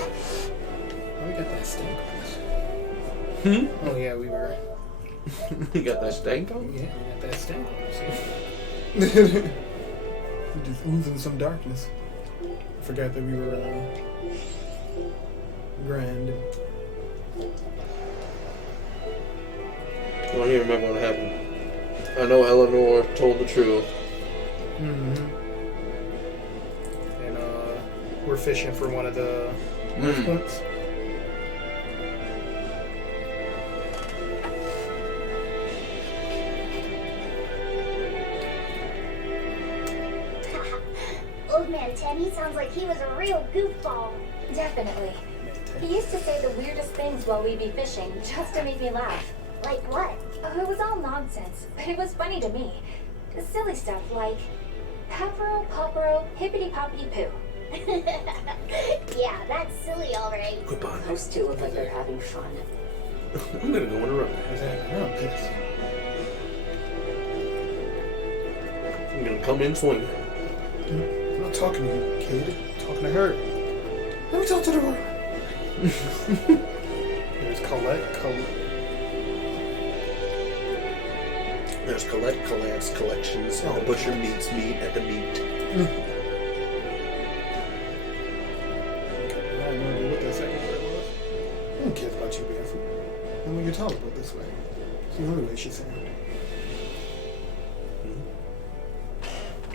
Oh, we got that stank on us. Oh yeah, we were. You got that stank on? Yeah, we got that stank on us. We're just oozing some darkness. I forgot that we were grand. I don't even remember what happened. I know Eleanor told the truth. Mm-hmm. And we're fishing for one of the points. Old man Teddy sounds like he was a real goofball. Definitely. He used to say the weirdest things while we'd be fishing, just to make me laugh. Like what? Oh, it was all nonsense, but it was funny to me. Silly stuff like, Papero, Popero, hippity-poppity-poo. Yeah, that's silly, all right. Quit on Those two look like they're having fun. I'm gonna go in a row. I'm gonna come in swinging. I'm not talking to you, kid. I'm talking to her. Let me talk to her. There's Colette. There's Colette's collections, and the butcher meets meat at the meat. I have no idea what that second word was. I don't care about you, Barefoot. And when you talk about this way, it's the only way she sounds.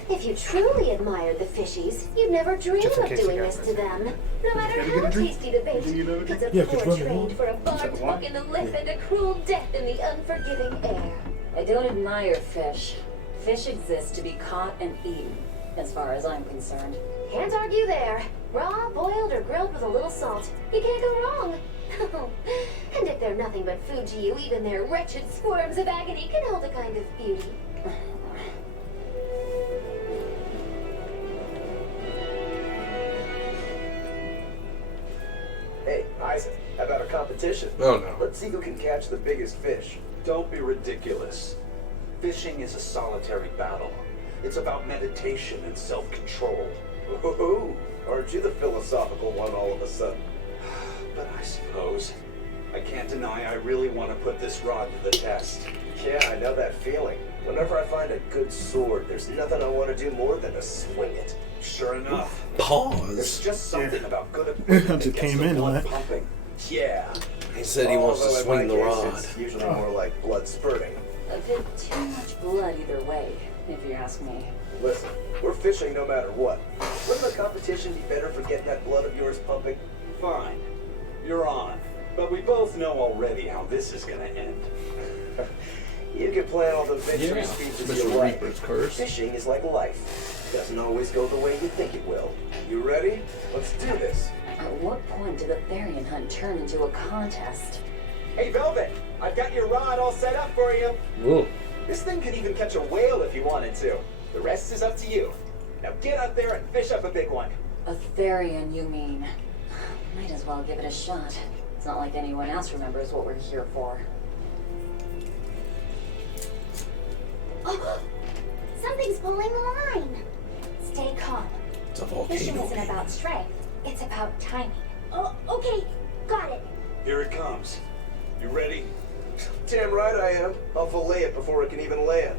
If you truly admired the fishies, you'd never dream Just in of case doing you got this it. to them. No matter Gotta get how a drink. tasty the bait, You know the it's a drink? Yeah, poor just trade one. for a barbed Just one. hook in the lip and a cruel death in the unforgiving air. I don't admire fish. Fish exist to be caught and eaten, as far as I'm concerned. Can't argue there. Raw, boiled, or grilled with a little salt. You can't go wrong. And if they're nothing but food to you, even their wretched squirms of agony can hold a kind of beauty. Hey, Isaac, how about a competition? Oh no. Let's see who can catch the biggest fish. Don't be ridiculous. Fishing is a solitary battle. It's about meditation and self-control. Ooh, aren't you the philosophical one all of a sudden? But I suppose I can't deny I really want to put this rod to the test. Yeah, I know that feeling. Whenever I find a good sword, there's nothing I want to do more than to swing it. Sure enough, there's Pause. just something about good equipment that Just gets came the in on blood that. pumping. Yeah. He said he wants to Although in swing my the case, rod. It's usually more like blood spurting. A bit too much blood either way, if you ask me. Listen, we're fishing no matter what. Wouldn't the competition be better for getting that blood of yours pumping? Fine. You're on. But we both know already how this is gonna end. You can plan all the victory Yeah, speeches Mr. you like. Reaper's curse. Fishing is like life. It doesn't always go the way you think it will. You ready? Let's do this. At what point did the Therian hunt turn into a contest? Hey, Velvet, I've got your rod all set up for you. Whoa. This thing could even catch a whale if you wanted to. The rest is up to you. Now get out there and fish up a big one. A Therian, you mean? Might as well give it a shot. It's not like anyone else remembers what we're here for. Oh, something's pulling the line. Stay calm. It's a Fishing volcano. isn't about strength. It's about timing. Oh, okay, got it. Here it comes. You ready? Damn right I am. I'll fillet it before it can even land.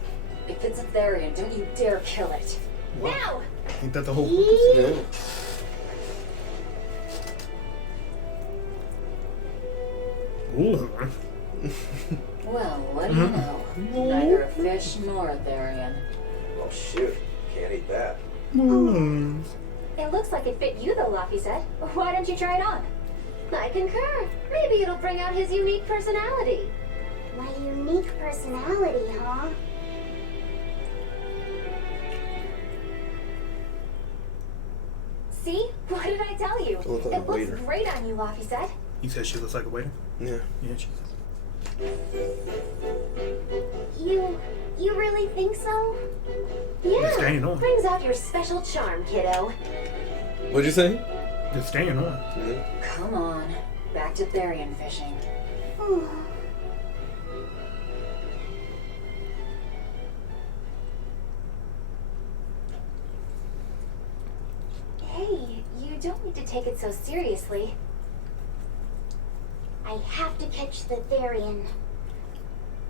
If it's a Therian, don't you dare kill it. Now! Ain't that the whole purpose? Yeah. Ooh. Well, what do you know? Neither a fish nor a Therian. Oh shoot, can't eat that. Mm. It looks like it fit you though, Laffy said. Why don't you try it on? I concur. Maybe it'll bring out his unique personality. My unique personality, huh? See? What did I tell you? Look like a It looks waiter. great on you, Laffy said. He said she looks like a waiter? Yeah. Yeah, she does. You really think so? Yeah, staying on. brings out your special charm, kiddo. What'd you say? Just staying on. Yeah. Come on, back to Therian fishing. Hey, you You don't need to take it so seriously. I have to catch the Therian.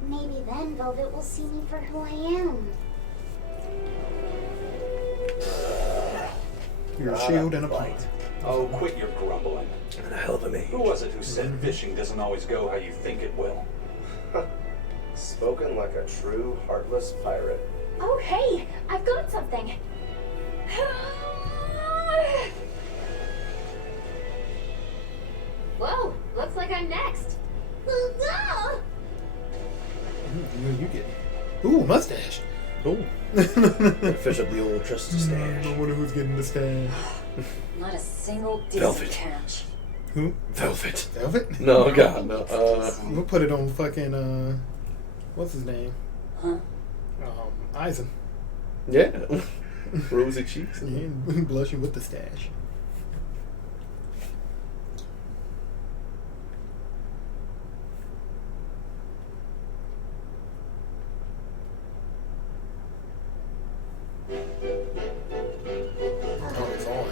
Maybe then Velvet will see me for who I am. You're a shield and a bite. Oh, quit your grumbling. And a hell of a mage. Who was it who said fishing doesn't always go how you think it will? Spoken like a true heartless pirate. Oh, hey! I've got something! Whoa, looks like I'm next. You get. Ooh, mustache. Oh. Fish up the old trusty stash. I wonder who's getting the stash. Not a single decent Velvet. catch. Who? Velvet. Velvet? No, God, no. We'll put it on fucking, what's his name? Huh? Eisen. Yeah. Rosy cheeks. Yeah, blushing with the stash. Oh, it's on.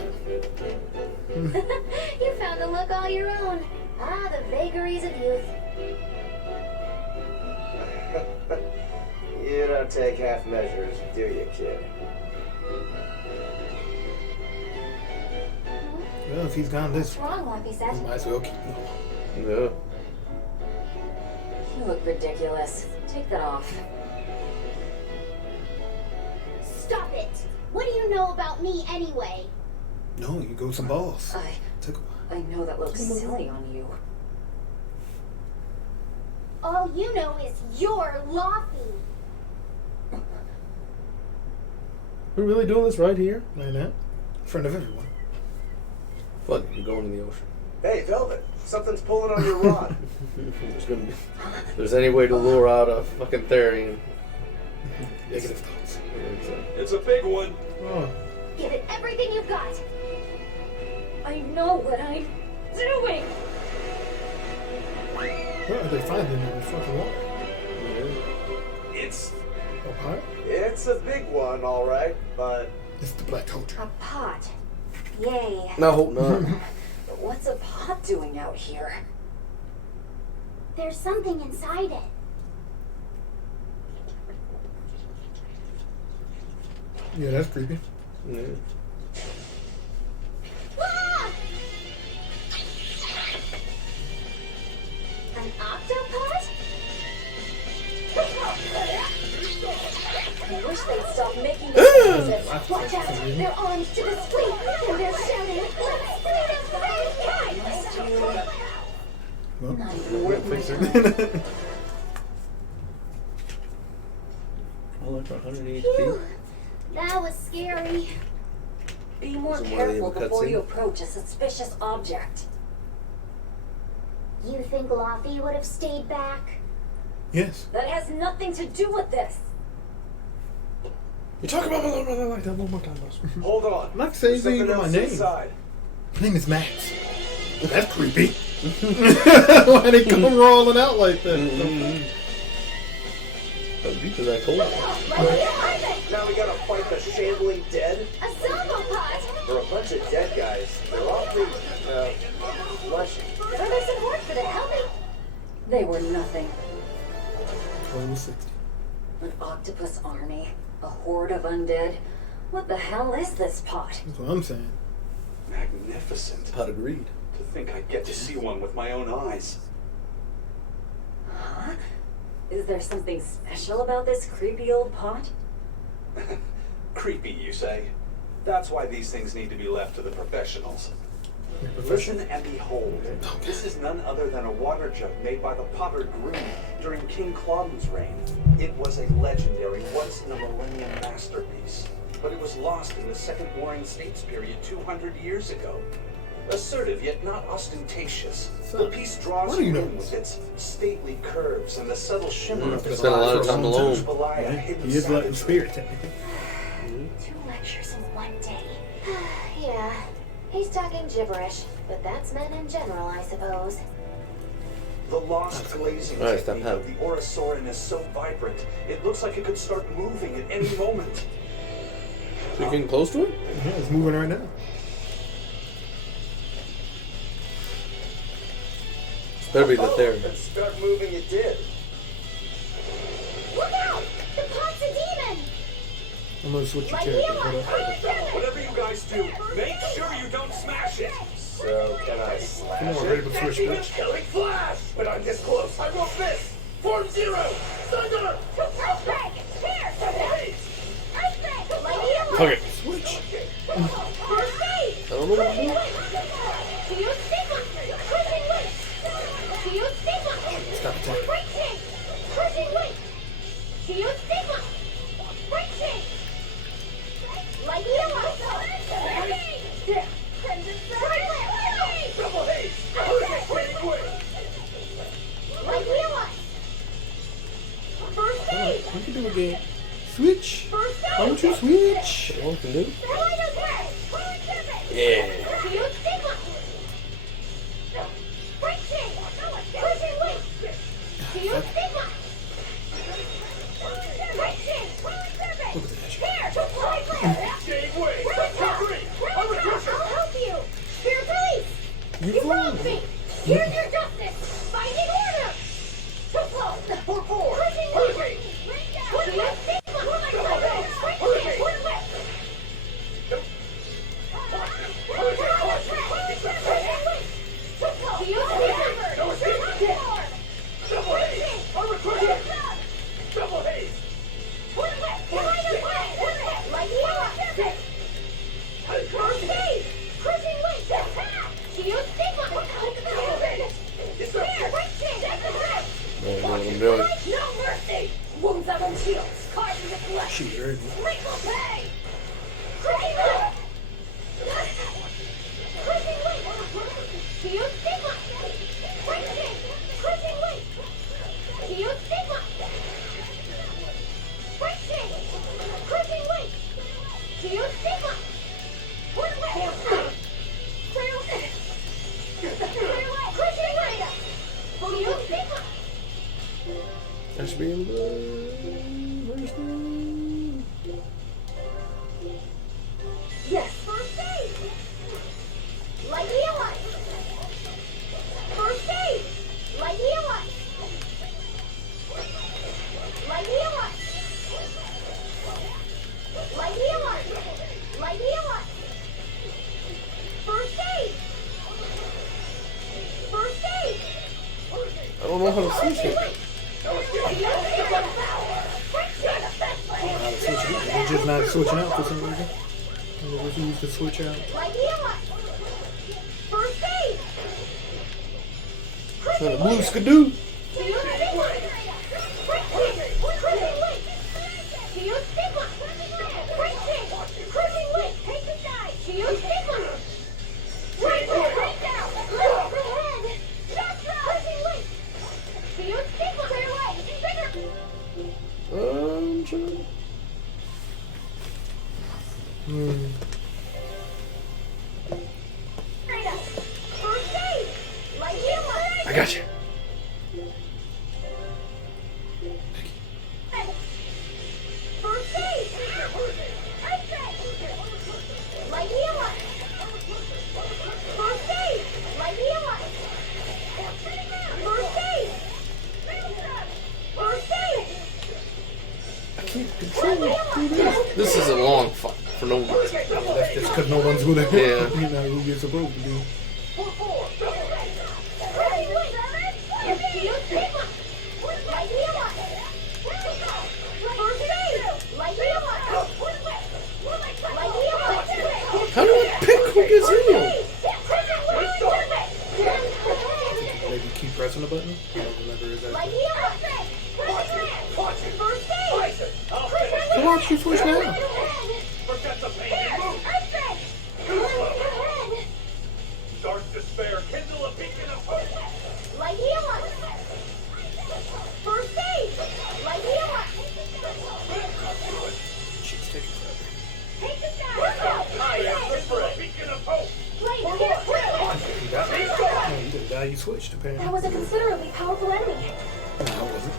You found a look all your own. Ah, the vagaries of youth. You don't take half measures, do you, kid? Well, if he's gone this What's wrong, Lumpy we said? might as well keep him. Yeah. You look ridiculous. Take that off. Stop it! What do you know about me anyway? No, you go some balls. I Took a while. know that looks silly on you. All you know is you're Loppy. We're really doing this right here? Right now, in front of everyone. Fuck it, you're going in the ocean. Hey, Velvet, something's pulling on your rod. If there's any way to lure out a fucking Therian. Negative thoughts. It's a big one. Oh, Give it everything you've got. I know what I'm doing! what are they finding in the fucking water? It's A pot? It's a big one, all right, but It's the black cauldron. A pot. Yay. No, hope not. But what's a pot doing out here? There's something inside it. Yeah, that's creepy. Yeah. Ah! An octopus? I wish they'd stop making these noises. Watch out! They're armed to the squeak, and they're shouting, "Let's freedom, free Must you Well, not even worth my fix her. time? Oh, like 100 Phew. HP. That was scary. Be more Isn't one of careful the before you cutscene? approach a suspicious object. You think Loppy would have stayed back? yes. That has nothing to do with this. You talk about my brother like that one more time, boss. hold on. I'm not saying There's anything something about else my name. inside. My name is Max. That's creepy. Why they come rolling out like that? How deep is that cold? Now we gotta fight the shambling dead? A salvo pot! For a bunch of dead guys, they're awfully, fleshy. Further support for the healthy. They were nothing. Cold 60. An octopus army, a horde of undead. What the hell is this pot? That's what I'm saying. magnificent. Pot of greed. To think I'd get to see one with my own eyes. Huh? Is there something special about this creepy old pot? Creepy, you say? That's why these things need to be left to the professionals. Professional. Listen and behold. This is none other than a water jug made by the potter Groom during King Clauden's reign. It was a legendary, once-in-a-millennium masterpiece. But it was lost in the Second Warring States period 200 years ago. Assertive, yet not ostentatious. The piece draws What do you you know? in with its stately curves and the subtle shimmer of Spent its a lot of eyes, time which alone. belie a hidden He is like savagery. the spirit, technically. 2 lectures in one day. Yeah, he's talking gibberish, but that's men in general, I suppose. The lost glazing All right, stop technique of the Orosaurin is so vibrant, it looks like it could start moving at any moment. So you're getting close to it? Yeah, it's moving right now. Better be the Oh, Therian. and start moving it did. Look out! The pot's a demon! I'm gonna switch your Like character. Eli! Hold on. Whatever you guys do, make sure you don't smash it. So, can I slash Come on, it? ready to switch, bitch. Killing flash! But I'm this close. I won't miss. Form 0. Thunder. Earthquake! Here! Hey, Earthquake! Like Eli! Fuck it. Switch. First aid! I don't know what to do. To use stigma! Crushing weight! To use stigma! Stop attacking. Break chain! Crushing weight! To use stigma! Break chain! Like Eli! double haze. Hurricane waiting way. Like Eli! First aid! We can do it again. Switch. First Why aid! don't you switch? What can do? Spider thread! Forward pivot! Yeah. To use stigma! Break chain! Crushing weight! To use stigma! Break chain! Look at that shit. Here! Right Gave way. I'll help you! Spirit release! You You wronged wrong. me! Here's your justice! Binding order! Too close! 4-4. Pushing Hurricane. To use stigma! Break chain! Put away! To use stigma! Double haze. Hurricane. Double haze. Like Eli! First aid! Crushing weight! To use stigma! It's the Break chain! I don't know what I'm doing. No mercy! Wounds that won't heal! Scars in the flesh! She heard me. Lethal pay! Crushing weight! Crushing weight! To use stigma! Break chain! Crushing weight! To use stigma! Break chain! Crushing weight! To use stigma! Put away! Clear away! Clear away! Crushing weight! To use stigma! That should be in the Yes! First aid! Like Eli! First aid! Like Eli! Like Eli! Like Eli! Like Eli! First aid! First aid! I don't know how to switch it. Switch it. They're just not switching out for some reason. They refuse to switch out. Like Eli! First aid! So the blue skidoo. To use stigma! Break chain! Crushing weight! To use stigma! Break chain! Crushing weight! Take the side! To use stigma! Right there! Right down! Lift the head! Chakra! Crushing weight! To use stigma! Clear away! Bigger! Sure. First aid! Like Eli! I got you. First aid! Like Eli! First aid! Like Eli! First aid! First aid! I can't control it. This is a long fight for no reason. That's just because no one's who they Yeah. You know who you're supposed to be. How do I pick who gets healed? Maybe keep pressing the button. I don't remember exactly. So why don't you switch now? Forget the pain. Move. Dark despair. Kindle a beacon of hope. Like Eli! First aid! Like Eli! Shit's taking forever. Take the side! I am the spray. Beacon of hope. Blade, You got it? No, you didn't die. You switched apparently. That was a considerably powerful enemy. No, I wasn't.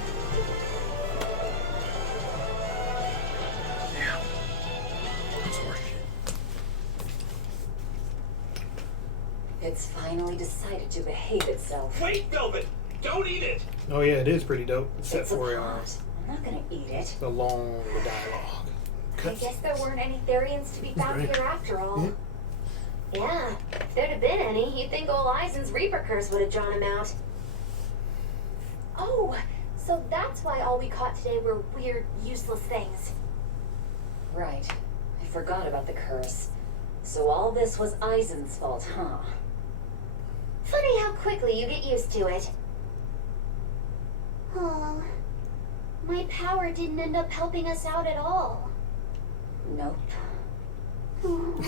That's horseshit. It's finally decided to behave itself. Wait, Velvet! Don't eat it! Oh yeah, it is pretty dope. Except It's a for plot. I'm not gonna eat it. the long dialogue. I guess there weren't any Therians to be found Right. here after all. Yeah. Yeah, if there'd have been any, you'd think old Eisen's Reaper curse would have drawn him out. Oh, so that's why all we caught today were weird, useless things. Right. I forgot about the curse. So all this was Eisen's fault, huh? Funny how quickly you get used to it. Oh, my power didn't end up helping us out at all. Nope.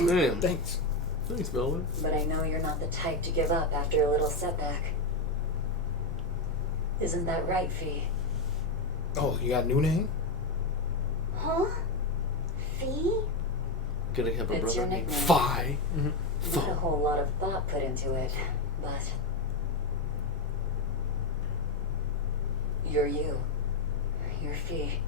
Man, Thanks. thanks, Velvet. But I know you're not the type to give up after a little setback. Isn't that right, Fee? Oh, you got a new name? Huh? Fee? Gonna have a It's your brother named nickname. Phi. Not a whole lot of thought put into it, but... You're you. You're Fee.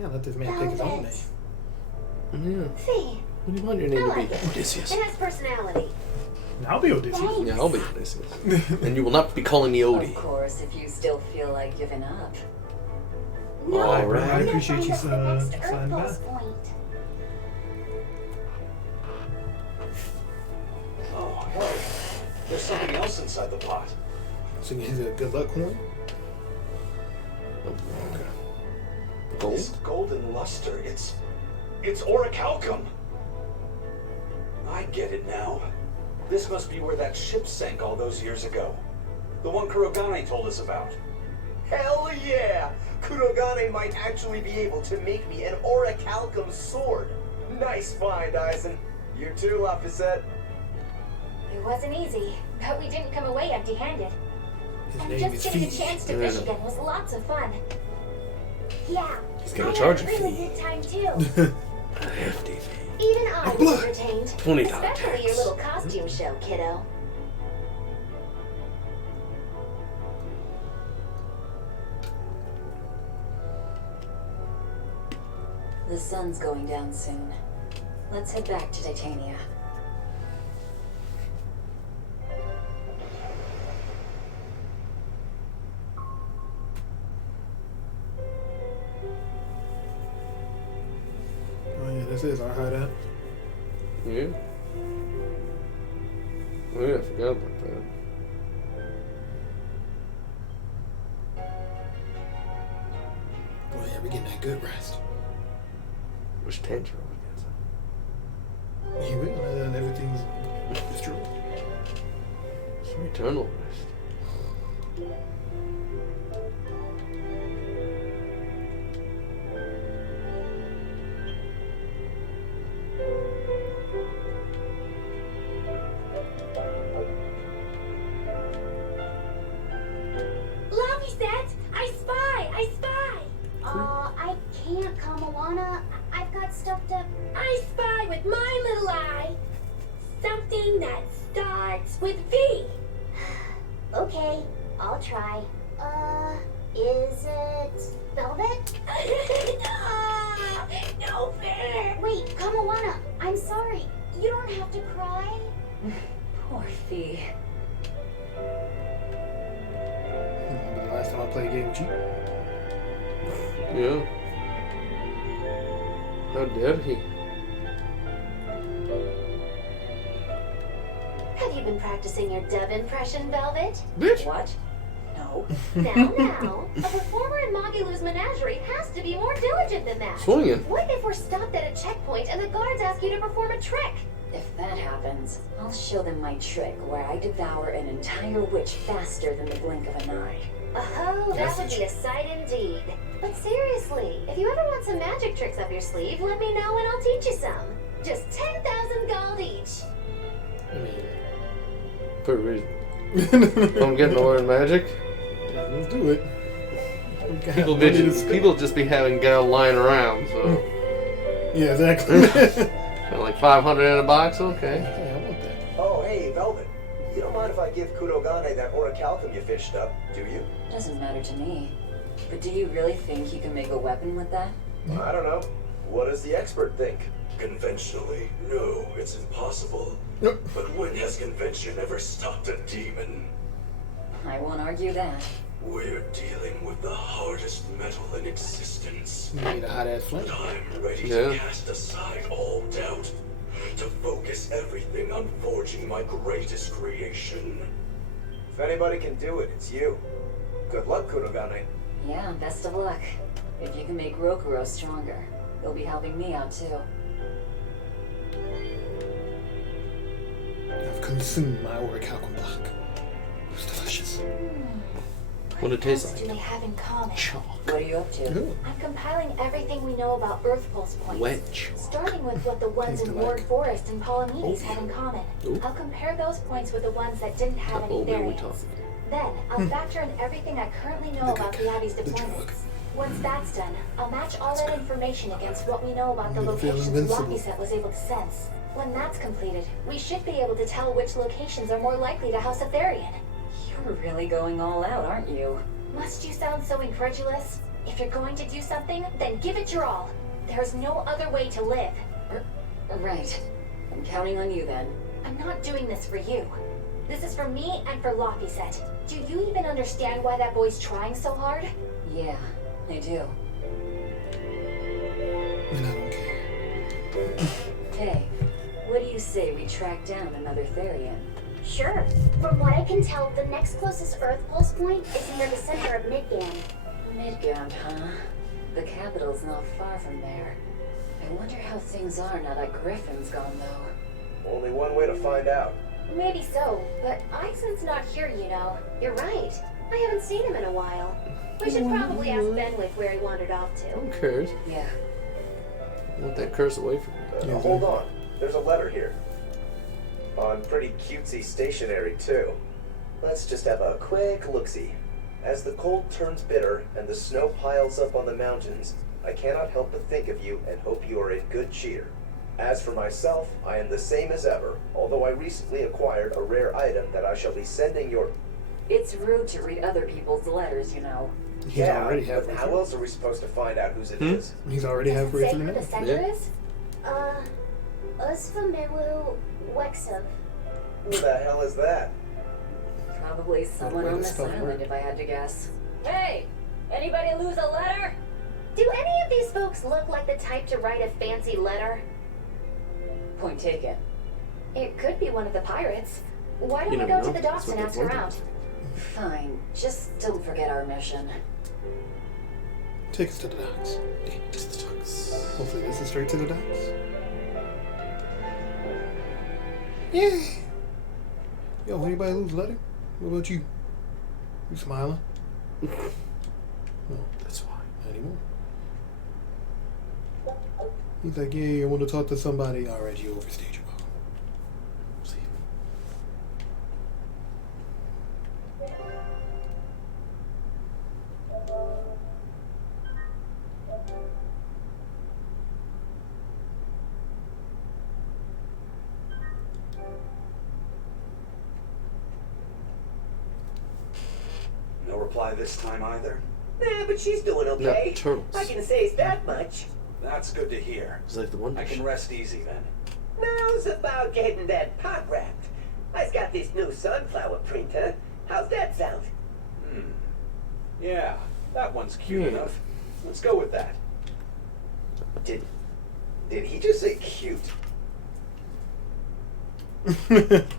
Yeah, let this man pick his own name. Yeah. Fee. What do you want your name I to like be? it. Odysseus. It has personality. I'll be Odysseus. Thanks. Yeah, I'll be Odysseus. And you will not be calling me Of Odie. course, if you still feel like giving up. No, All right. I appreciate you find us the next signing Earth back. Pulse point. Oh, hey. There's something else inside the pot. So he's a good luck coin? Okay. This Gold? golden luster, it's orichalcum. I get it now. This must be where that ship sank all those years ago. The one Kurogane told us about. Hell yeah! Kurogane might actually be able to make me an orichalcum sword. Nice find, Eisen. You too, Laphicet. It wasn't easy, but we didn't come away empty-handed. His And name just is getting a Fee. chance to Yeah. fish again was lots of fun. Yeah. He's I gonna had charge a a really fee. good time too. A hefty fee. Even I was blood. entertained. $20 Especially your tax. little costume show, kiddo. The sun's going down soon. Let's head back to Titania. Oh yeah, this is our hideout. Yeah. Oh yeah, I forgot about that. Oh yeah, we're getting that good rest. Which tantrum, I guess. You will, and everything's destroyed. Some eternal rest. Laphicet, I spy! I spy! I can't, Kamawana. I've got stuff to... I spy with my little eye. Something that starts with V. Okay, I'll try. Is it velvet? No fair! Wait, Kamawana, I'm sorry. You don't have to cry. Poor Fee. The last time I played a game with you. Yeah. How dare he? Have you been practicing your dove impression, Velvet? Bitch! What? No. Now, a performer in Magilu's menagerie has to be more diligent than that. Swinging. What if we're stopped at a checkpoint and the guards ask you to perform a trick? If that happens, I'll show them my trick where I devour an entire witch faster than the blink of an eye. Oh, that would be a sight indeed. But seriously, if you ever want some magic tricks up your sleeve, let me know and I'll teach you some. Just 10,000 gold each. I mean, For a reason. If I'm getting the word magic, yeah, let's do it. people just be having Gal lying around, so. Yeah, exactly. Got like 500 in a box, okay. Hey, I want that. Oh, hey, Velvet. You don't mind if I give Kurogane that orichalcum you fished up, do you? Doesn't matter to me. But do you really think you can make a weapon with that? I don't know. What does the expert think? Conventionally, no, it's impossible. But when has convention ever stopped a demon? I won't argue that. We're dealing with the hardest metal in existence. You need a hot ass flame. But I'm ready Yeah. to cast aside all doubt, to focus everything on forging my greatest creation. If anybody can do it, it's you. Good luck, Kurogane. Yeah, best of luck. If you can make Rokuro stronger, you'll be helping me out too. I've consumed my orichalcum block. It was delicious. What it tastes What else like? do they have in common? Chalk. What are you up to? Ooh. I'm compiling everything we know about Earth Pulse points. Wet chalk. Starting with what the ones in Tastes Ward like- Forest and Palamedes have in common. Ooh. I'll compare those points with the ones that didn't have any Oh, man, we're variants. talking. Then, I'll factor in everything I currently know The about good the Abbey's guy, the deployments. drug. Once that's done, I'll match all that information against what we know about the I'm gonna feel locations invincible. Lapiset was able to sense. When that's completed, we should be able to tell which locations are more likely to house a Therian. You're really going all out, aren't you? Must you sound so incredulous? If you're going to do something, then give it your all. There's no other way to live. Right. I'm counting on you then. I'm not doing this for you. This is for me and for Lapiset. Do you even understand why that boy's trying so hard? Yeah, I do. And I don't care. Hey, what do you say we track down another Therian? Sure. From what I can tell, the next closest Earth Pulse point is near the center of Midgand. Midgand, huh? The capital's not far from there. I wonder how things are now that Griffin's gone, though. Only one way to find out. Maybe so, but Aizen's not here, you know. You're right. I haven't seen him in a while. We should probably ask Benwick where he wandered off to. Who cares? Yeah. Want that curse away from me. Yeah, Hold dude. on. There's a letter here. On pretty cutesy stationery, too. Let's just have a quick look-see. As the cold turns bitter and the snow piles up on the mountains, I cannot help but think of you and hope you are in good cheer. As for myself, I am the same as ever, although I recently acquired a rare item that I shall be sending your... It's rude to read other people's letters, you know. He's already but halfway how through. else are we supposed to find out whose it Hmm? is? He's already Does it halfway say through who the now. sender Yeah. is? Usfamilu Wexov. Who the hell is that? Probably someone way to on this spell island, word. if I had to guess. Hey! Anybody lose a letter? Do any of these folks look like the type to write a fancy letter? Point taken. It could be one of the pirates. Why don't You we never go to know. the docks That's and what ask they're around? Fine. Just don't forget our mission. Take us to the docks. Just the talks. Hopefully this is straight to the docks. Yeah. Yo, anybody lose a letter? What about you? You smiling? No, That's why. not anymore. He's like, yeah, I want to talk to somebody. Alright, you overstayed your welcome. See. No reply this time either? Nah, but she's doing okay. No, turtles. I can say it's that much. That's good to hear. It's like the one I can rest easy then. Now's about getting that pot wrapped. I's got this new sunflower printer. How's that sound? Yeah, that one's cute Yeah. enough. Let's go with that. Did he just say cute?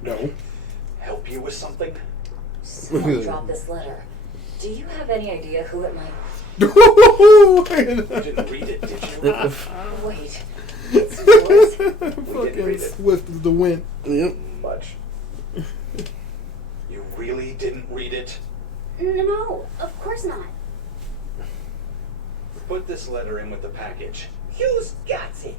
No. Help you with something? Someone dropped this letter. Do you have any idea who it might... You didn't read it, did you? Wait. It's yours? Fucking read it. swift as the wind. Yep. Much. You really didn't read it? No, of course not. Put this letter in with the package. You's got it.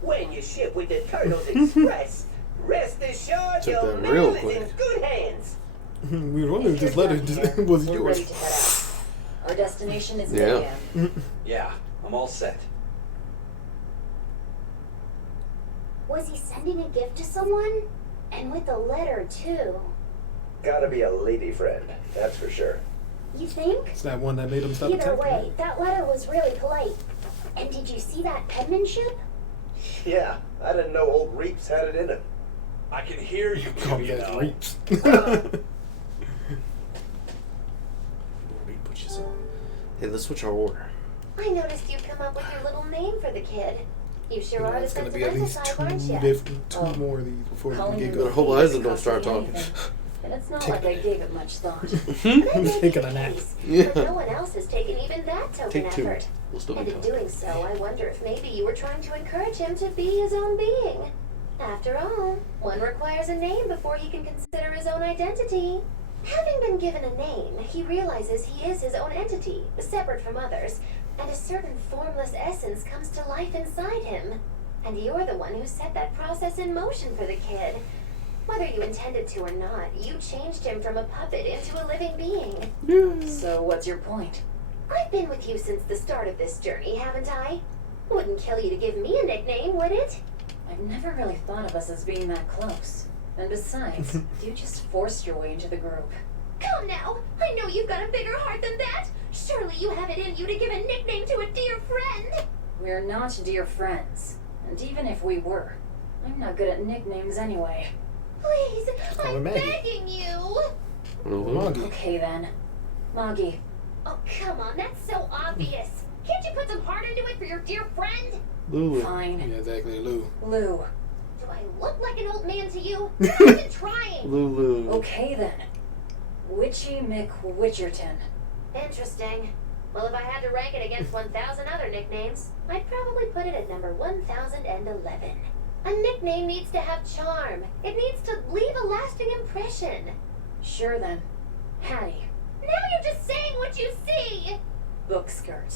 When you ship with the Turtles Express, rest assured Took your that mail real is quick. in good hands. We were wondering if this You're letter done just here. was We're ready yours. to head out. Our destination is Yeah. Midgand. Yeah, I'm all set. Was he sending a gift to someone? And with a letter, too. Gotta be a lady friend, that's for sure. You think? It's that one that made him stop Either attacking. way, that letter was really polite. And did you see that penmanship? Yeah, I didn't know old Reeps had it in him. I can hear you, Call me you that know. rapes. Hey, let's switch our order. I noticed you've come up with your little name for the kid. You You sure know, are the it's gonna be at sentimental least type, aren't you? two Oh. more of these before we Calling can you get Better going. hope Lucy Liza don't doesn't start cost me talking. anything. And it's not Take like a I nap. gave it much thought. That may be Taking the a nap. case, Yeah. But no one else has taken even that token Take two. effort. We'll still And be in talking. doing so, I wonder if maybe you were trying to encourage him to be his own being. After all, one requires a name before he can consider his own identity. Having been given a name, he realizes he is his own entity, separate from others, and a certain formless essence comes to life inside him. And you're the one who set that process in motion for the kid. Whether you intended to or not, you changed him from a puppet into a living being. So what's your point? I've been with you since the start of this journey, haven't I? Wouldn't kill you to give me a nickname, would it? I've never really thought of us as being that close. And besides, you just forced your way into the group. Come now, I know you've got a bigger heart than that. Surely you have it in you to give a nickname to a dear friend. We're not dear friends. And even if we were, I'm not good at nicknames anyway. Please, Call her I'm Maggie. begging you. Maggie. Okay then. Moggy. Oh, come on, that's so obvious. Can't you put some heart into it for your dear friend? Lulu. Fine. Yeah, exactly, Lou. Lou. Do I look like an old man to you? I've been trying. Lulu. Okay then. Witchy McWitcherton. Interesting. Well, if I had to rank it against 1,000 other nicknames, I'd probably put it at number 1,011. A nickname needs to have charm. It needs to leave a lasting impression. Sure then. Hattie. Now you're just saying what you see. Book skirt.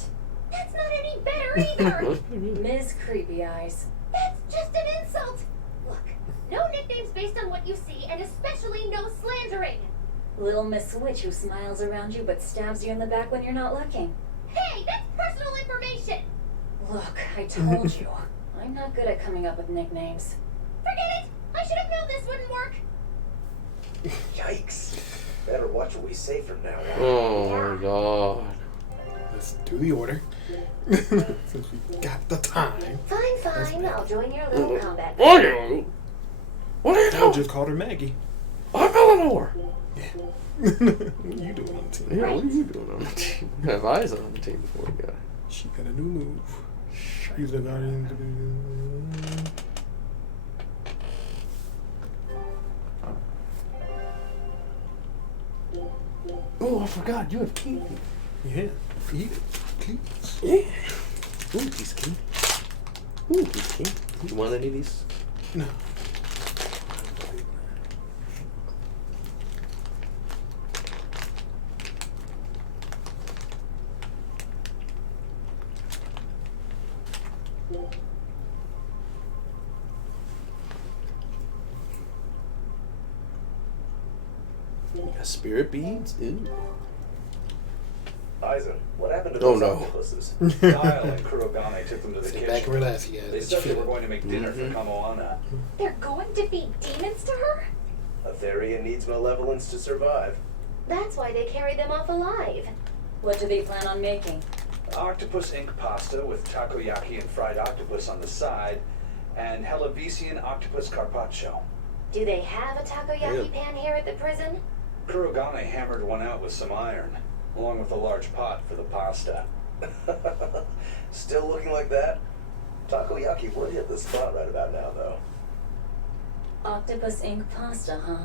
That's not any better either. Ms. Creepy Eyes. That's just an insult. Look, no nicknames based on what you see, and especially no slandering. Little Miss Witch who smiles around you but stabs you in the back when you're not looking. Hey, that's personal information. Look, I told you. I'm not good at coming up with nicknames. Forget it. I should have known this wouldn't work. Yikes. Better watch what we say from now on. Oh my god. Let's do the order. Since we got the time. Fine. I'll join your little combat. What are you? What are you I doing? just called her Maggie. I'm Eleanor. Yeah. What are you doing on the team? Yeah, what are you doing on the team? You have eyes on the team before we got. She got a new move. Use the guardian to be. Oh, I forgot. You have key. Yeah. Eat it. Please. Yeah. Ooh, piece of key. Ooh, piece of key. You want any of these? No. Got spirit beads? Ooh. Aizen, what happened to Oh, those no. octopuses? Kyle and Kurogane took them to the Sit back and kitchen. relax, you guys. They Let said you they feel were it. going to make dinner Mhm. for Kamoana. They're going to feed demons to her? Atheria needs malevolence to survive. That's why they carried them off alive. What do they plan on making? Octopus ink pasta with takoyaki and fried octopus on the side, and Hellavesian octopus carpaccio. Do they have a takoyaki Yeah. pan here at the prison? Kurogane hammered one out with some iron, along with a large pot for the pasta. Still looking like that? Takoyaki would hit the spot right about now, though. Octopus ink pasta, huh?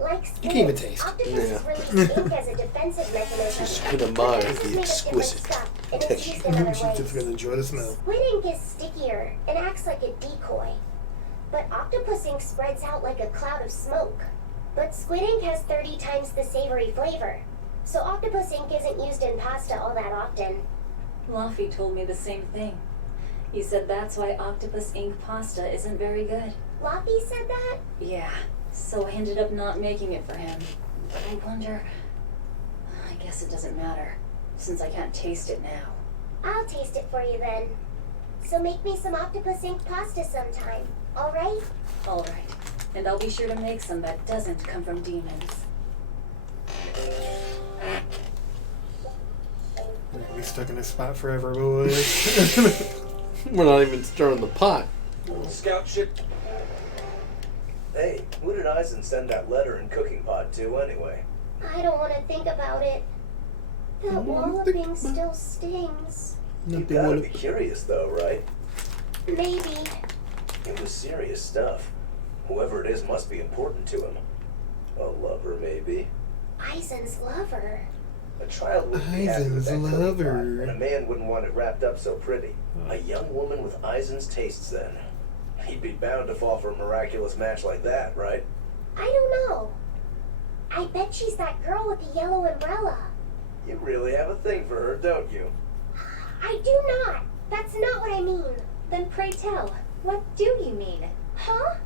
Like You can even squids, taste. octopuses Yeah. release ink as a defensive mechanism. She's gonna admire But this is the made of different exquisite stuff, and it's texture. used in other She's just ways. gonna enjoy the smell. Squid ink is stickier and acts like a decoy. But octopus ink spreads out like a cloud of smoke. But squid ink has 30 times the savory flavor. So octopus ink isn't used in pasta all that often. Laffy told me the same thing. He said that's why octopus ink pasta isn't very good. Loppy said that? Yeah, so I ended up not making it for him. But I wonder... I guess it doesn't matter, since I can't taste it now. I'll taste it for you then. So make me some octopus ink pasta sometime, alright? Alright, and I'll be sure to make some that doesn't come from demons. We stuck in this spot forever, boys. We're not even stirring the pot. Scout ship. Hey, who did Eisen send that letter and cooking pot to anyway? I don't want to think about it. That walloping still stings. You gotta be curious though, right? Maybe. It was serious stuff. Whoever it is must be important to him. A lover, maybe. Eisen's lover. A child wouldn't be happy with that Eisen's cooking pot, lover. and a man wouldn't want it wrapped up so pretty. A young woman with Eisen's tastes, then. He'd be bound to fall for a miraculous match like that, right? I don't know. I bet she's that girl with the yellow umbrella. You really have a thing for her, don't you? I do not. That's not what I mean. Then pray tell, what do you mean? Huh?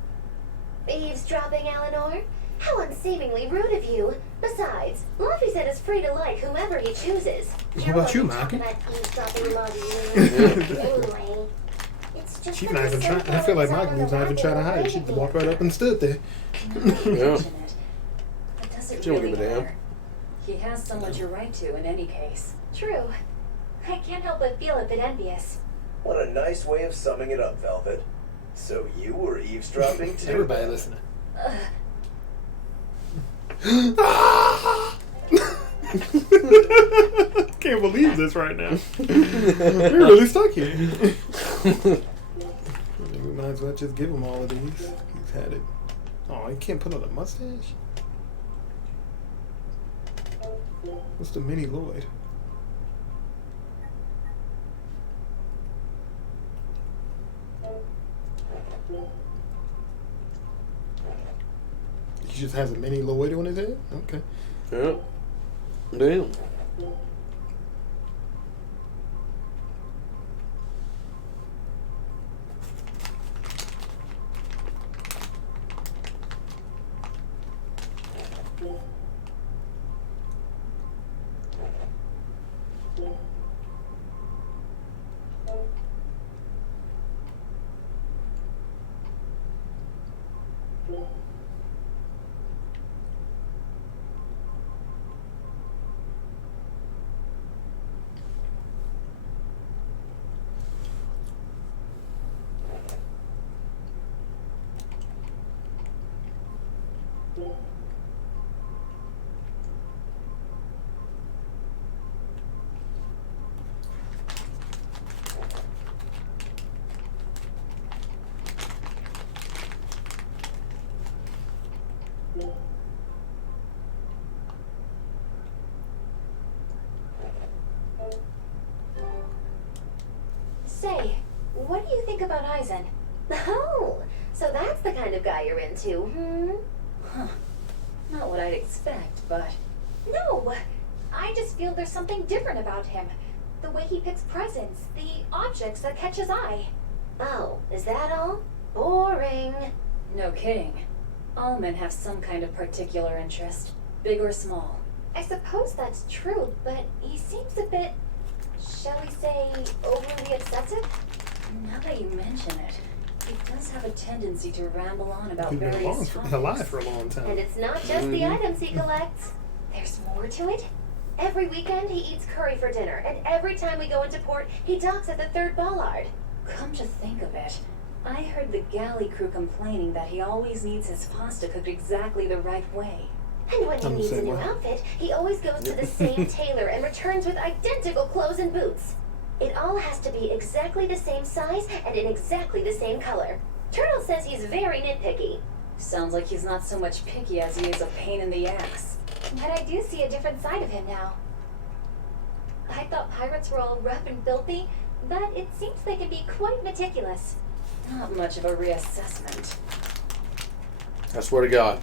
Eavesdropping, Eleanor? How unseemingly rude of you. Besides, Luffy said is free to like whomever he chooses. What about you, Maki? That eavesdropping love anyway. It's just She's that not the even trying. I simple feel like and Maki was not even trying to hide it. She just walked right up and stood there. Now that you Yeah. mention it, but does it She don't really give a damn. matter? He has someone to write to in any case. True. I can't help but feel a bit envious. What a nice way of summing it up, Velvet. So you were eavesdropping too? Everybody listening. Can't believe this right now. We're really stuck here. We might as well just give him all of these. He's had it. Oh, he can't put on a mustache? What's the mini Lloyd? He just has a mini Lloyd on his head? Okay. Yeah. Damn. Say, what do you think about Eisen? Oh, so that's the kind of guy you're into, hmm? Huh. Not what I'd expect, but No, I just feel there's something different about him. The way he picks presents, the objects that catch his eye. Oh, is that all? Boring. no kidding. All men have some kind of particular interest, big or small. I suppose that's true, but he seems a bit, shall we say, overly obsessive? Now that you mention it, he does have a tendency to ramble on about He's been various alive topics. for a long time. And it's not just the items he collects. There's more to it? Every weekend he eats curry for dinner, and every time we go into port, he docks at the 3rd bollard. Come to think of it, I heard the galley crew complaining that he always needs his pasta cooked exactly the right way. And when he I'm the needs a same new way. outfit, he always goes to the same tailor and returns with identical clothes and boots. It all has to be exactly the same size and in exactly the same color. Turtle says he's very nitpicky. Sounds like he's not so much picky as he is a pain in the ass. But I do see a different side of him now. I thought pirates were all rough and filthy, but it seems they can be quite meticulous. Not much of a reassessment. I swear to God.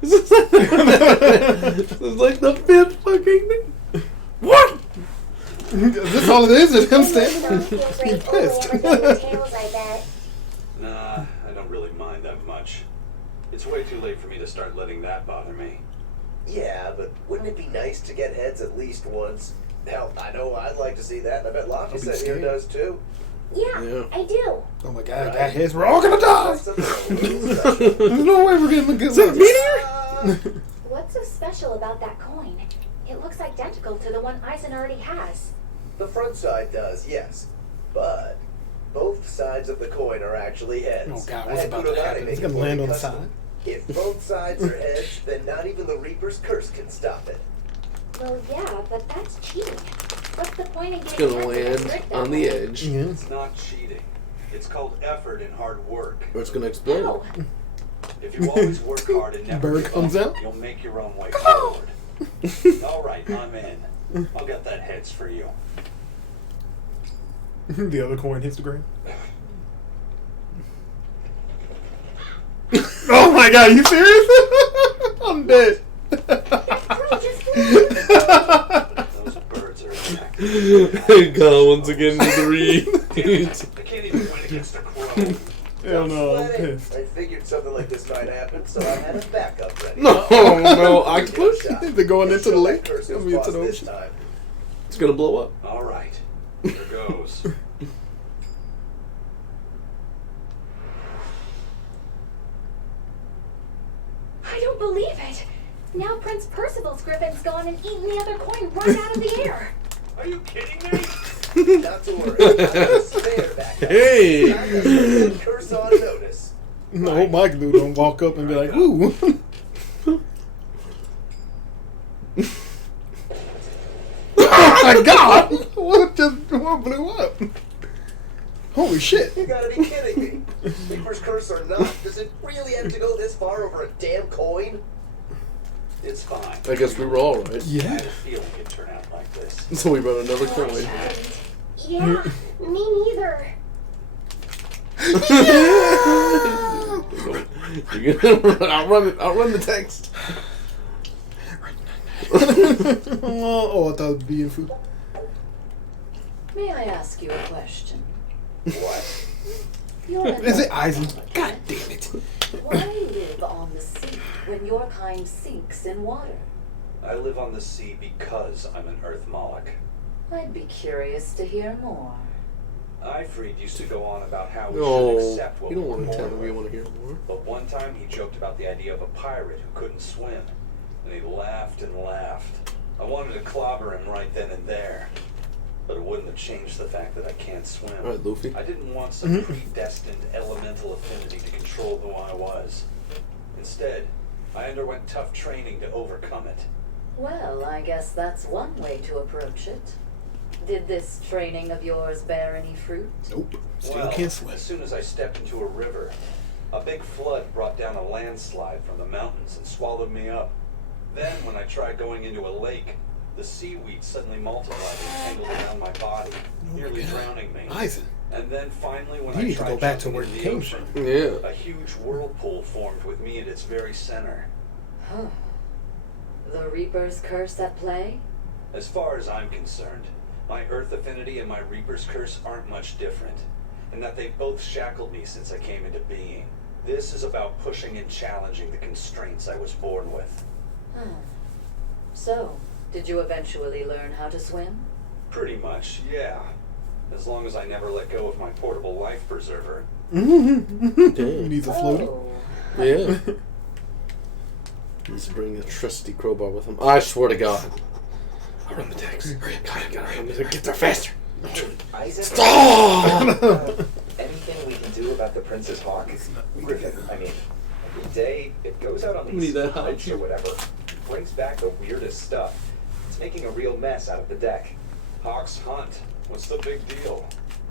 This is like the 5th fucking thing. What? Is this all it is? Is him It makes Mom standing? feel He's great only pissed. ever getting tails, I bet. Nah, I don't really mind that much. It's way too late for me to start letting that bother me. Yeah, but wouldn't it be nice to get heads at least once? Hell, I know I'd like to see that, and I bet I'll Lofty be said here scared. does too. Yeah, Yeah. I do. Oh my god, got heads. We're all gonna die! That's a little special. There's no way we're getting a good Is that a look. meteor? What's so special about that coin? It looks identical to the one Eisen already has. The front side does, yes. But Both sides of the coin are actually heads. Oh God, I what's had about to Kurodani happen? make It's it gonna for me land on the custom. side. If both sides are heads, then not even the Reaper's curse can stop it. Well, yeah, but that's cheating. What's the point of It's getting gonna tested land strict on that the way? edge. Yeah. It's not cheating. It's called effort and hard work. Or it's gonna explode. No. If you always work hard and never Bird give comes up, out. you'll make your own way forward. All right, I'm in. I'll get that heads for you. The other coin hits the ground. Oh my God, you serious? I'm dead. Those birds are attacking. Gone once again to the reed. I can't even win against a crow. Hell no, I'm Sweating. pissed. I figured something like this might happen, so I had a backup ready. No, no, octopus. They're going into the lake. Curse I was mean, into the boss this ocean. time. It's gonna blow up. All right, here goes. I don't believe it. Now Prince Percival's griffin's gone and eaten the other coin right out of the air. Are you kidding me? Not to worry. I got a spare backup. Hey. I got that curse on notice. No, I hope my dude don't walk up and be like, "Ooh." Oh my God! What blew up? Holy shit! You gotta be kidding me. Reaper's curse or not, does it really have to go this far over a damn coin? It's fine. I guess we were all right. I Yeah. had a feeling it'd turn out like this. So we brought another coin. Yeah, me neither. You're gonna outrun the text. Oh, I thought it was being food. May I ask you a question? What? You're an Is it Earth Eisen? Malik. God damn it! Why live on the sea when your kind sinks in water? I live on the sea because I'm an Earth Moloch. I'd be curious to hear more. Ifrid used to go on about how we should No, accept what you don't we were want to tell born me. You with. want to hear more. But one time he joked about the idea of a pirate who couldn't swim. And he laughed and laughed. I wanted to clobber him right then and there. But it wouldn't have changed the fact that I can't swim. All right, Luffy. I didn't want some predestined elemental affinity to control who I was. Instead, I underwent tough training to overcome it. Well, I guess that's one way to approach it. Did this training of yours bear any fruit? Nope. Still Well, can't swim. as soon as I stepped into a river, a big flood brought down a landslide from the mountains and swallowed me up. Then, when I tried going into a lake, the seaweed suddenly multiplied and tangled around my body, nearly God. drowning me. Eisen. And then finally, when You I need to tried go back to jumping where into you the came ocean, Yeah. a huge whirlpool formed with me at its very center. Huh. The Reaper's curse at play? As far as I'm concerned, my Earth affinity and my Reaper's curse aren't much different, in that they've both shackled me since I came into being. This is about pushing and challenging the constraints I was born with. So, did you eventually learn how to swim? Pretty much, yeah. As long as I never let go of my portable life preserver. Needs a floaty. Oh. Yeah. He's bringing a trusty crowbar with him. I swear to God. I'll run the text. Hurry up, gotta run. Get there faster. Isaac, Stop! anything we can do about the Prince's Hawk? Griffin, I mean, every day it goes out on We need these that hunts high or whatever. It brings back the weirdest stuff. It's making a real mess out of the deck. Hawks hunt. What's the big deal?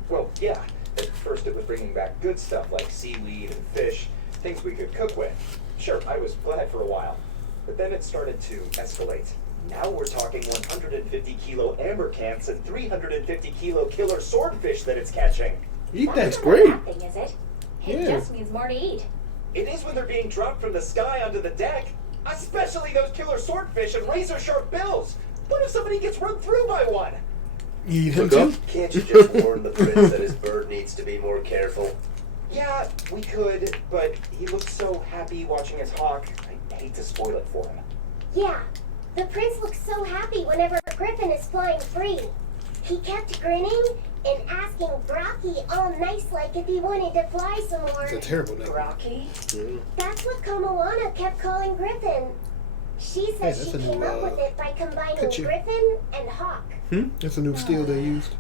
Well, yeah. At first it was bringing back good stuff like seaweed and fish, things we could cook with. Sure, I was glad for a while. But then it started to escalate. Now we're talking 150 kilo amber cants and 350 kilo killer swordfish that it's catching. That's not a great. bad thing, is it? It Yeah. just means more to eat. It is when they're being dropped from the sky onto the deck. Especially those killer swordfish and razor sharp bills. What if somebody gets run through by one? Eat him Look up. too. Can't you just warn the prince that his bird needs to be more careful? Yeah, we could, but he looks so happy watching his hawk. I hate to spoil it for him. Yeah, the prince looks so happy whenever Griffin is flying free. He kept grinning and asking Brocky all nice like if he wanted to fly some more. It's a terrible name. Rocky? That's what Kamoana kept calling Griffin. She Hey, said that's she a new, came up with it by combining picture. Griffin and Hawk. That's a new steel they used.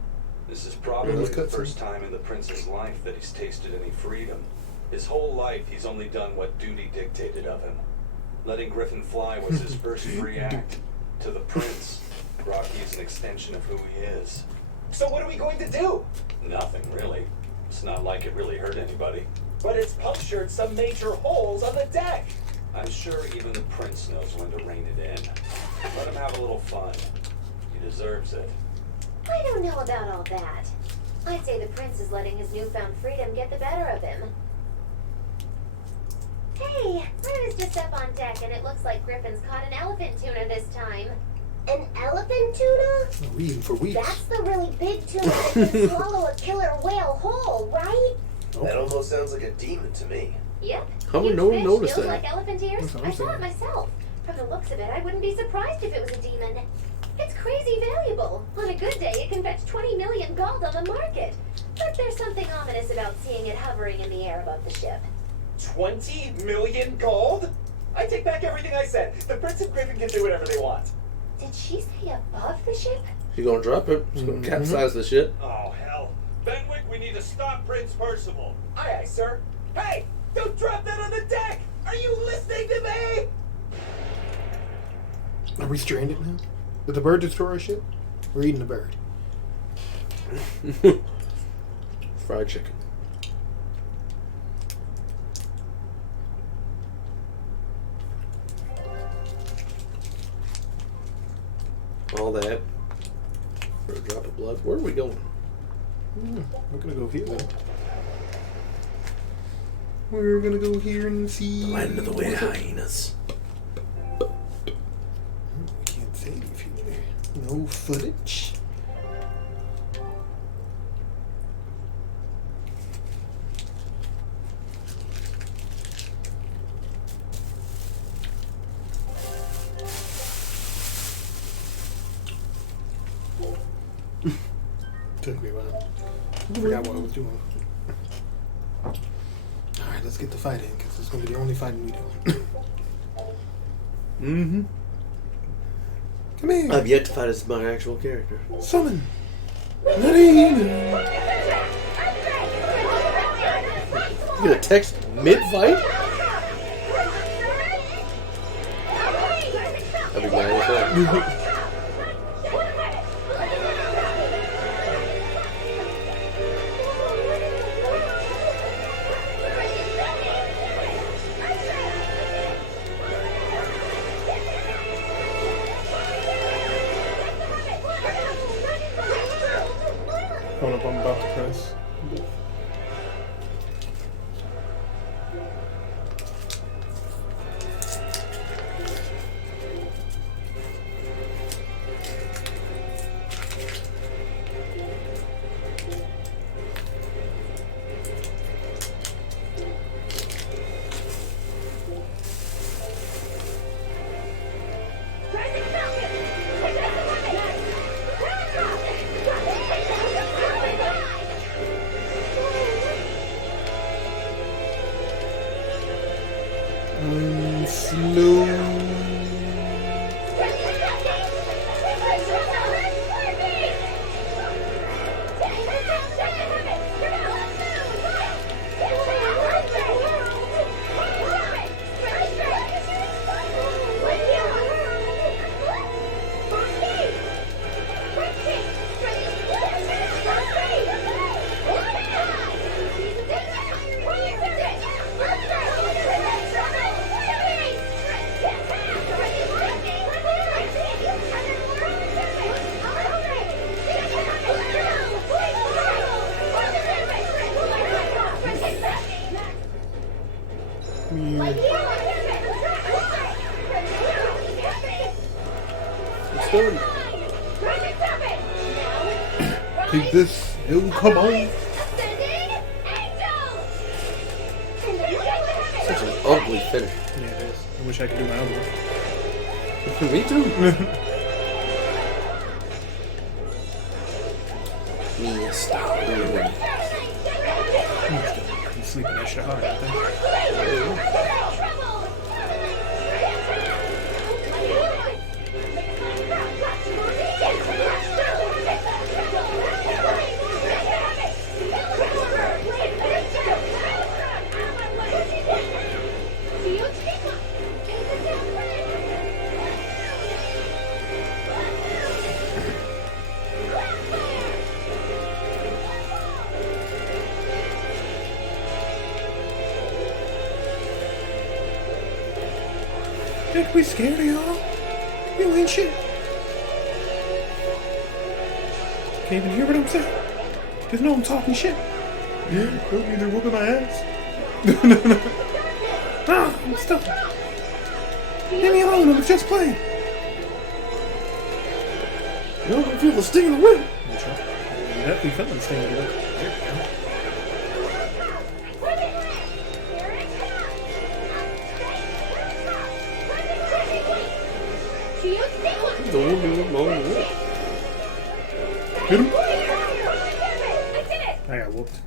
This is Yeah, probably let's the cut first some. time in the prince's life that he's tasted any freedom. His whole life, he's only done what duty dictated of him. Letting Griffin fly was his first free act. To the prince, Rocky is an extension of who he is. So what are we going to do? Nothing, really. It's not like it really hurt anybody. But it's punctured some major holes on the deck. I'm sure even the prince knows when to rein it in. Let him have a little fun. He deserves it. I don't know about all that. I'd say the prince is letting his newfound freedom get the better of him. Hey, I was just up on deck and it looks like Griffin's caught an elephant tuna this time. An elephant tuna? We're eating for weeks. That's the really big tuna that can swallow a killer whale whole, right? That almost sounds like a demon to me. Yep. How would Huge no one fish notice feels that? like elephant ears. That's what I I'm saw it saying. myself. From the looks of it, I wouldn't be surprised if it was a demon. It's crazy valuable. On a good day, it can fetch 20 million gold on the market. But there's something ominous about seeing it hovering in the air above the ship. 20 million gold? I take back everything I said. The Prince and Griffin can do whatever they want. Did she say above the ship? You're gonna drop it. It's gonna capsize the shit. Oh, hell. Benwick, we need to stop Prince Percival. Aye, aye, sir. Hey, don't drop that on the deck! Are you listening to me? Are we stranded now? Did the bird destroy our ship? We're eating the bird. Fried chicken. All that for a drop of blood. Where are we going? We're gonna go here then. We're gonna go here and see. Land of the what's up. hyenas. We can't save here. No footage. Took me a while. I forgot what I was doing. Alright, let's get the fight in, because it's going to be the only fighting we do. Mm-hmm. Come here. I've yet to fight as my actual character. Summon. Nadine. You gonna text mid-fight? I'd be glad with that. Hold up, I'm about to press. Slow. Done. Take this. Yo, come on. Such an ugly finish. Yeah, it is. I wish I could do my other one. Me too. Me stop doing. I'm sleeping that shit hard, I think. Don't be scared of y'all. You ain't shit. Can't even hear what I'm saying. Just know I'm talking shit. Yeah, don't be there whooping my ass. No. Ah, I'm stuck. Leave me alone, I was just playing. You don't feel the sting of the whip. That's right. You definitely felt the sting of the whip. There we go. The woman with my own whip. Hit him. I did it! I got whooped.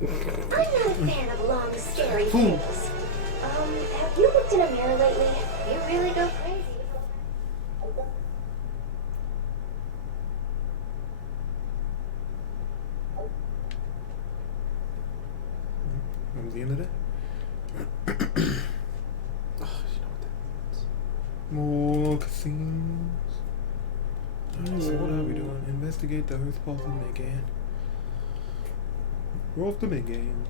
I'm not a fan of long, scary things. Have you looked in a mirror lately? You really go crazy. That was the end of that. Oh, you know what that means. More casinos. Alright, so what are we doing? Investigate the Earth Pulse of Megan. We're off to Megan.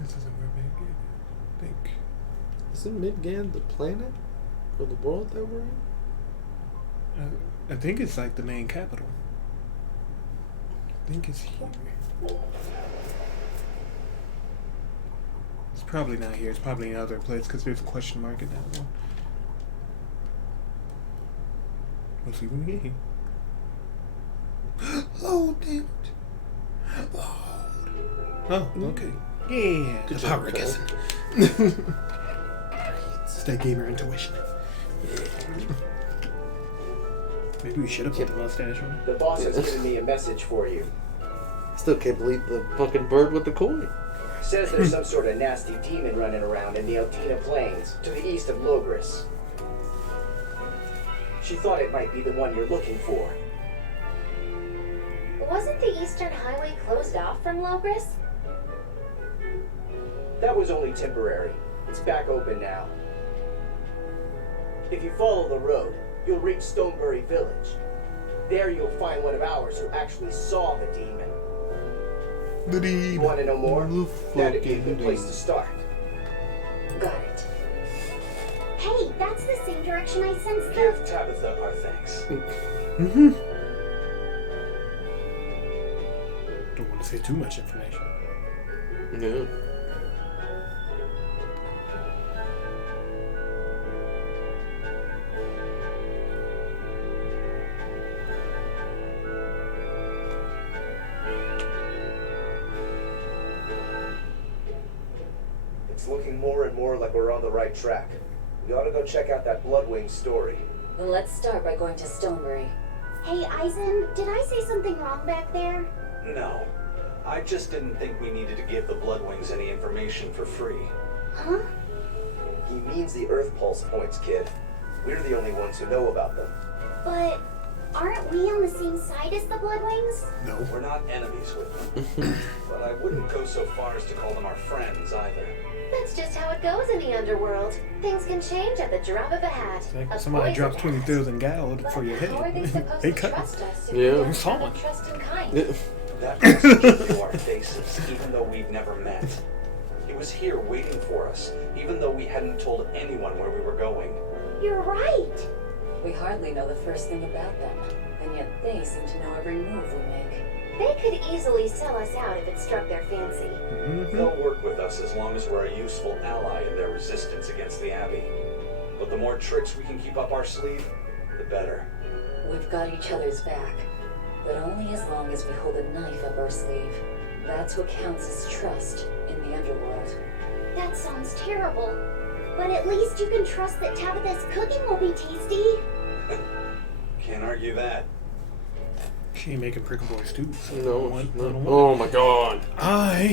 This isn't where Megan is, I think. Isn't Midgand the planet? Or the world that we're in? I think it's like the main capital. I think it's here. It's probably not here. It's probably in other place because there's a question mark in that one. We'll see when we get here. Oh, damn it. Oh, okay. Yeah, Good the job, power Cole. guessing. That gave her intuition. Maybe we should have put the mustache on. The boss has given me a message for you. Still can't believe the fucking bird with the coin. Says there's some sort of nasty demon running around in the Altina Plains, to the east of Logris. She thought it might be the one you're looking for. Wasn't the Eastern Highway closed off from Logris? That was only temporary. It's back open now. If you follow the road, you'll reach Stonebury Village. There you'll find one of ours who actually saw the demon. The demon. You want to know more? That'd be a good place to start. Got it. Hey, that's the same direction I sensed the... Give Tabitha our thanks. Mm-hmm. Don't want to say too much information. No. It's looking more and more like we're on the right track. We ought to go check out that Bloodwing story. Well, let's start by going to Stonebury. Hey, Eisen, did I say something wrong back there? No. I just didn't think we needed to give the Bloodwings any information for free. Huh? He means the Earth Pulse points, kid. We're the only ones who know about them. But aren't we on the same side as the Bloodwings? No. We're not enemies with them. But I wouldn't go so far as to call them our friends either. That's just how it goes in the underworld. Things can change at the drop of a hat. Like A when somebody poison drops hat. 20,000 gold But for your how are they head. supposed They to cut. trust us if Yeah. we don't I'm solid. have a trust in kind? Yeah. That message knew our faces, even though we've never met. He was here waiting for us, even though we hadn't told anyone where we were going. You're right. We hardly know the first thing about them, and yet they seem to know every move we make. They could easily sell us out if it struck their fancy. Mm-hmm. They'll work with us as long as we're a useful ally in their resistance against the Abbey. But the more tricks we can keep up our sleeve, the better. We've got each other's back, but only as long as we hold a knife up our sleeve. That's what counts as trust in the underworld. That sounds terrible. But at least you can trust that Tabitha's cooking will be tasty. Can't argue that. She ain't making prickle boy stew. So No. one, no. one. Oh my god. Damn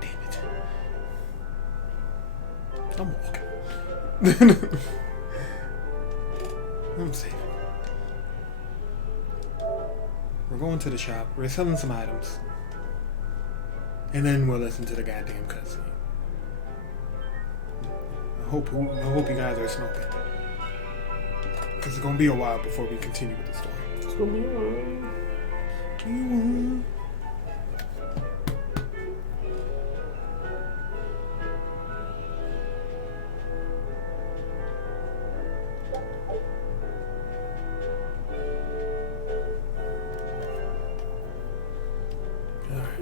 it. I'm walking. I'm safe. We're going to the shop. We're selling some items. And then we'll listen to the goddamn cutscene. hope you guys are smoking. Because it's going to be a while before we continue with the story. It's gonna be alright. Alright.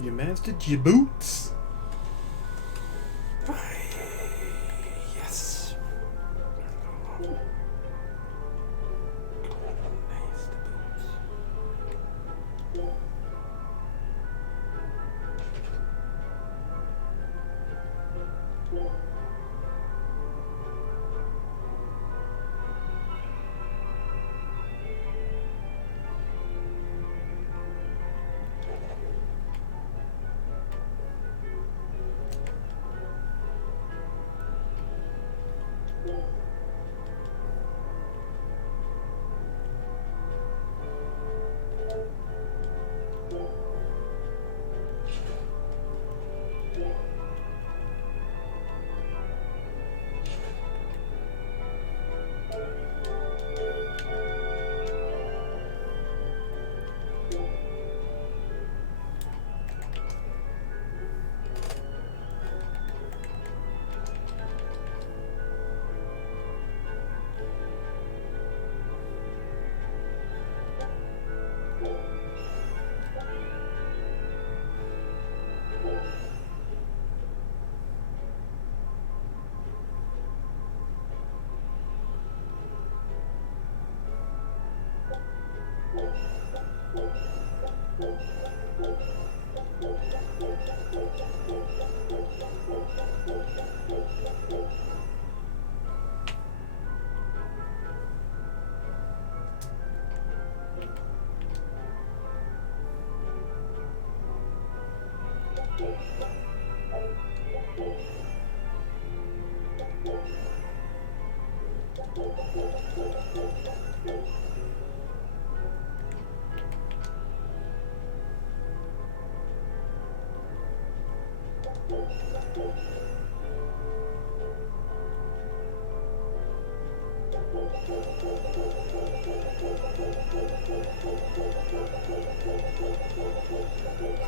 You mastered your boots. Yes.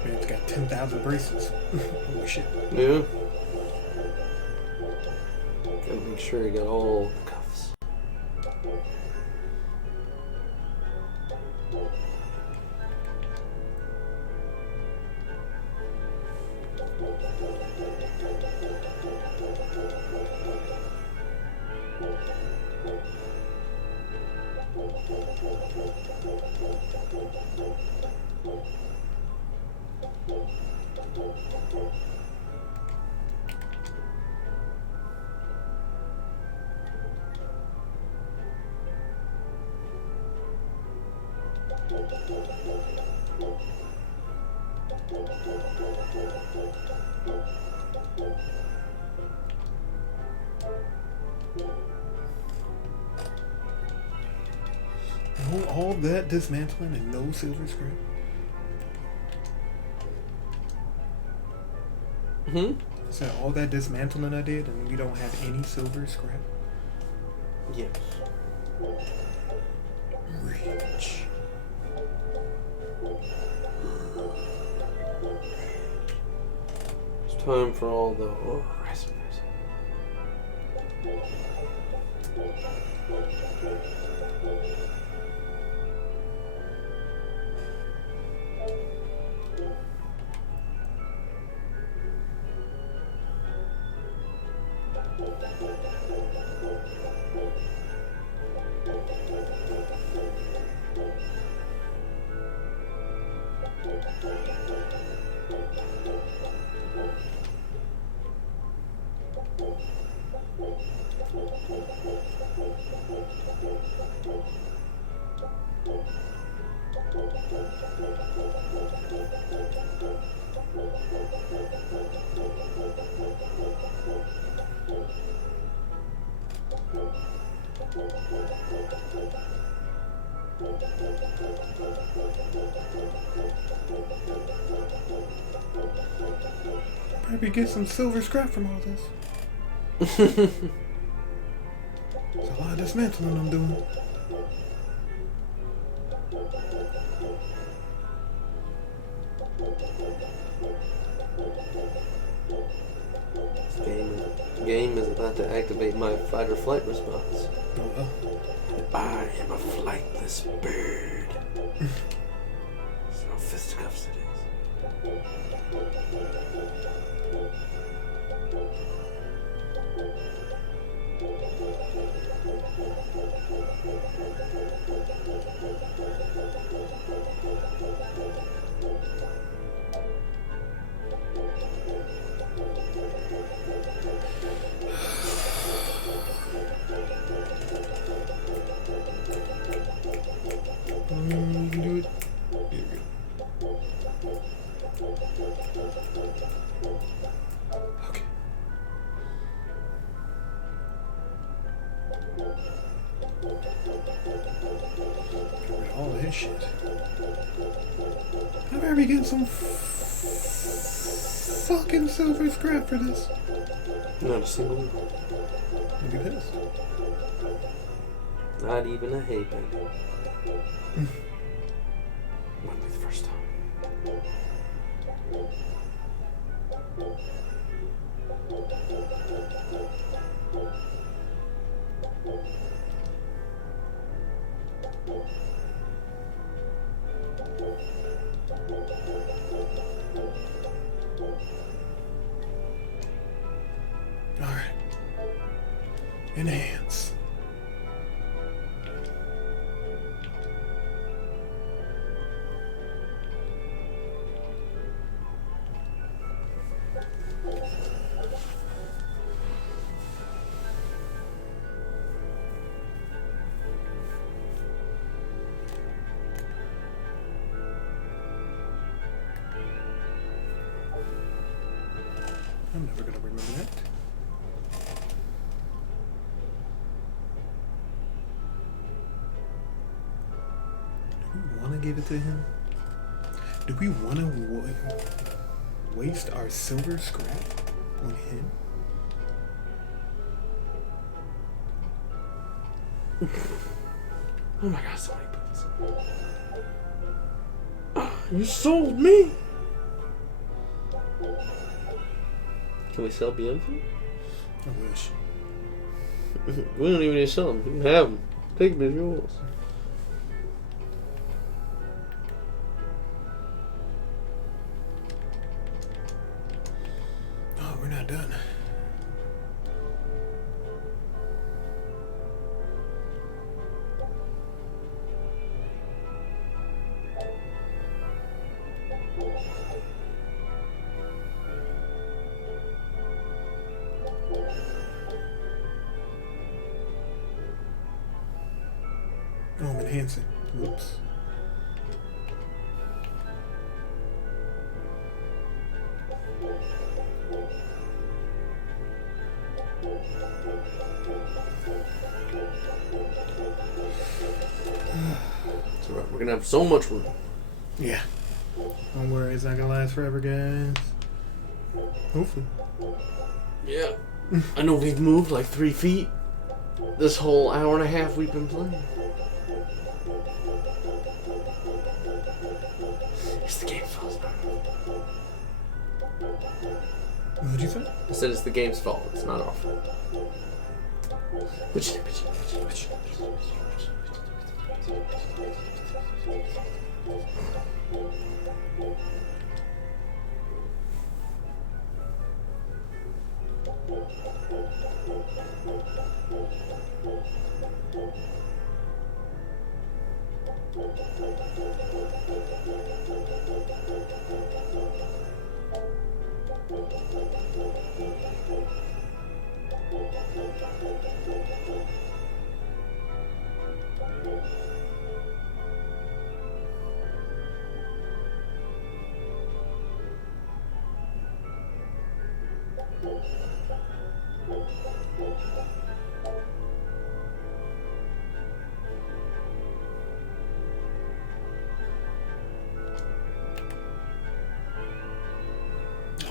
Man's got 10,000 bracelets. Holy shit. Yeah. Gotta make sure you got all the cuffs. All that dismantling and no silver scrap. So all that dismantling I did, and we don't have any silver scrap. Yes. Rich. It's time for all the recipes. Maybe get some silver scrap from all this. There's a lot of dismantling I'm doing. This game is about to activate my fight or flight response. I am a flightless bird. So fisticuffs it is. You can do it. Here we go. Okay. Get rid of all this shit. I better be getting some fucking silver scrap for this. Not a single one. Look at this. Not even a hay penny. Wouldn't be the first time. Alright. Enhance. I'm never gonna remember that. Do we want to give it to him? Do we want to waste our silver scrap on him? Oh my god, so many boots. You sold me! Can we sell BM? I wish. We don't even need to sell them. You can have them. Take them as yours. Oh, we're not done. Oh, I'm enhancing. Whoops. It's alright. We're gonna have so much room. Yeah. Don't worry, it's not gonna last forever, guys. Hopefully. Yeah. I know we've moved like 3 feet this whole hour and a half we've been playing. It's the game's fault. What did you say? I said it's the game's fault. It's not our fault.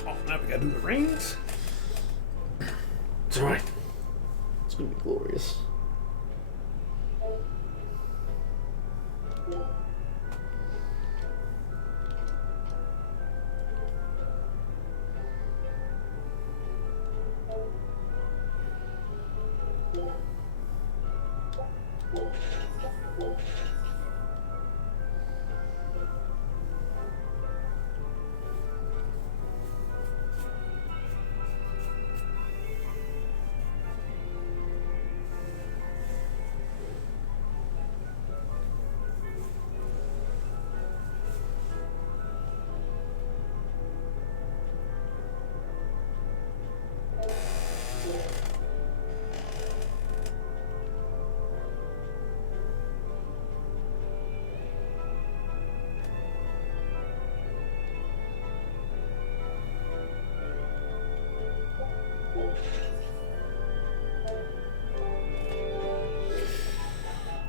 Oh, now we gotta do the rings. It's alright. It's gonna be glorious.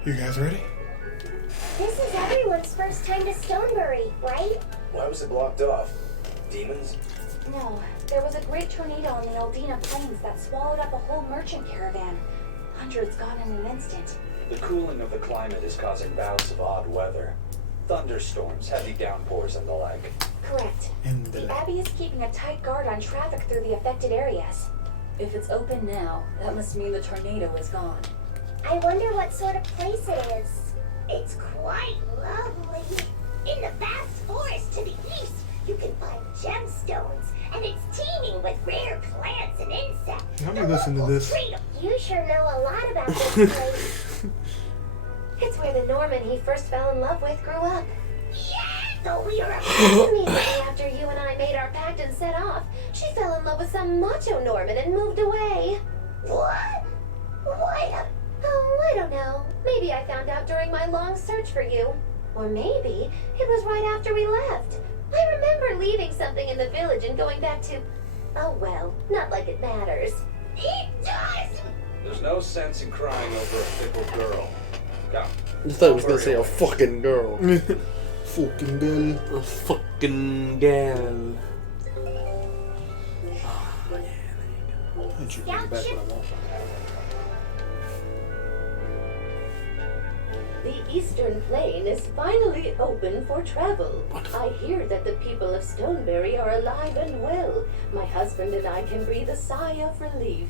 You guys ready? This is everyone's first time to Stonebury, right? Why was it blocked off? Demons? No, there was a great tornado on the Aldina Plains that swallowed up a whole merchant caravan. Hundreds gone in an instant. The cooling of the climate is causing bouts of odd weather. Thunderstorms, heavy downpours, and the like. Correct. And The Abbey is keeping a tight guard on traffic through the affected areas. If it's open now, that must mean the tornado is gone. I wonder what sort of place it is. It's quite lovely. In the vast forest to the east, you can find gemstones, and it's teeming with rare plants and insects. I'm gonna listen to this. You sure know a lot about this place. It's where the Norman he first fell in love with grew up. Yeah, so we are Immediately after you and I made our pact and set off, she fell in love with some macho Norman and moved away. What? What? Oh, I don't know. Maybe I found out during my long search for you. Or maybe it was right after we left. I remember leaving something in the village and going back to... Oh well, not like it matters. It does! There's no sense in crying over a fickle girl. Come. I thought it was gonna say a fucking girl. Fucking girl. A fucking gal. And you bring back what I want. The Eastern Plain is finally open for travel. I hear that the people of Stonebury are alive and well. My husband and I can breathe a sigh of relief.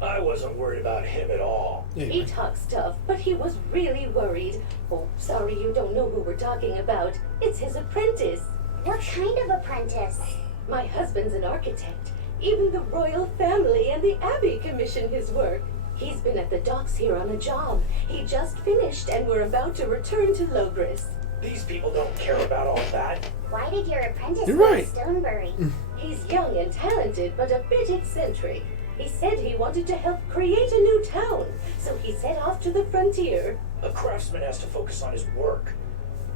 I wasn't worried about him at all. He talks tough, but he was really worried. Oh, sorry you don't know who we're talking about. It's his apprentice. What kind of apprentice? My husband's an architect. Even the royal family and the Abbey commission his work. He's been at the docks here on a job. He just finished and we're about to return to Logris. These people don't care about all that. Why did your apprentice You're go right. to Stonebury? He's young and talented, but a bit eccentric. He said he wanted to help create a new town, so he set off to the frontier. A craftsman has to focus on his work.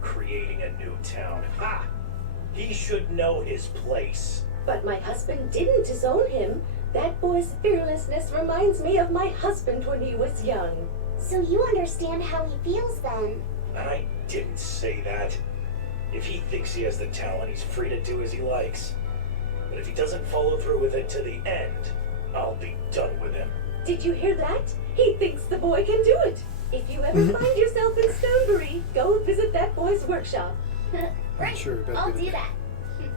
Creating a new town. Ha! He should know his place. But my husband didn't disown him. That boy's fearlessness reminds me of my husband when he was young. So you understand how he feels then? I didn't say that. If he thinks he has the talent, he's free to do as he likes. But if he doesn't follow through with it to the end, I'll be done with him. Did you hear that? He thinks the boy can do it. If you ever find yourself in Stonebury, go visit that boy's workshop. Right, Sure, better I'll be do the- that.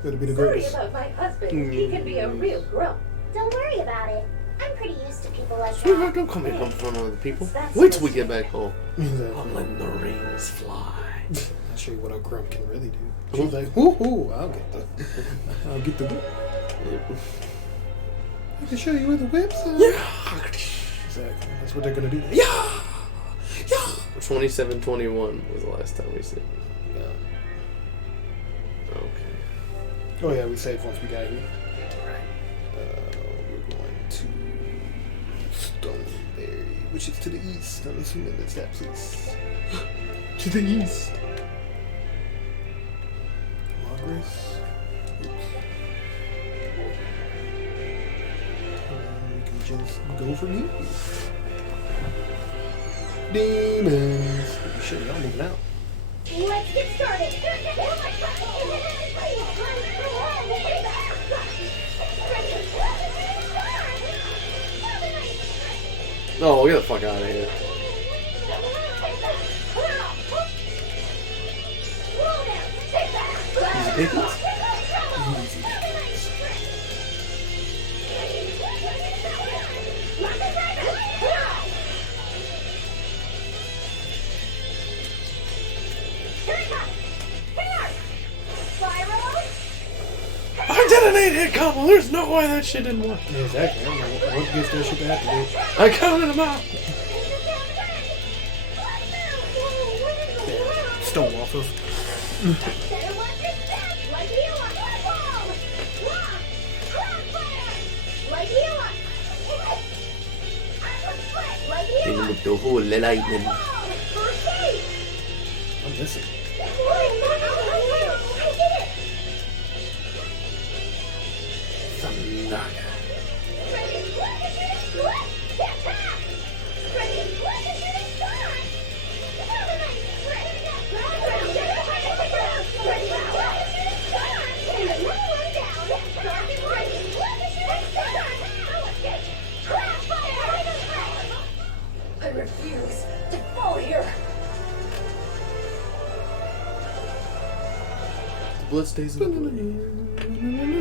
Better be the Sorry greatest. about my husband. He can be a real grump. Don't worry about it. I'm pretty used to people like Sweetheart, that. don't come here in front of other people. That's Wait till we get back home. Exactly. I'm letting the rings fly. I'll show you what a grump can really do. She's like, whoo, I'll get the whip. I can show you where the whip's at. Yeah. Exactly. That's what they're gonna do. Yeah. Yeah. 27-21 was the last time we said. Yeah. Okay. Oh yeah, we saved once we got here. We're going to Stonebury, which is to the east. I'm assuming that's that place. To the east. Logris. Oops. just go for me. Demons. Shit, y'all moving out. Let's get started. No, get the fuck out of here. Easy pickings. I detonated hit combo. There's no way that shit didn't work. Yeah, exactly. I don't know what gives that shit to activate. I counted them out. Stone off of. Even with the whole lightning. I'm missing. Thunder. I refuse to fall here. The blood stays in the blade.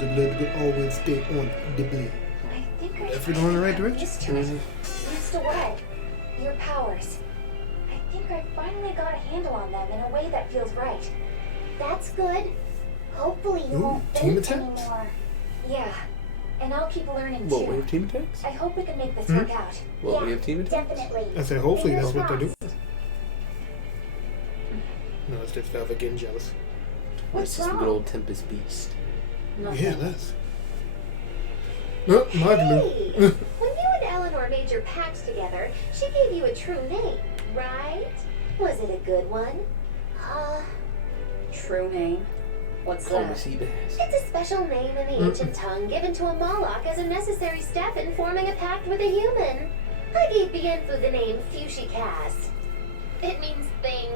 The blood will always stay on the blade. I think I Definitely going in the right finally got direction. used to it. Used to what? Your powers. I think I finally got a handle on them in a way that feels right. That's good. Hopefully you Ooh, won't team faint attacks? anymore. Yeah, and I'll keep learning What, too. we have team attacks? I hope we can make this work out. What, we Yeah, have team attacks? Definitely. I say hopefully Fingers that's what they're crossed. doing. No, it's just Velvet getting jealous. It's just a good old Tempest Beast. Nothing. Yeah, that's. No, my Hey! blue. When you and Eleanor made your pact together, she gave you a true name, right? Was it a good one? True name? What's Call me that? Seabass. It's a special name in the ancient tongue given to a Moloch as a necessary step in forming a pact with a human. I gave Bienfu the name Fushikaz. It means thing.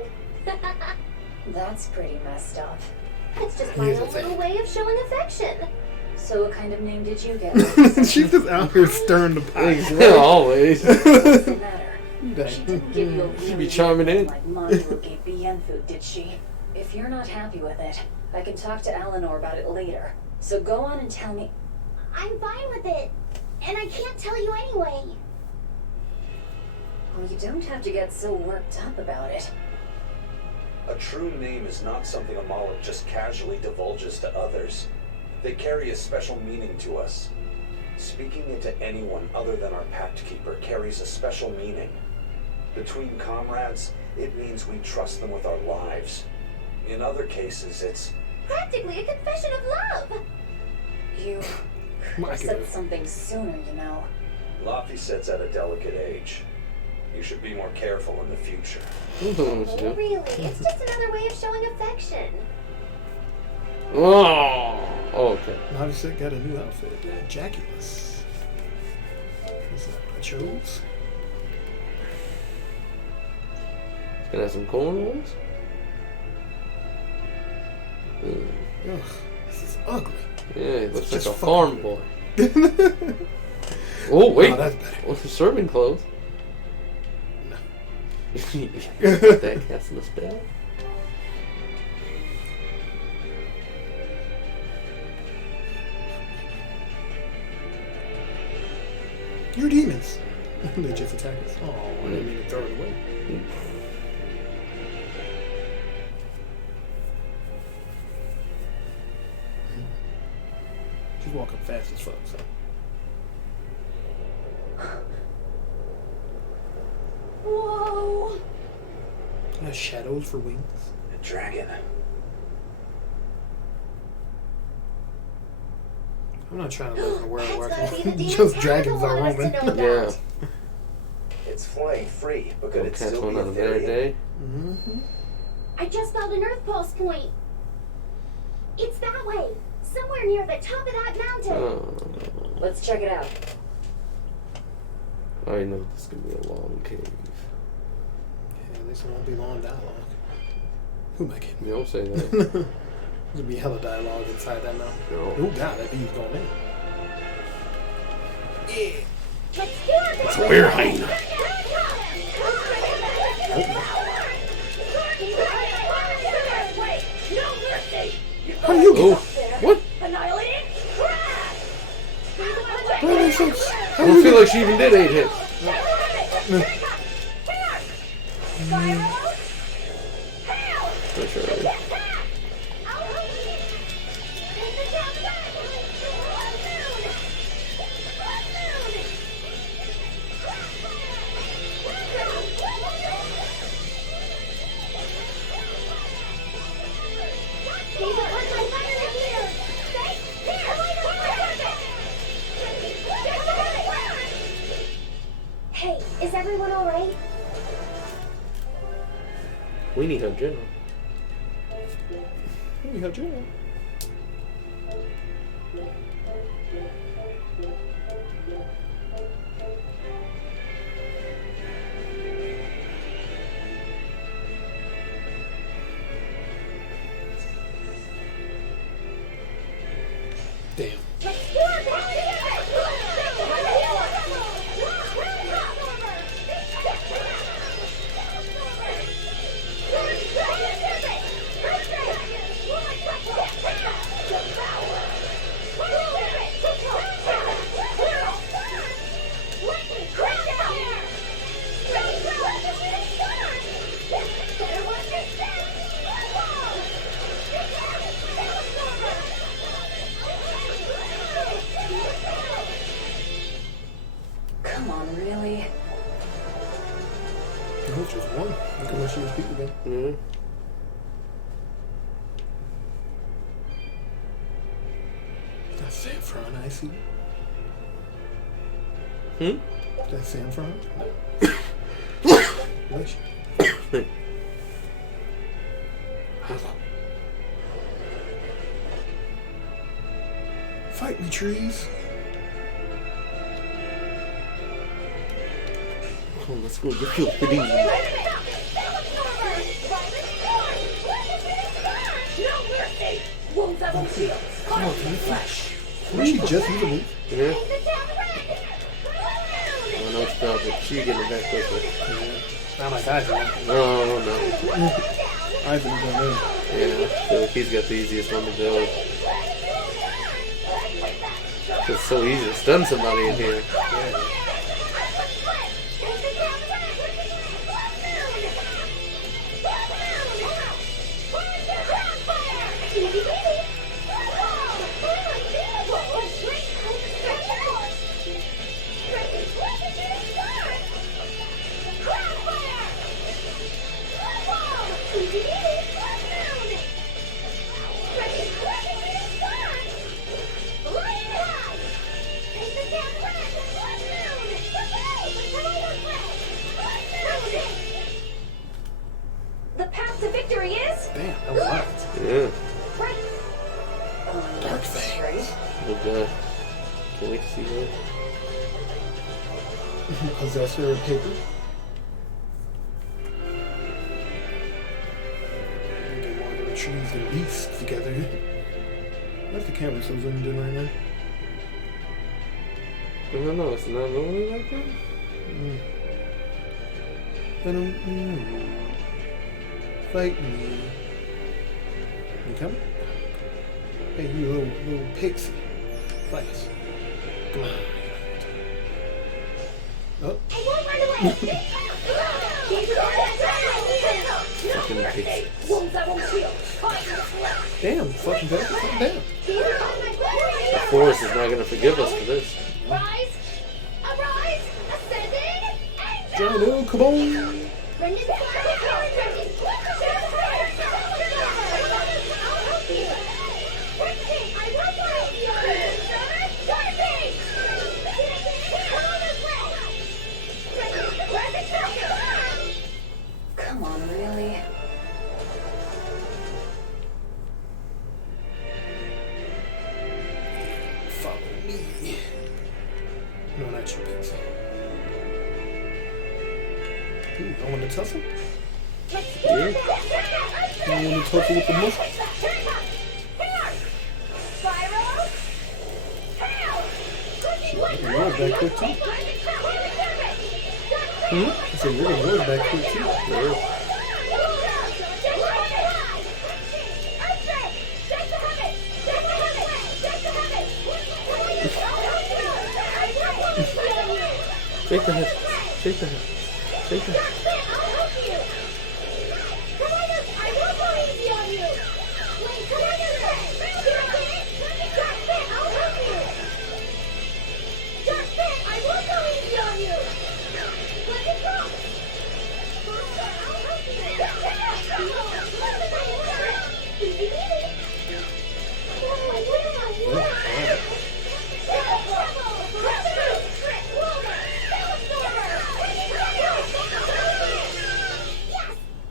That's pretty messed up. It's just my Here's own the thing. little way of showing affection. So what kind of name did you get? She's just out here stirring the pot. Always. What's the matter? She didn't give you a She'd really be chiming good in. name like Mondo gave Bienfu, did she? If you're not happy with it, I can talk to Eleanor about it later. So go on and tell me. I'm fine with it. And I can't tell you anyway. Well, you don't have to get so worked up about it. A true name is not something a Moloch just casually divulges to others. They carry a special meaning to us. Speaking it to anyone other than our Pact Keeper carries a special meaning. Between comrades, it means we trust them with our lives. In other cases, it's Practically a confession of love. You My have said goodness. something sooner, you know. Laphicet's at a delicate age. You should be more careful in the future. I'm doing what you do. Really, it's just another way of showing affection. Oh, okay. Obviously, got a new outfit. Jackulous. That's not what I chose. It's gonna have some cornrows. Ugh, this is ugly. Yeah, he looks like Just a fucking- farm boy. Oh, wait. Oh, that's better. What's the serving clothes? No. Put that cast in the spell. You're demons. They just attack us. Oh, I didn't mean to throw it away. She's walking fast as fuck, so. Whoa! Has shadows for wings. A dragon. I'm not trying to live in a world That's where gotta be the demon just Tabitha dragons are wanted us to roaming. know Yeah. about. It's flying free, but could Don't it catch still one be on a a bad variant? day. Mm-hmm. I just found an Earth Pulse point. It's that way. Somewhere near the top of that mountain. Let's check it out. I know this is gonna be a long cave. Yeah, at least it won't be long dialogue. Who am I kidding? You don't say that. There's gonna be hella dialogue inside that mountain. No. Oh god, that bee's going in. Yeah. Let's do it. It's where hiding. How you get up there? What? Annihilated. Bro, that's I don't feel like she even did 8 hits. For sure. Hey, is everyone alright? We need her general. We have Juno. Damn. Come on, really? No, it's just one. Look at what she was speaking again. Mm-hmm. That's saffron, I see. Hmm? That's saffron? Bless you. Fight me, trees. Oh, let's go get your pretty. Wounds that won't heal. Come on, can you flash? Didn't she just use a move? Yeah. I know it's about, but she getting it back quickly. Not like I do. No. I think going in. Yeah, I feel like he's got the easiest one to build. It's so easy to stun somebody in here. The path to victory is Damn, that was hot. Yeah. Dark thing. Right? But, can't wait to see that. Possessor of paper. Get more of the trees and beasts together. What's the camera so zoomed in right now? I don't know, it's not really like that? I don't know. Fight me. You coming? Hey, you little pixie. Fight us. Come on. Oh. Fucking pixie. wounds that won't heal. Damn, fucking better. Calm down. The forest is not gonna forgive us for this. Rise! Arise! Ascending! And Johnny, come on. Brendan, Come on, really? Machu Picchu. Ooh, I want to tussle? Yeah. I want to tussle with the muscle? Shit, your yours back quick too. I said you're gonna yours back quick too. Yeah. Shake the head. Shake the head. Shake the head.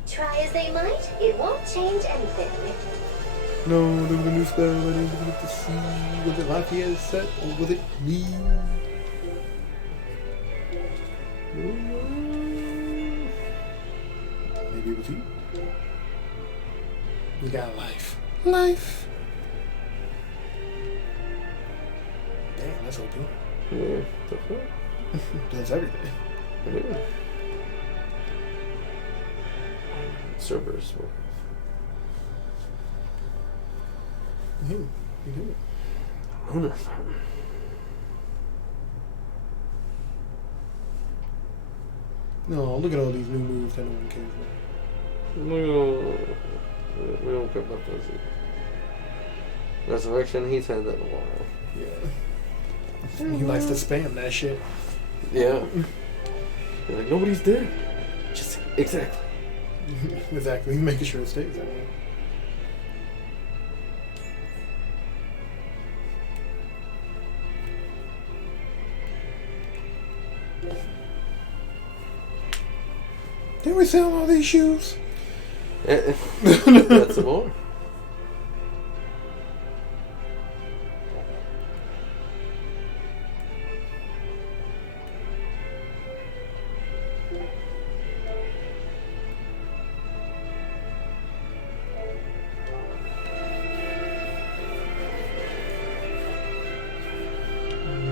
Try as they might, it won't change anything. No, there was a new spell. I didn't get to see. Was it Lafayette set or was it me? Maybe it was you. We got life. Life. Damn, that's OP. Yeah. The fuck? Does everything. Yeah. Cerberus. You do. Lunar. No, look at all these new moves that no one cares about. We don't care about those either. Resurrection, he's had that in a while. Yeah. He likes to spam that shit. Yeah. You're like, nobody's dead. Just exactly. Exactly. He's making sure it stays that way. Did we sell all these shoes? Got some more.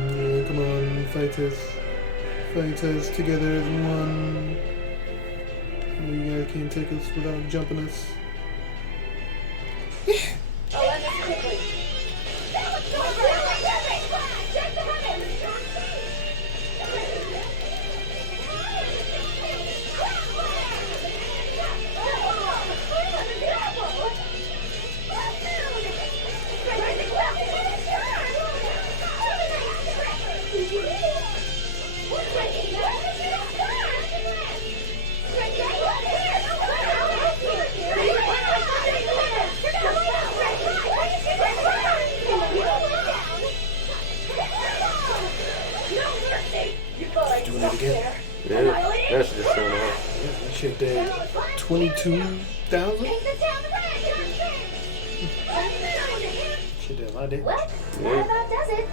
Yeah, come on, fight us together as one. You guys can't take us without jumping us. I'll end this quickly. Doing it again. Yeah, that's just showing off. Yeah, that shit did 22,000? Shit did a lot of damage. Well, that about does it.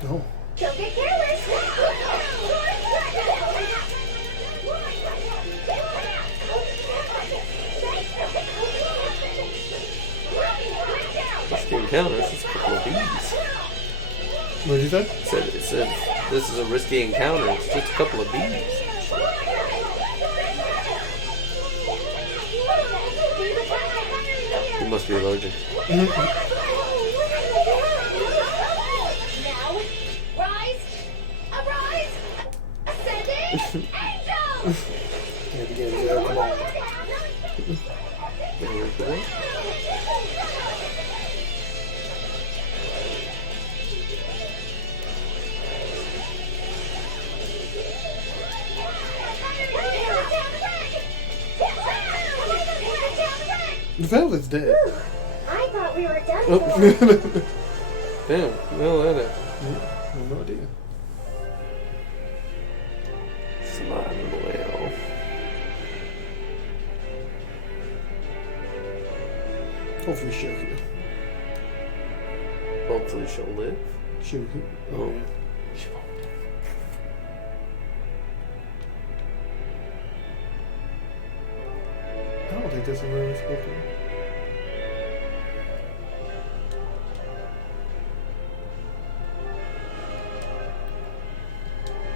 No. Don't get careless. Risky encounter. This is a couple of bees. What'd you say? It said this is a risky encounter. It's just a couple of bees. You must be allergic. Now, rise, arise, ascending, angel! Yeah, begin. Yeah, come on. The Velvet's dead. I thought we were done for. Damn, no, that happened. Yeah, I have no idea. Slide in the well. Hopefully she'll heal. Hopefully she'll live. She'll heal. Oh. Yeah. She won't. I don't think that's where we're supposed to be.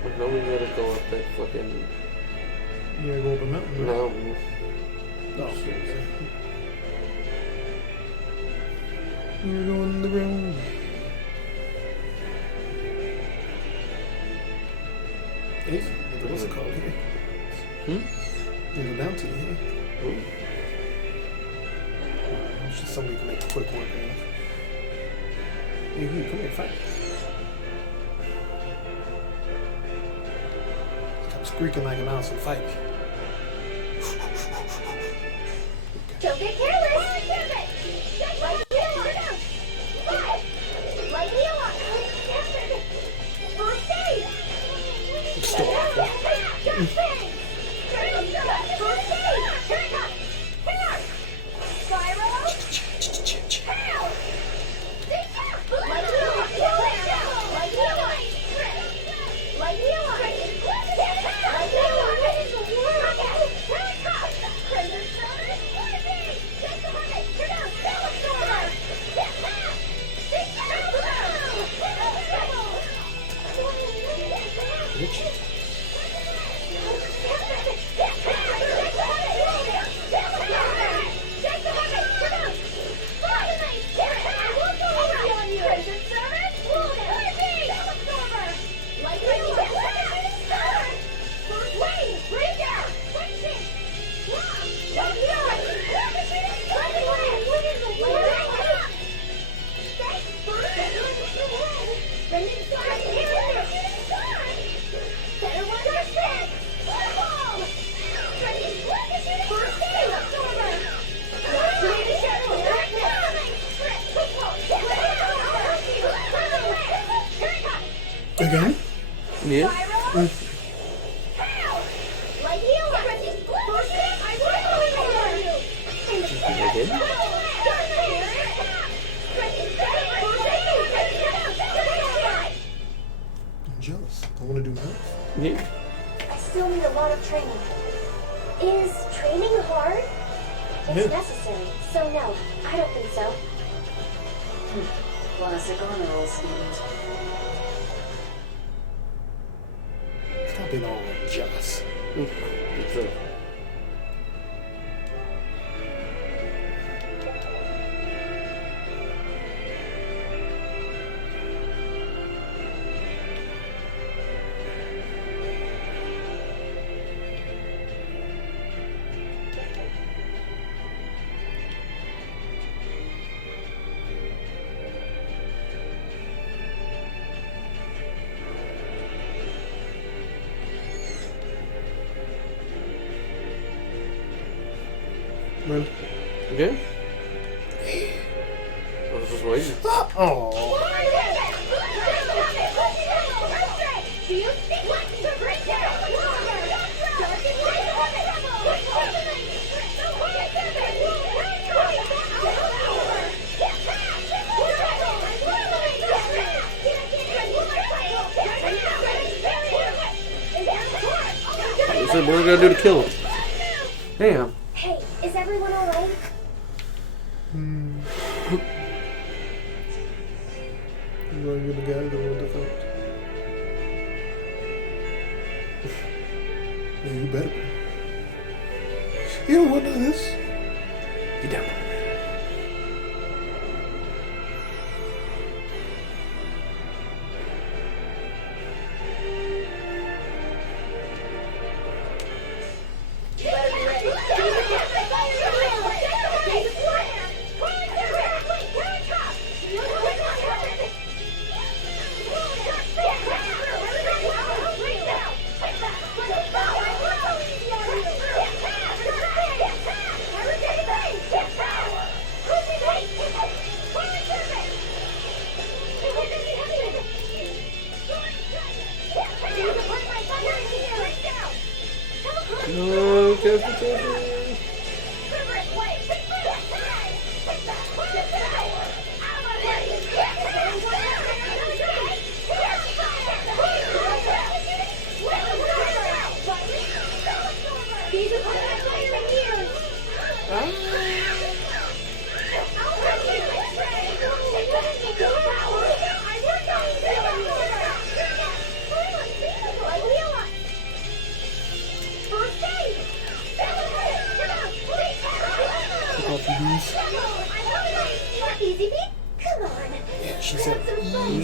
But no, we gotta go up that fucking You gotta go up a mountain. Right? mountain. Oh, okay. You're going the wrong way. Hey, what's it called here? There's a bounty here. Ooh. It's just something you can make a quick work of. Hey, you come here, fight. Stop squeaking like a mouse and fight. Don't get careless. Light the alarm. Light the alarm. First aid. Stop. First aid. Here it comes. Spiral. Help. Light the alarm. Light the alarm. Light the alarm. Light the alarm. Here it comes. Crimson Silver. Take the hermit. Here goes. Bell absorber. Again? Yeah. Again? I'm jealous. I want to do more. Yeah. I still need a lot of training. Is training hard? It's Yeah. necessary, so no, I don't think so. Classic honor roll student. Stop being all jealous. It's a Well, okay. I was just waiting. oh. What's that boy gotta do to kill him? Damn. Hey, is everyone alright? You want to be the guy that wants to fight? Yeah, you better be. You don't want none of this. You down. Get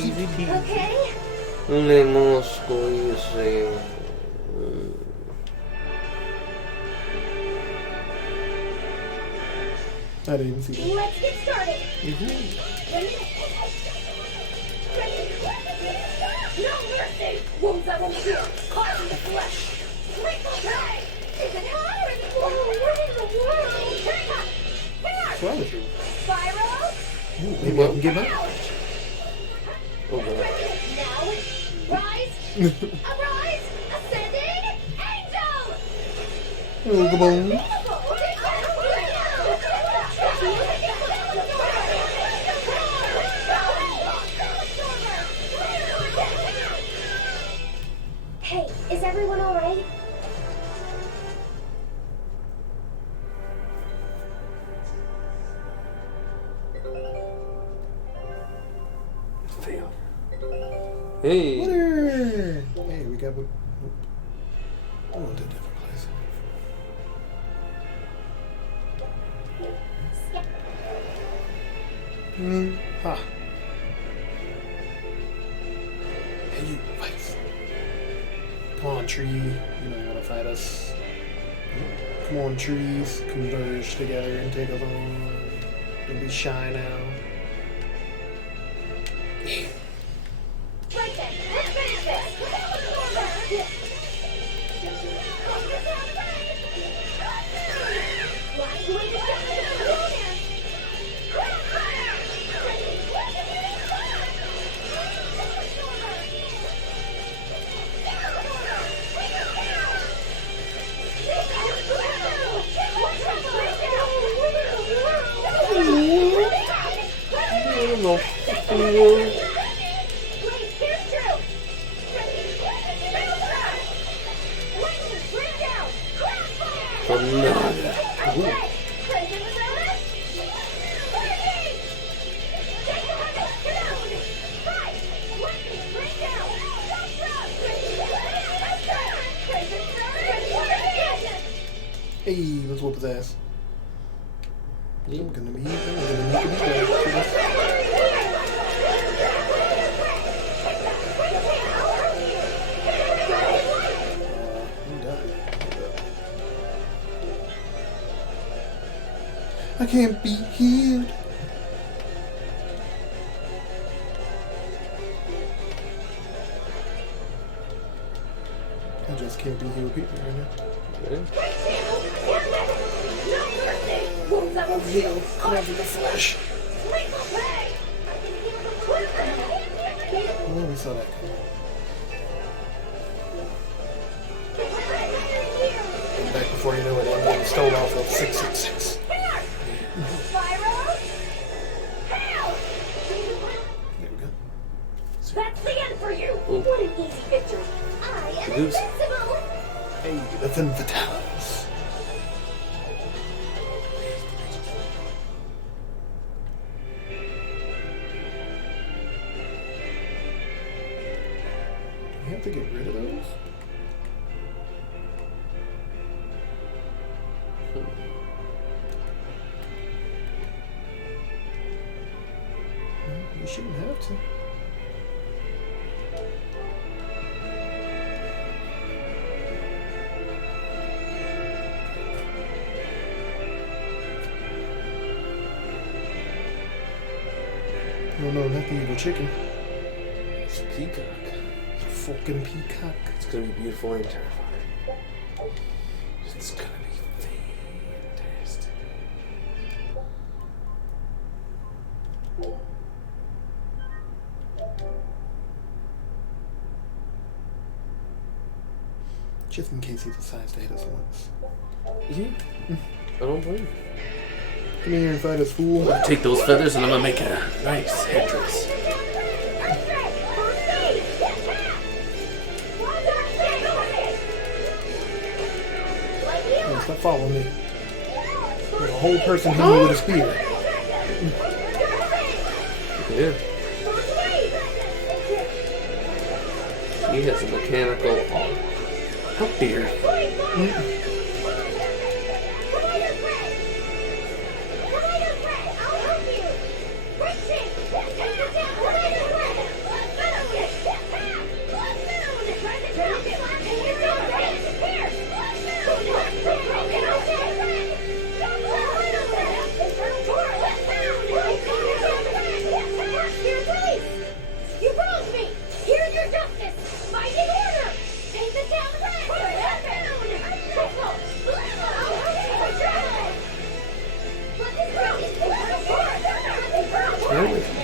Easy peasy. Okay? Le mosco ese. I didn't even see that. Let's get started. No mercy! Wounds that won't heal. Caught in the flesh. Hey! Is it hot or is it warm? What in the world? Turn up! What's wrong with you? Spyro? Ooh, maybe I can give up. Oh god. Now, rise! Arise! Ascending! Angel! Oh, come on. Hey, is everyone alright? Fail. Hey. Winner! Hey, we got one. Oh, to a different place. Ha. Hey, you, fight. Come on, tree. You know you want to fight us. Come on, trees. Converge together and take us on. Don't be shy now. Right then, let's finish this! Hey, let's whoop his ass. Yeah. I'm gonna need to be there for this. I'm done. I can't be healed. I just can't be healed people right now. Wounds that won't heal. Caught in the flesh. Oh, we saw that coming. And back before you know it, I'm getting stole off of 666. There we go. That's the end for you! What an easy victory. I am Goose. invincible. Hey, the Femme Fatales. Do we have to get rid of those? We shouldn't have to. Oh no, not the evil chicken. It's a peacock. It's a fucking peacock. It's gonna be beautiful and terrifying. It's gonna be fantastic. Just in case he decides to hit us once. Yeah. I don't blame you. Come here and fight us, fool. Take those feathers and I'm gonna make a nice headdress. Stop following me. There's a whole person hitting me with a spear. Yeah. He has a mechanical arm. How dare you?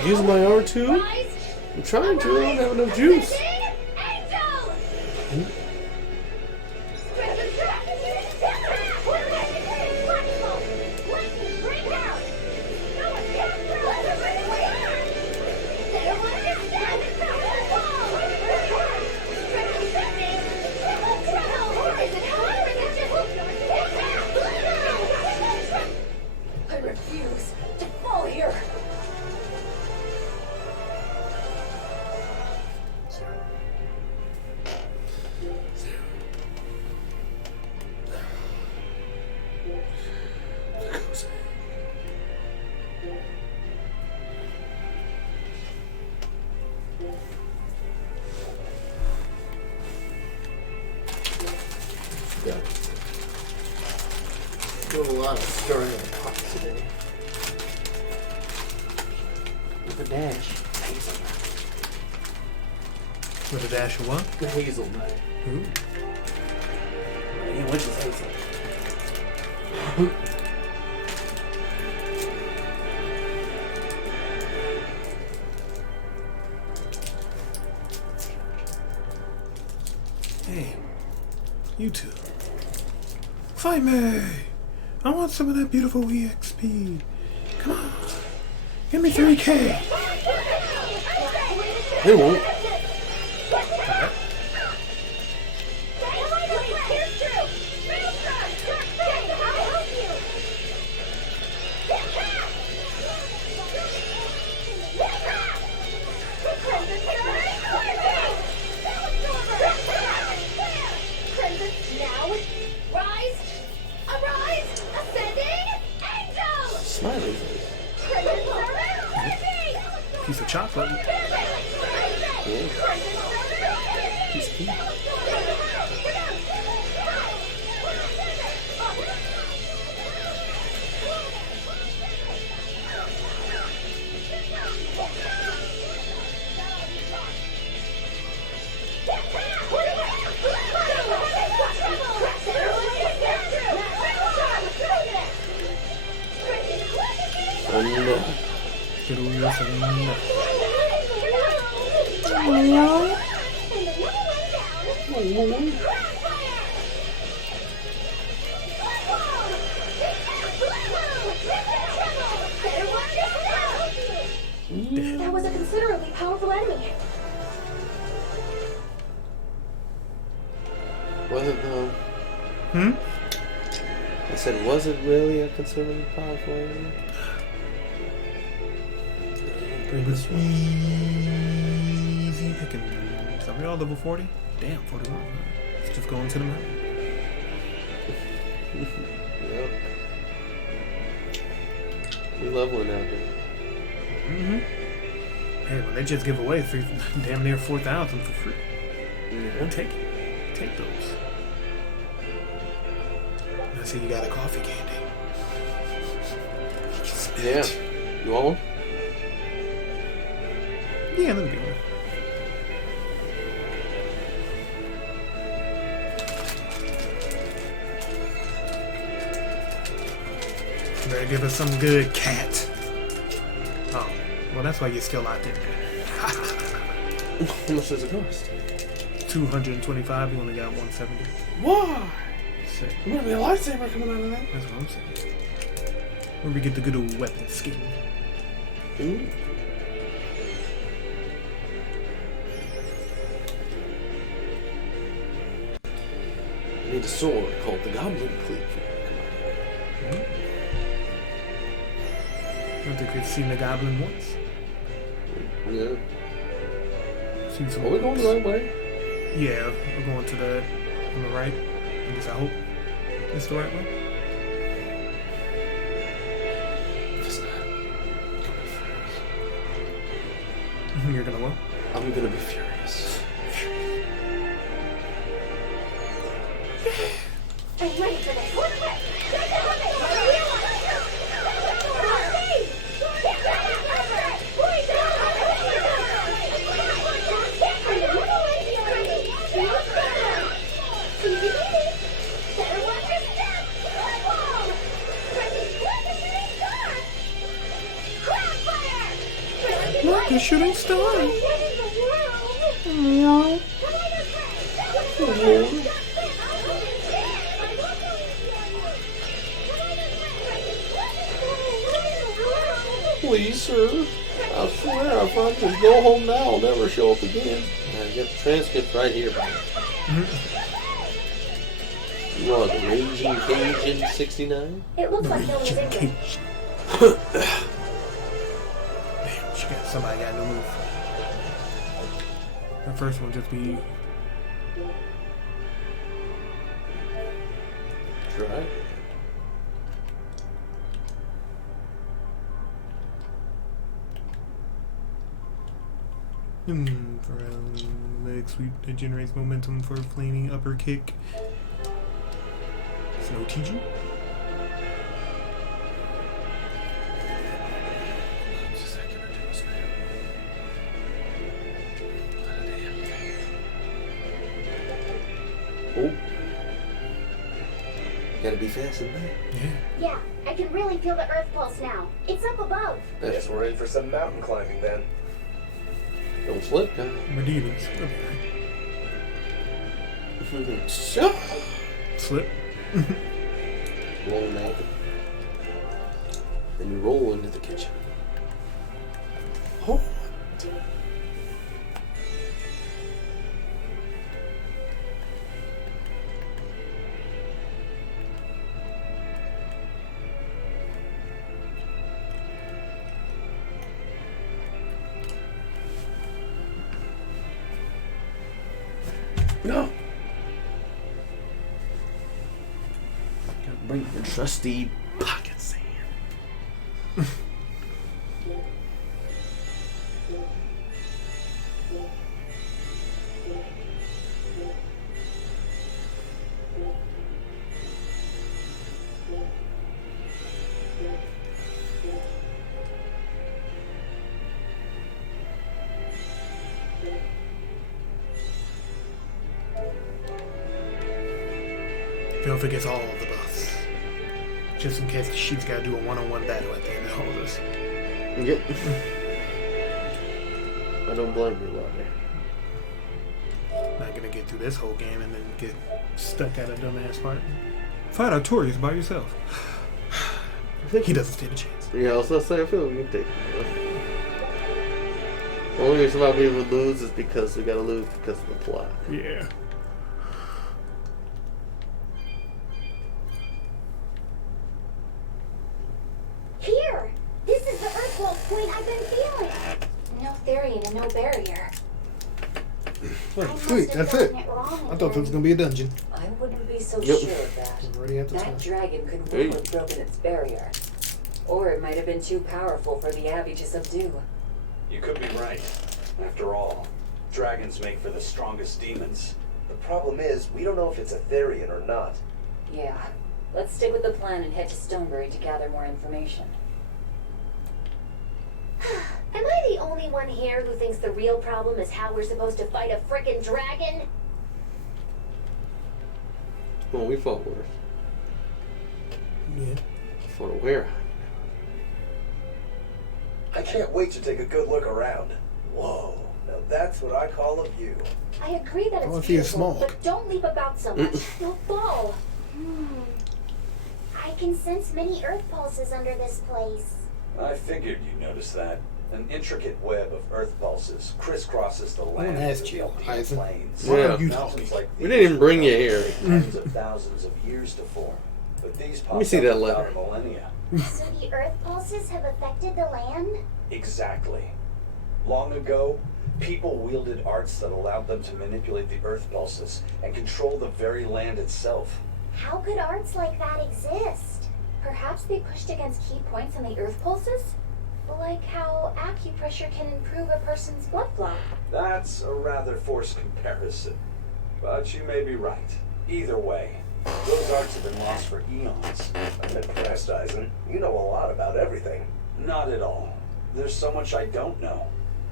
use my R2? Rise. I'm trying to. I don't have enough juice. Angel. I refuse to fall here. Yeah. Doing a lot of stirring in the pot today. With a dash. With a dash of what? The hazelnut. Ooh. Yeah, which is hazelnut? Hey, you two. Fight me! I want some of that beautiful EXP. Come on. Give me 3K. They won't. Smiley face. Piece of chocolate. Yeah. Piece of cake. Pero yo soy una- That was a considerably powerful enemy. Was it though? Hmm? I said, was it really a considerably powerful enemy? It was easy pickings. Are we all level 40? Damn, 41. Let's just go into the map. Yep. We leveling out there. Mm-hmm. Hey, when they just give away damn near 4,000 for free. Yeah. Take it. Take those. I see you got a coffee candy. Yeah. You want one? Yeah, let me get one. Better give us some good cat. Oh, well, that's why you're still out there. How much does it cost? 225, we only got 170. Why? Sick. There's gonna be a lightsaber coming out of that. That's what I'm saying. Where we get the good old weapon skin. Ooh. I need a sword called the Goblin Cleave. I think we've seen the goblin once. Yeah. Seen some. Are we going the right way? Yeah, we're going to the on the right. At least I hope it's the right way. If it's not, I'm gonna be furious. You're gonna what? I'm gonna be furious. I'm ready for this. shooting star. What in the world? Please, sir. I swear if I just go home now, I'll never show up again. I got the transcript right here. You are the Raging Cajun 69? It looks like no one's injured. Damn, somebody got no move. The first one just be Right. for a leg sweep that generates momentum for a flaming upper kick. Snow TG. Oh. Gotta be fast in there. Yeah, I can really feel the earth pulse now. It's up above. Guess we're in for some mountain climbing then. Don't slip, huh? Medivans. Slip. Roll now. Then you roll into the kitchen. Oh. No. Gotta bring your trusty pocket sand. Don't forget all the buffs. Just in case the sheep's gotta do a one-on-one battle at the end of all this. Yep. I don't blame you, Rodney. Not gonna get through this whole game and then get stuck at a dumbass part. Fight Artorias by yourself. I think he doesn't stand a chance. Yeah, I was gonna say, I feel we can take it. The only reason why we would lose is because we gotta lose because of the plot. Yeah. Here! This is the earth pulse point I've been feeling. No Therian and no barrier. Oh, sweet, that's it. I thought this was gonna be a dungeon. I wouldn't be so Yep. sure of that. Already at the That top. dragon could Hey. well have broken its barrier. Or it might have been too powerful for the Abbey to subdue. You could be right. After all, dragons make for the strongest demons. The problem is, we don't know if it's a Therian or not. Yeah. Let's stick with the plan and head to Stonebury to gather more information. Am I the only one here who thinks the real problem is how we're supposed to fight a frickin' dragon? Well, we fought worse. Yeah. For where? I can't wait to take a good look around. Whoa, now that's what I call a view. I agree that Oh, it's if he is beautiful, small. but don't leap about so much. You'll fall. I can sense many earth pulses under this place. I figured you'd notice that. An intricate web of earth pulses crisscrosses the land. ask of the you, Alpine Isaac. plains. Why Yeah. are you Mountains talking? like We didn't even bring you here. take tens of thousands of years to form, but these Let me popped see up that in letter. about a millennia. So the earth pulses have affected the land? Exactly. Long ago, people wielded arts that allowed them to manipulate the earth pulses and control the very land itself. How could arts like that exist? Perhaps they pushed against key points on the earth pulses? Like how acupressure can improve a person's blood flow. That's a rather forced comparison, but you may be right. Either way, those arts have been lost for eons. I'm impressed, Eisen. You know a lot about everything. Not at all. There's so much I don't know.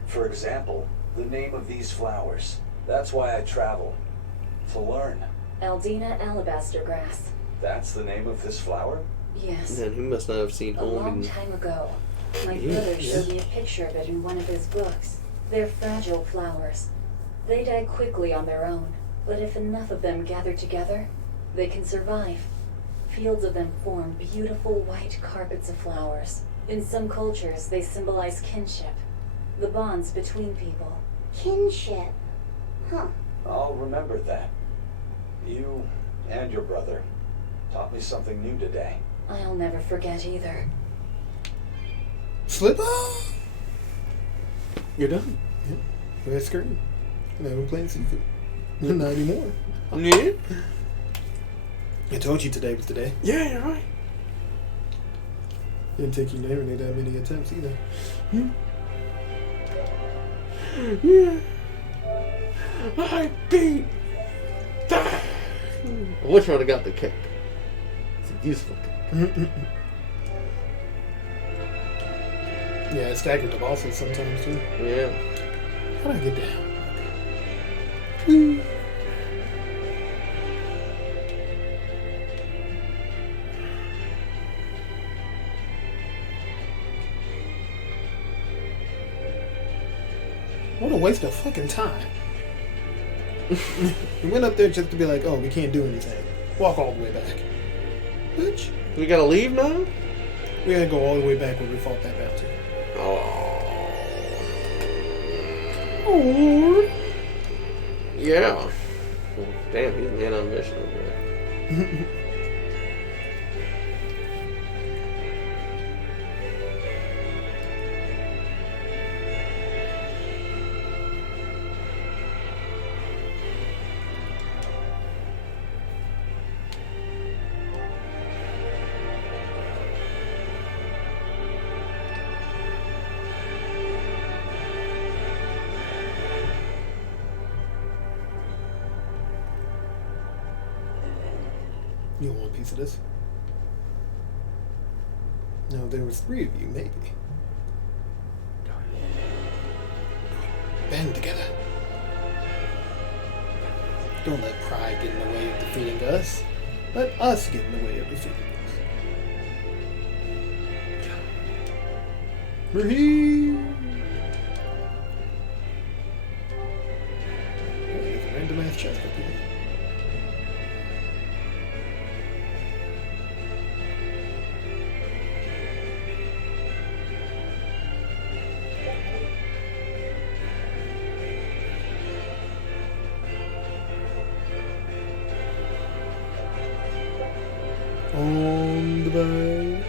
For example, the name of these flowers. That's why I travel. To learn. Eldina alabaster grass. That's the name of this flower? Yes. Man, he must not have seen A home long in time ago, My brother showed me a picture of it in one of his books. They're fragile flowers. They die quickly on their own, but if enough of them gather together, they can survive. Fields of them form beautiful white carpets of flowers. In some cultures, they symbolize kinship, the bonds between people. Kinship. Huh. I'll remember that. You and your brother taught me something new today. I'll never forget either. Slip off. You're done. Yep. Red screen. Now we're playing seafood. Not anymore. Yeah. I told you today was the day. Yeah, you're right. Didn't take you nearly that many attempts either. Yeah. I beat that. Which one got the cake? It's a useful cake. Yeah, I staggered the bosses sometimes too. Yeah. How do I get down? What a waste of fucking time. We went up there just to be like, oh, we can't do anything. Walk all the way back. Bitch. We gotta leave now? We gotta go all the way back where we fought that bounty. Oh. Yeah. Damn, he's man on mission over there. You want a piece of this? No, there was 3 of you, maybe. Band together. Don't let pride get in the way of defeating us. Let us get in the way of defeating us. Raheem! There's a random ass chest up here. On the bay.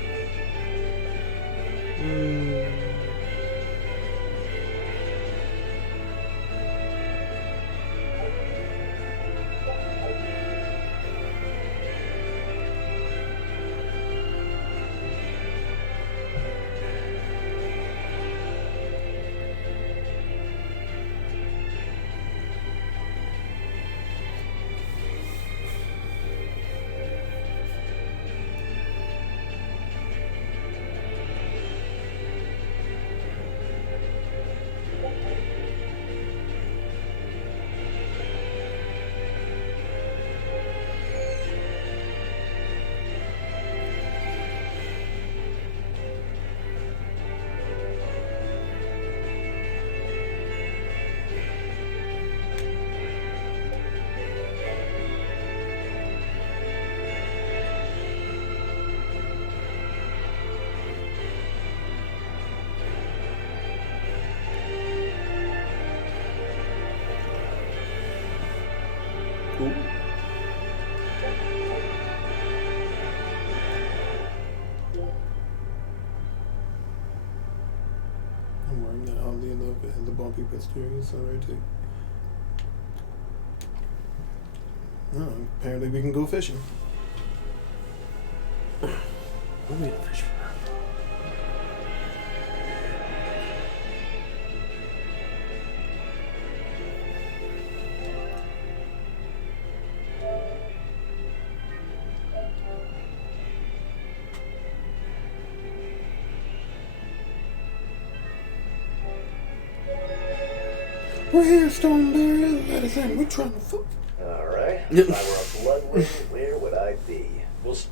Ooh. I'm wearing that oddly enough. It has the bumpy posterior, so right too. Oh, apparently we can go fishing. We'll be fishing. We're here, Stoneberry. Let us in. We're trying to fuck. Alright. If I were a bloodling, where would I be? Pioneer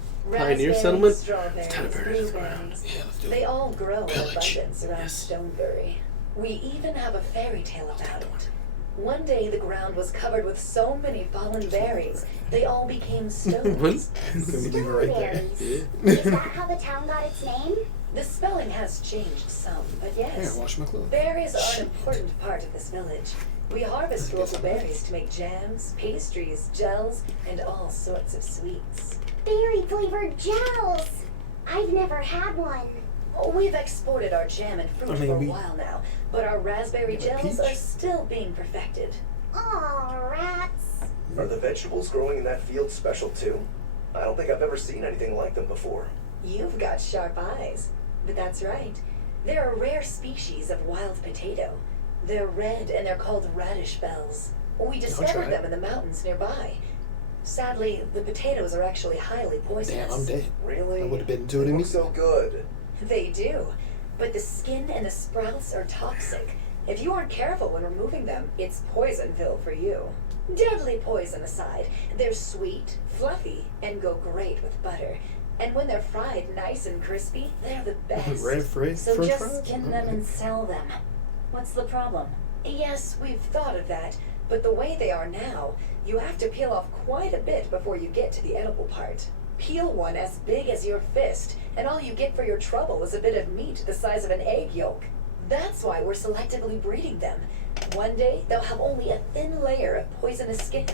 Raspberries, settlement? strawberries, It's time to burn this ground. blueberries. Yeah, let's do They it. all grow in Pillage. abundance around Yes. Stonebury. We even have a fairy tale about it. One day the ground was covered with so many fallen berries, they all became stones. Leave it right there. Stoneberries. Is that how the town got its name? The spelling has changed some, but Here, yes. wash my clothes. Berries are an important part of this village. We harvest local berries to make jams, pastries, gels, and all sorts of sweets. Berry flavored gels. I've never had one. We've exported our jam and fruit I mean, for a we- while now, but our raspberry Yeah, gels peach. are still being perfected. Aw, rats. Are the vegetables growing in that field special too? I don't think I've ever seen anything like them before. You've got sharp eyes. But that's right. They're a rare species of wild potato. They're red and they're called radish bells. We discovered try them it. in the mountains nearby. Sadly, the potatoes are actually highly poisonous. Damn, I'm dead. Really? I would've been to it They look immediately. so good. They do. But the skin and the sprouts are toxic. If you aren't careful when removing them, it's Poisonville for you. Deadly poison aside, they're sweet, fluffy, and go great with butter. And when they're fried nice and crispy, they're the best. Red fries? So French just fries? skin them and sell them. What's the problem? Yes, we've thought of that, but the way they are now, you have to peel off quite a bit before you get to the edible part. Peel one as big as your fist, and all you get for your trouble is a bit of meat the size of an egg yolk. That's why we're selectively breeding them. One day, they'll have only a thin layer of poisonous skin.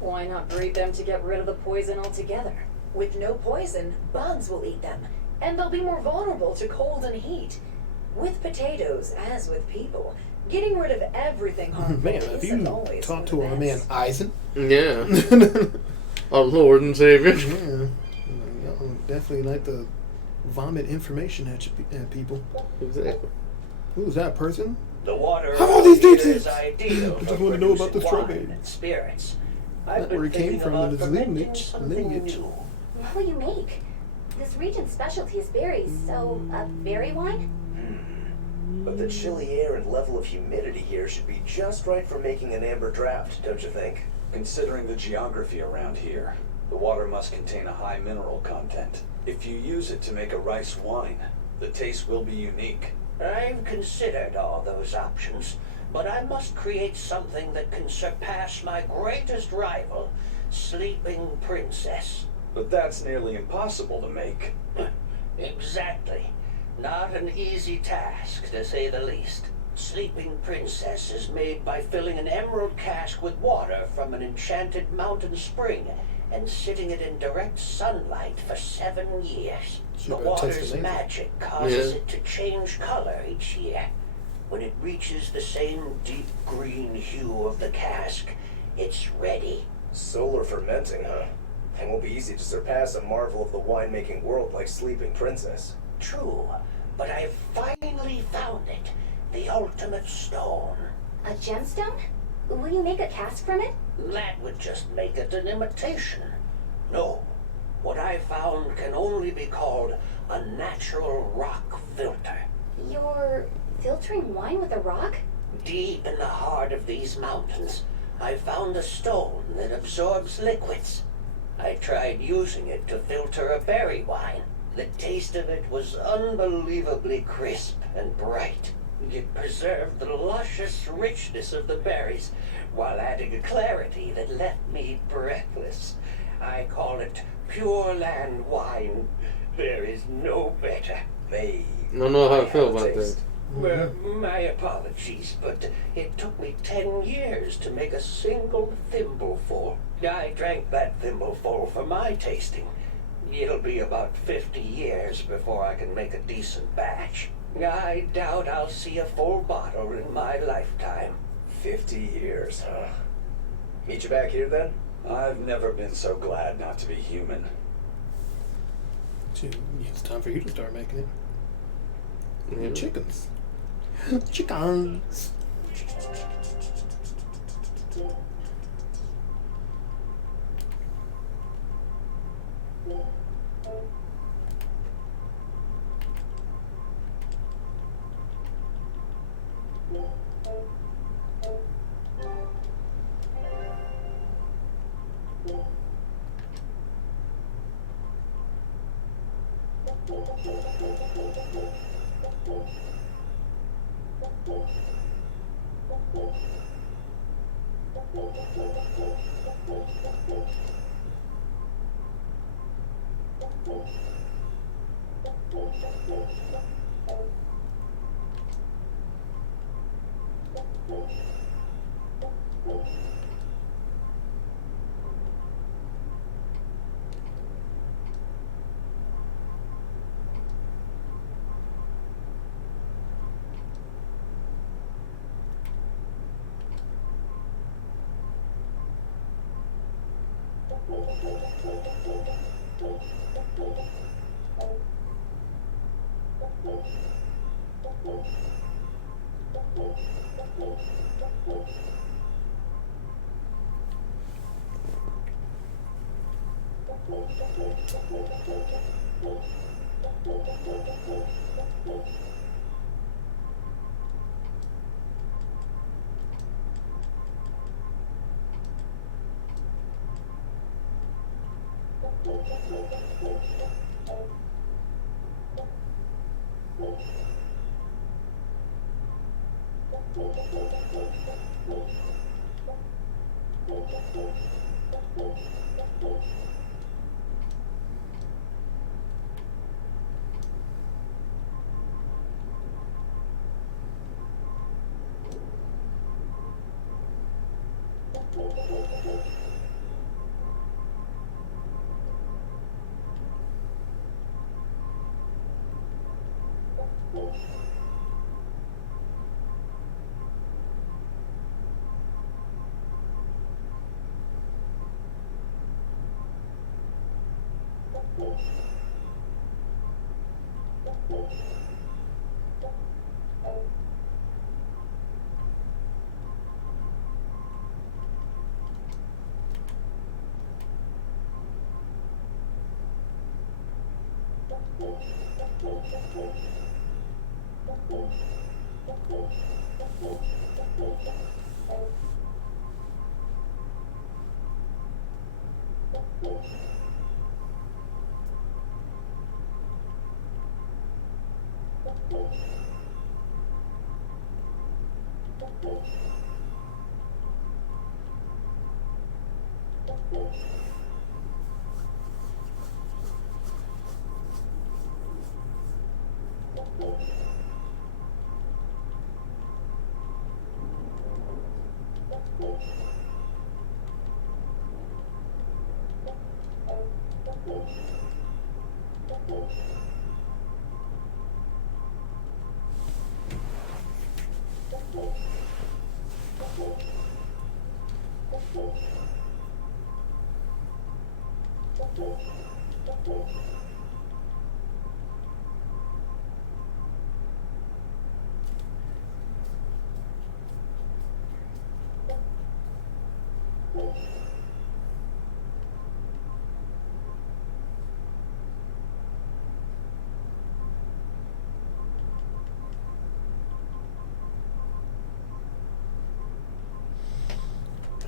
Why not breed them to get rid of the poison altogether? With no poison, bugs will eat them, and they'll be more vulnerable to cold and heat. With potatoes, as with people, getting rid of everything harmful Man, have isn't you always talked for to the our man best. Eisen? Yeah. Our Lord and Savior. Yeah. Y'all definitely like to vomit information at, at people. Exactly. Who's that person? The water How about these here details? is ideal I for just want to know about producing the strawberry. wine and spirits. Not I've been where it came thinking from about in its fermenting lineage. something new. What will you make? This region's specialty is berries, so a berry wine? But the chilly air and level of humidity here should be just right for making an amber draft, don't you think? Considering the geography around here, the water must contain a high mineral content. If you use it to make a rice wine, the taste will be unique. I've considered all those options, but I must create something that can surpass my greatest rival, Sleeping Princess. But that's nearly impossible to make. Exactly. Not an easy task, to say the least. Sleeping Princess is made by filling an emerald cask with water from an enchanted mountain spring and sitting it in direct sunlight for 7 years. Sure The better taste water's amazing. magic causes Yeah. it to change color each year. When it reaches the same deep green hue of the cask, it's ready. Solar fermenting, huh? It won't be easy to surpass a marvel of the winemaking world like Sleeping Princess. True, but I've finally found it. The ultimate stone. A gemstone? Will you make a cask from it? That would just make it an imitation. No, what I found can only be called a natural rock filter. You're filtering wine with a rock? Deep in the heart of these mountains, I found a stone that absorbs liquids. I tried using it to filter a berry wine. The taste of it was unbelievably crisp and bright. It preserved the luscious richness of the berries while adding a clarity that left me breathless. I call it Pure Land wine. There is no better. They I don't know how I might feel have a about that. taste. Well, my apologies, but it took me 10 years to make a single thimbleful. I drank that thimbleful for my tasting. It'll be about 50 years before I can make a decent batch. I doubt I'll see a full bottle in my lifetime. 50 years, huh? Meet you back here then? I've never been so glad not to be human. Shoot, it's time for you to start making it. Yeah. Chickens. Chickens.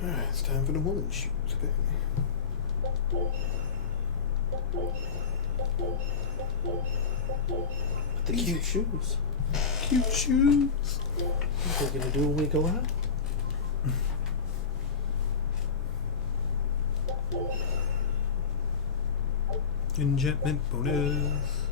Alright, it's time for the woman shoes, okay? But the cute shoes. Cute shoes. What are we gonna do when we go out? Enchantment bonus.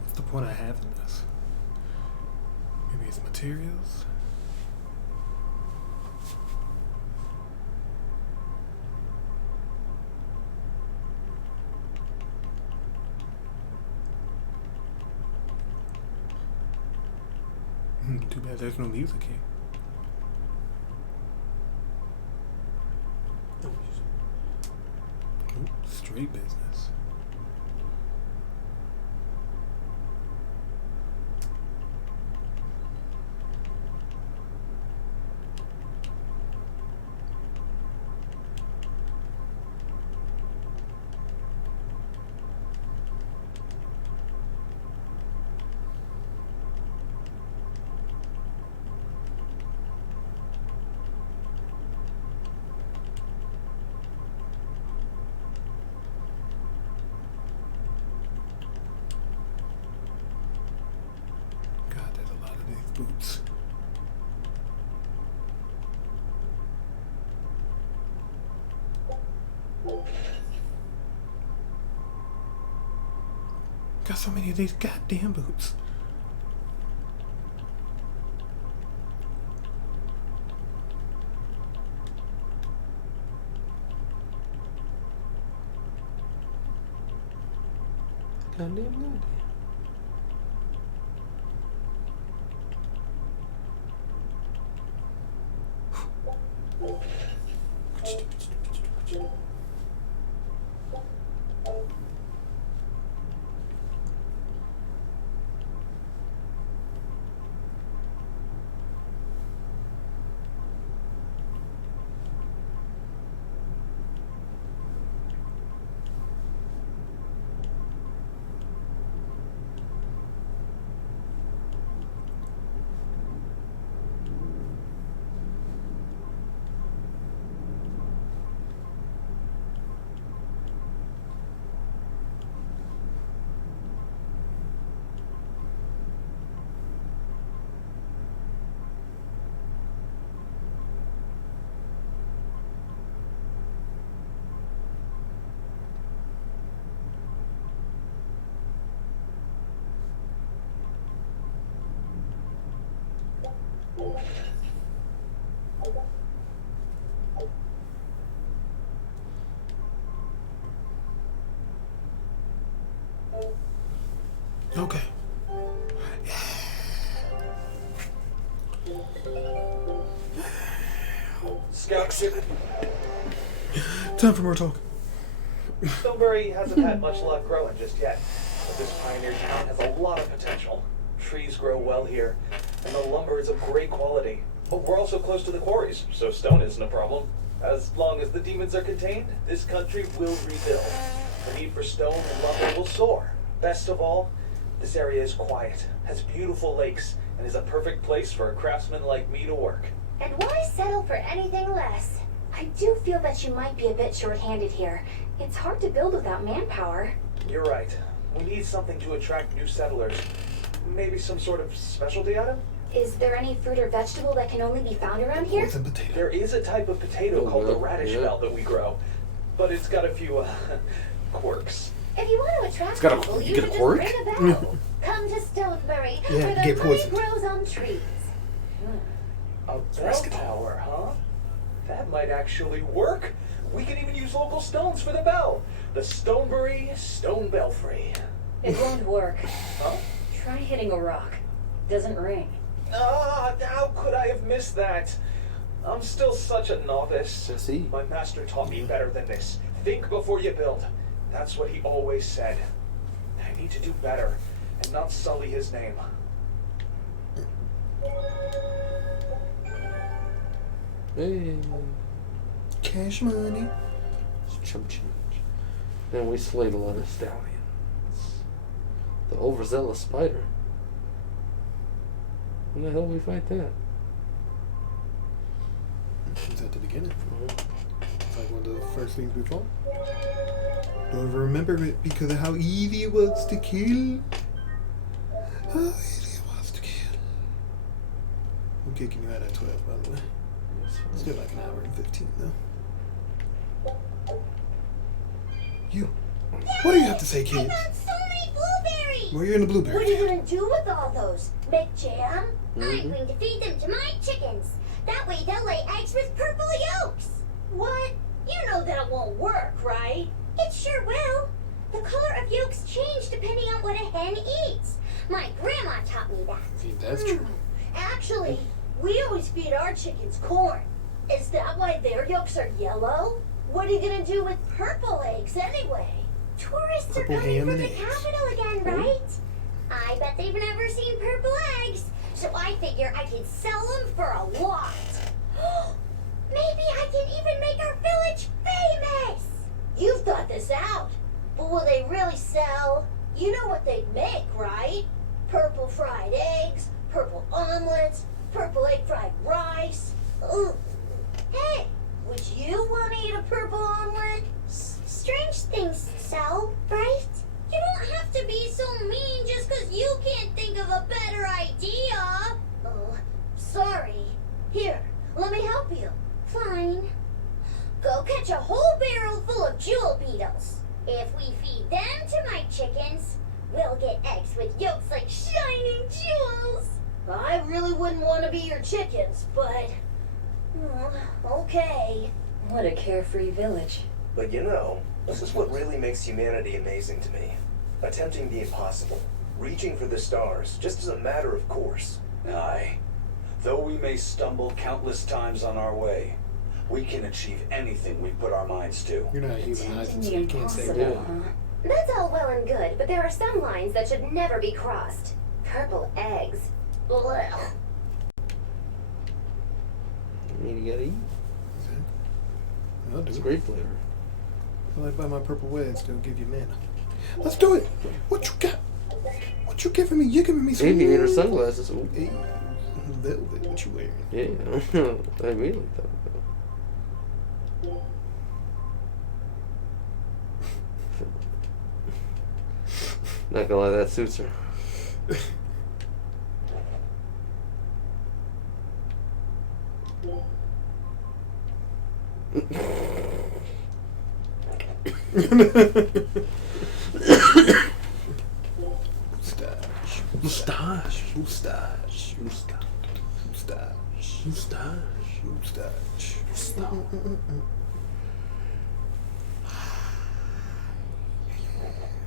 What's the point I have in this? Maybe it's materials? Too bad there's no music here. Ooh, straight business. God, there's a lot of these boots. Got so many of these goddamn boots. Goddamn. Okay. Scout ship. Time for more talk. Stoneberry hasn't had much luck growing just yet, but this pioneer town has a lot of potential. Trees grow well here, and the lumber is of great quality. But we're also close to the quarries, so stone isn't a problem. As long as the demons are contained, this country will rebuild. The need for stone and lumber will soar. Best of all, this area is quiet, has beautiful lakes, and is a perfect place for a craftsman like me to work. And why settle for anything less? I do feel that you might be a bit short-handed here. It's hard to build without manpower. You're right. We need something to attract new settlers. Maybe some sort of specialty item? Is there any fruit or vegetable that can only be found around here? What's a potato? There is a type of potato called the radish bell that we grow, but it's got a few quirks. If you want to attract got a- people, you you get can a just quirk? ring a bell. Come to Stoneberry, Yeah, where get the honey poisoned. grows on trees. A bell tower, huh? That might actually work. We can even use local stones for the bell. The Stoneberry Stone Belfry. It won't work. Huh? Try hitting a rock. Doesn't ring. Ah, how could I have missed that? I'm still such a novice. See? My master taught me better than this. Think before you build. That's what he always said. I need to do better and not sully his name. Hey. Cash money. It's chump change. And we slayed a lot of stallions. The overzealous spider. When the hell we fight that? It's at the beginning. It's like one of the first things we fought. Don't ever remember it because of how easy it was to kill. How easy it was to kill. I'm kicking you out at 12, by the way. Still like an hour and 15, though. You. What do you have to say, kids? I found so many blueberries! Well, you're in the blueberry. What are you gonna do with all those? Make jam? Mm-hmm. I'm going to feed them to my chickens. That way they'll lay eggs with purple yolks. What? You know that won't work, right? It sure will. The color of yolks change depending on what a hen eats. My grandma taught me that. See, that's true. Actually, we always feed our chickens corn. Is that why their yolks are yellow? What are you gonna do with purple eggs anyway? Tourists Purple are coming ham from and the eggs. capital again, right? I bet they've never seen purple eggs. So I figure I could sell them for a lot. Maybe I can even make our village famous. You've thought this out. But will they really sell? You know what they'd make, right? Purple fried eggs, purple omelets, purple egg fried rice. Ooh. Hey, would you want to eat a purple omelet? Strange things sell, right? You don't have to be so mean just because you can't think of a better idea. Oh, sorry. Here, let me help you. Fine. Go catch a whole barrel full of jewel beetles. If we feed them to my chickens, we'll get eggs with yolks like shining jewels. I really wouldn't want to be your chickens, but... okay. What a carefree village. But you know, this is what really makes humanity amazing to me. Attempting the impossible, reaching for the stars, just as a matter of course. Aye. Though we may stumble countless times on our way, we can achieve anything we put our minds to. You're not humanizing, so The you can't say impossible, that. huh? That's all well and good, but there are some lines that should never be crossed. Purple eggs. Blech. I mean, you gotta eat. I'll do It's it. great flavor. Well, I buy my purple wedge, they'll give you mana. Let's do it! What you got? What you giving me? You're giving me some... Aviator sunglasses. Ooh. Hey, velvet, what you wearing? Yeah, I really thought that. Not gonna lie, that suits her. Moustache. Moustache. Moustache. Moustache. Moustache. Moustache.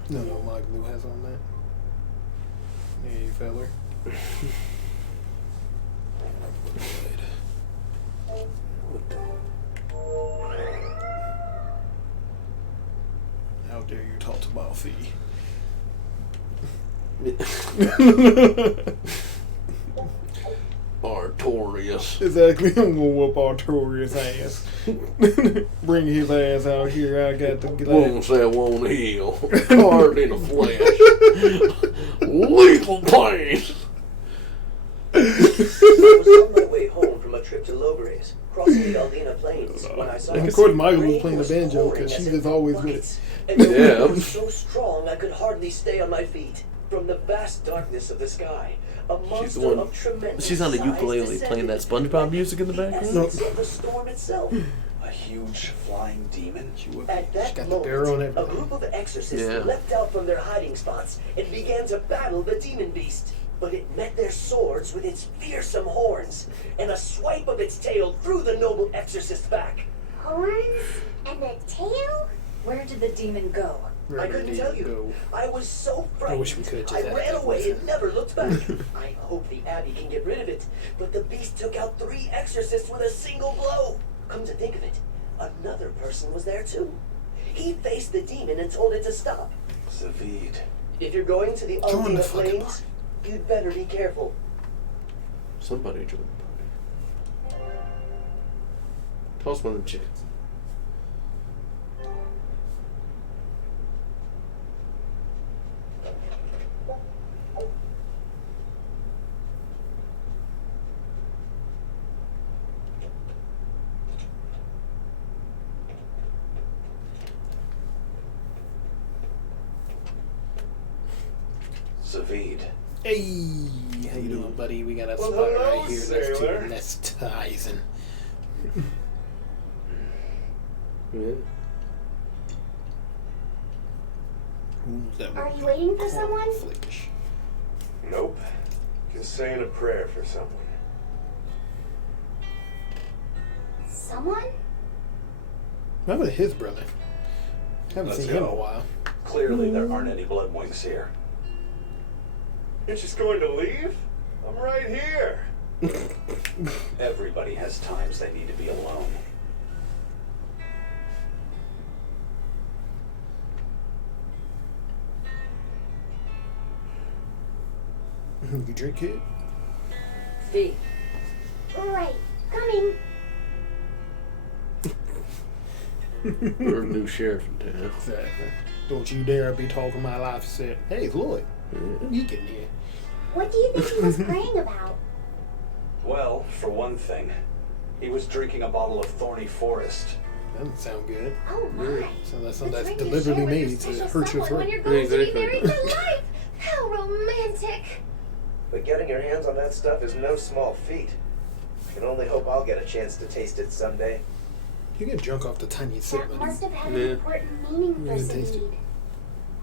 No, my glue has on that. Hey, feller. How dare you talk to Malfi? Artorias. Exactly, I'm gonna whoop Artorias' ass. Bring his ass out here. I got the Wounds that won't heal. Hard in the flesh. Lethal pain. I was on my way home from a trip to Lobres, crossing the Aldina Plains, when I saw And a of course, Michael rain was playing the banjo pouring because as she if was from always with buckets, it. and the Yeah. wind was so strong I could hardly stay on my feet. From the vast darkness of the sky, a monster the one- of tremendous she's on the size ukulele playing that descended, SpongeBob music in the the background. essence of the storm itself. A huge flying demon? At that got the barrel and moment, a everything. group of exorcists Yeah. leapt out from their hiding spots and began to battle the demon beast. But it met their swords with its fearsome horns, and a swipe of its tail threw the noble exorcist back. Horns and a tail? Where did the demon go? I couldn't tell you. Go. I was so I frightened. wish we could just I add ran that away voice and never looked back. I hope the Abbey can get rid of it, but the beast took out 3 exorcists with a single blow. Come to think of it, another person was there too. He faced the demon and told it to stop. Zavid. If you're going to the Join the Aldina fucking Plains, you'd better be careful. Somebody joined the party. Toss one of the chickens. David. Hey, how you doing, buddy? We got a Well, spot hello, right here. Let's do sailor. anesthetizing. Yeah. Who's that Are one? you waiting for someone? Flickish. Nope. Just saying a prayer for someone. Someone? That was his brother. Haven't Let's seen him in go. a while. Clearly, there aren't any bloodwings here. You're just going to leave? I'm right here. Everybody has times they need to be alone. You drink, kid? V. Right. Coming. We're a new sheriff in town. Exactly. Don't you dare be talking my life. Said, hey, it's Lloyd. You get in here. What do you think he was praying about? Well, for one thing, he was drinking a bottle of Thorny Forest. Doesn't sound good. Oh my. So that's The something that's drink you deliberately share with your made to special hurt your someone when throat. you're going to be Exactly. married for life. How romantic. But getting your hands on that stuff is no small feat. I can only hope I'll get a chance to taste it someday. You get drunk off the time you sit That with must you. have had Yeah. an important meaning for You didn't taste it. Saeed.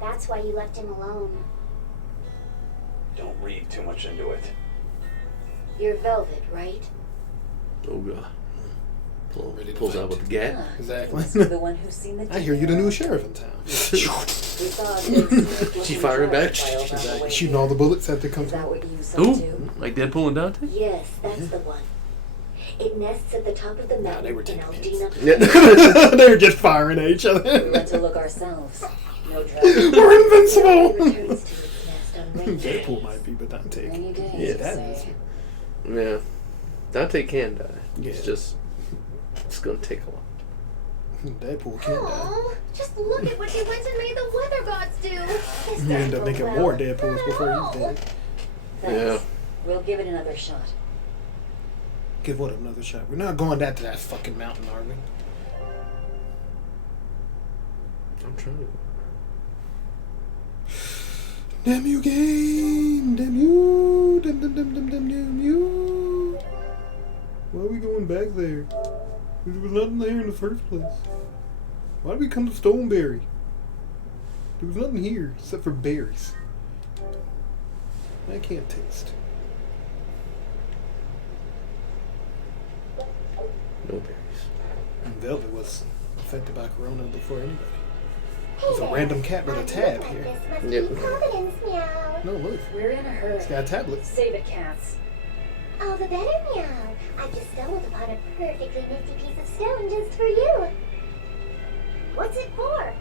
That's why you left him alone. Don't read too much into it. You're Velvet, right? Oh god. Ready to Pulls fight. out with the gat. Ah, Exactly. must be the one who's seen the I hear you're the TV. new sheriff in town. We saw a big snake-looking She firing dragon back? fly over She's on the like way shooting here. all the bullets at the Is come that through. what you saw Ooh, too? like Deadpool and Dante? Yes, that's the one. It nests at the top of the Nah, mountain they were in taking Aldina. Yeah. They were just firing at each We other. went to look ourselves. No dragon. We're It invincible. returns to its nest on rainy Deadpool days. might be, but Dante. Rainy days, Yeah, you that say. is. Yeah. Dante can die. Yeah. It's gonna take a while. Deadpool can't die. Oh, just look at what you went and made the weather gods do. You end up making more Deadpools before he's dead. Thanks. Yeah. We'll give it another shot. Give what another shot. We're not going back to that fucking mountain, are we? I'm trying. Damn you, game! Damn you! Damn you! Why are we going back there? There was nothing there in the first place. Why did we come to Stoneberry? There was nothing here except for berries. I can't taste. No berries. And Velvet was affected by Corona before anybody. Hey There's a there. random cat with a I tab look like here. This must Yep. be Providence, meow. No, look. We're in a hurry. It's got a tablet. Save it, cats. All the better, meow. I just stumbled upon a perfectly nifty piece of stone just for you. What's it for?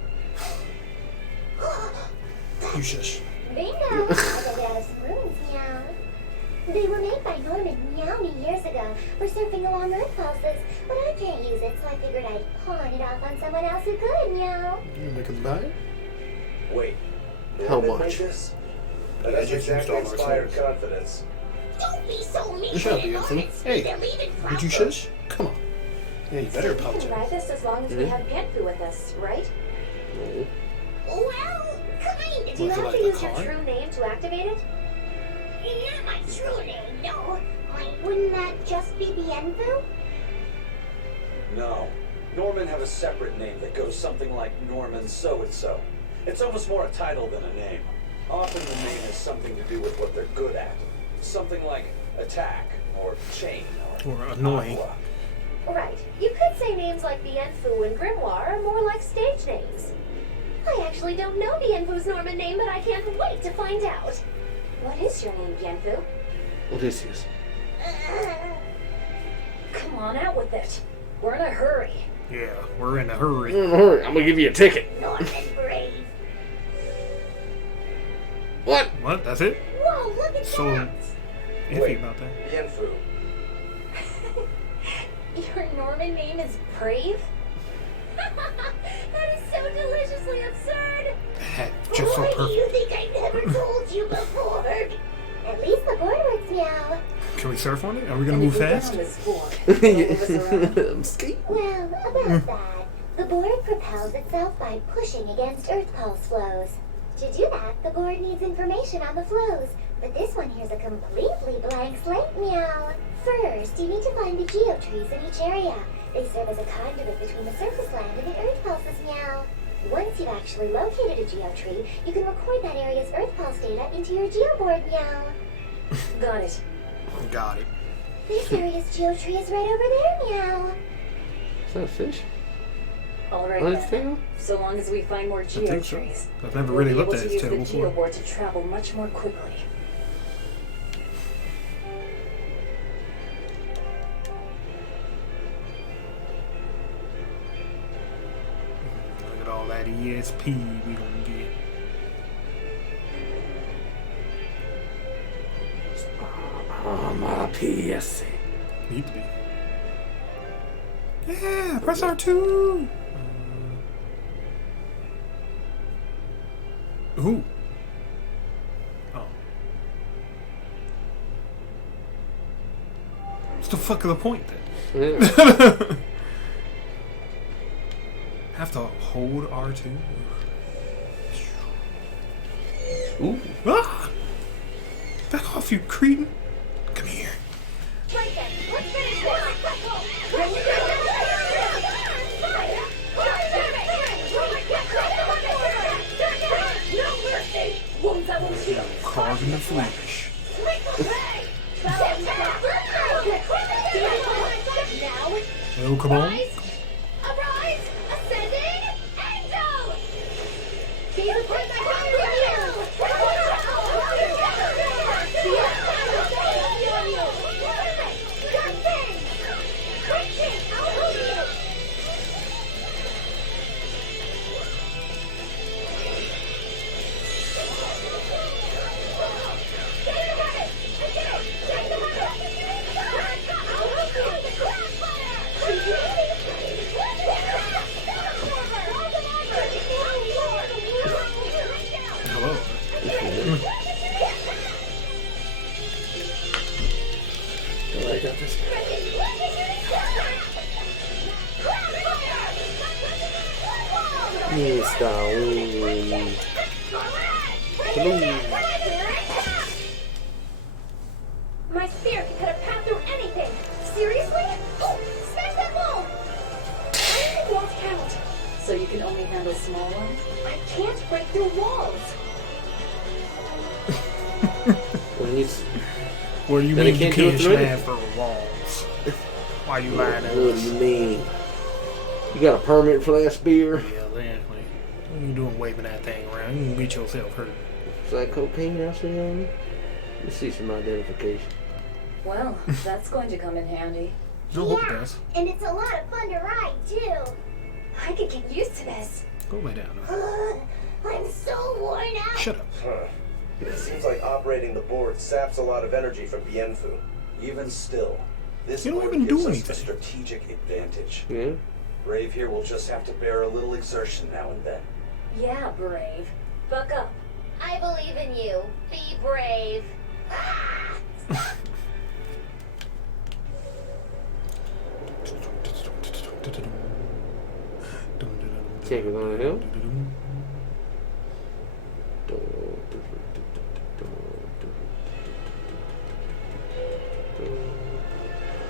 You shush. Bingo! I dug it out of some ruins, meow. They were made by Norman Meowny years ago for surfing along earth pulses, but I can't use it, so I figured I'd pawn it off on someone else who could, meow. You make us buy it? Wait. How Norman much? made this? Now, Yeah, that's just used exactly all our inspired souls. confidence. Don't be so mean. Shut up, to Anthony. Lawrence. Hey, They're leaving Did you Frostburg. shush? Come on. Yeah, you better You can ride apologize. this as long as we have Pianfu with us, right? No. Well, kind. Do you Was it have like to a use your car? true name to activate it? Not my true name, no. Wouldn't that just be Bienvu? No. Norman have a separate name that goes something like Norman so-and-so. It's almost more a title than a name. Often the name has something to do with what they're good at. Something like attack, or chain, Or annoying. aqua. Right. You could say names like Bienfu and Grimoire are more like stage names. I actually don't know Bienfu's Norman name, but I can't wait to find out. What is your name, Bienfu? Odysseus. Come on, out with it. We're in a hurry. Yeah, we're in a hurry. Hurry, I'm gonna give you a ticket. Norman Brave. What? What? That's it? Whoa, look at So that. iffy Wait. about that. Bienfu. Your Norman name is Brave? That is so deliciously absurd. Just so Why do perfect. you think I never told you before? At least the board works, meow. Can we surf on it? Are we gonna And move if we get fast? on this board, it'll move us around. I'm skating. Well, about that. The board propels itself by pushing against Earth pulse flows. To do that, the board needs information on the flows. But this one here's a completely blank slate, meow. First, you need to find the geotrees in each area. They serve as a conduit between the surface land and the earth pulses, meow. Once you've actually located a geotree, you can record that area's earth pulse data into your geoboard, meow. Got it. Got it. This area's geotree is right over there, meow. Is that a fish? All right On its then. tail? So long as we find more think so. geotrees, I've never we'll really be able looked at to its use tail the before. geoboard to travel much more quickly. Look at all that ESP we gonna get. My PSC. Need to be. Yeah, press R2. Ooh. Oh. What's the fuck of the point then? Yeah. Have to hold R2. Ooh. Ah! Back off, you cretin. Come here. Right then, let's finish this. No mercy. Wounds I will heal. Carving the flesh. Now, Oh, come on. rise, arise, ascending, angel. He's a great Hello. I got this. My spear can cut a path through anything. Seriously? Oh, smash that wall! I won't count. So you can only handle small ones? I can't break through walls. When you What do you Then mean it you can't do it can't through smash through walls? Why you lying at what us? do you mean? You got a permit for that spear? Yeah, exactly. What are you doing waving that thing around? You can get yourself hurt. Is that cocaine I see on you? Let me see some identification. Well, that's going to come in handy. I hope it does. And it's a lot of fun to ride, too. I could get used to this. Go lay down. I'm so worn out. Shut up. Huh. It seems like operating the board saps a lot of energy from Bienfu. Even still, this You don't board even gives do us anything. a strategic advantage. Yeah? Brave here will just have to bear a little exertion now and then. Yeah, Brave. Buck up. I believe in you. Be brave. Take it on the hill.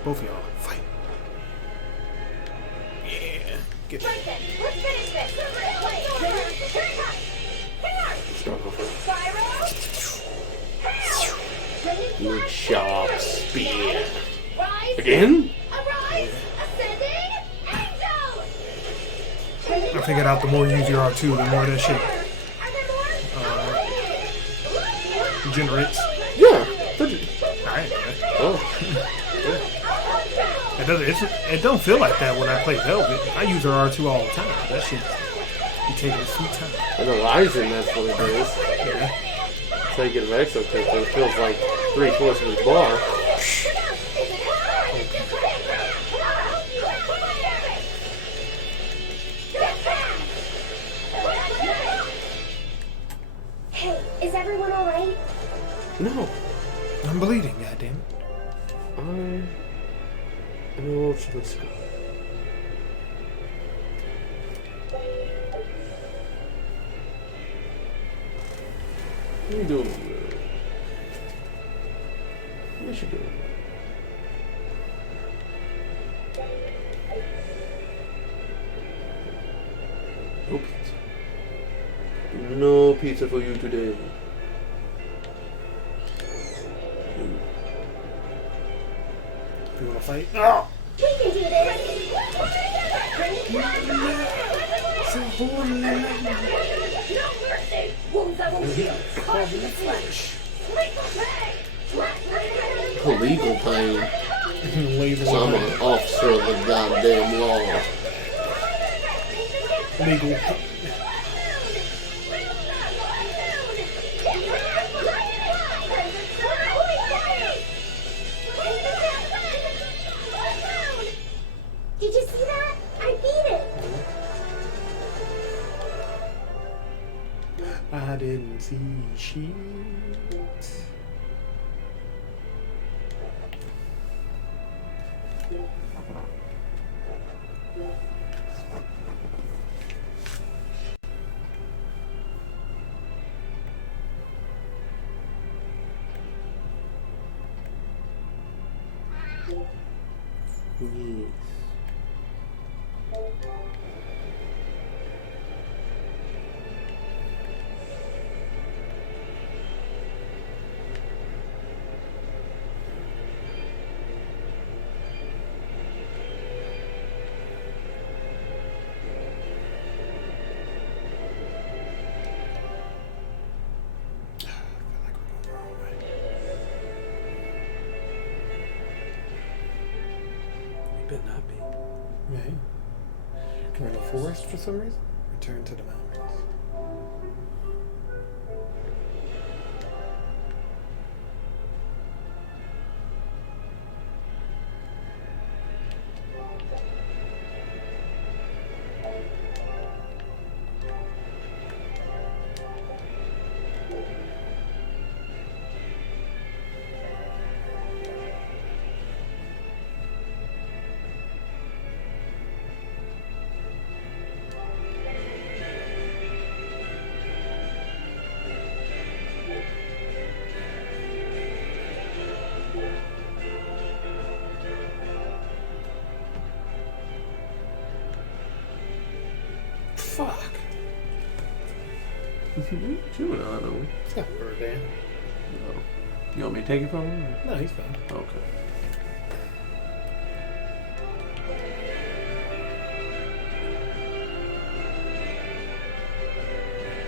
Both of y'all, fight. Yeah. Get Right then, let's finish this. Start off with Spyro. good sharp spear. Rise, Again? arise, ascending, angel. I figured out the more you use your R2, the more that shit Are there more? generates. Yeah. Alright. Oh. It don't feel like that when I play Velvet. I use her R2 all the time. That shit be taking a sweet time. And the rising, that's what it is. Yeah. That's how you get back so quickly. It feels like 3/4 of his bar. Hey, is everyone alright? No. I'm bleeding, goddamn. Let's go. What are you doing over there? What you doing? No pizza. No pizza for you today. You wanna fight? Oh! We can do this. Legal pain. Legal. So I'm an officer of the goddamn law. Legal. Did you see that? I beat it. I didn't see shit. Yes. You better not be. Right. We're in the forest for some reason. Return to the mountains. Fuck. What you doing, Otto? It's not Birdman. No. You want me to take it from him? No, he's fine. Okay.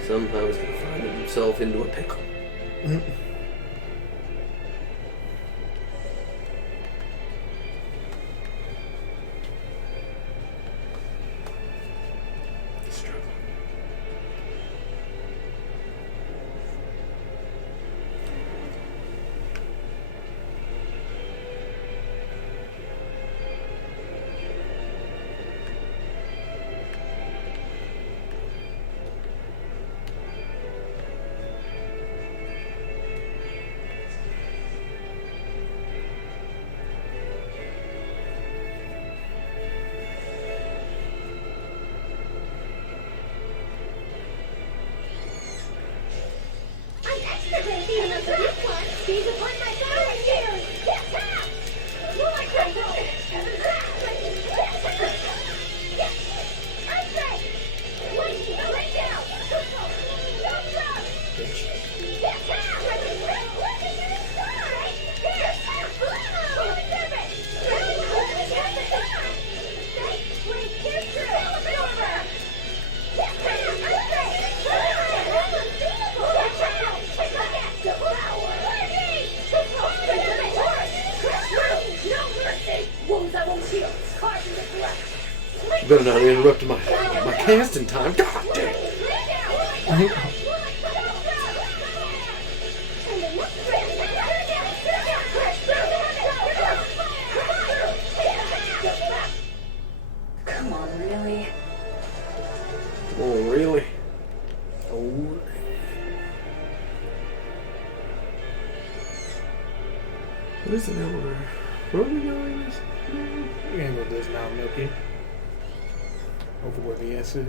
Somehow he's gonna find himself into a pickle. Struggle. I'm extra crazy enough for this one. These are my power shield. You like that? I'm ready. Right now. You better not interrupt my casting time. God damn. Come on, really? Oh, really? Oh. What is the number? Where are we going? We ain't gonna do this mountain up here. Over where the S is.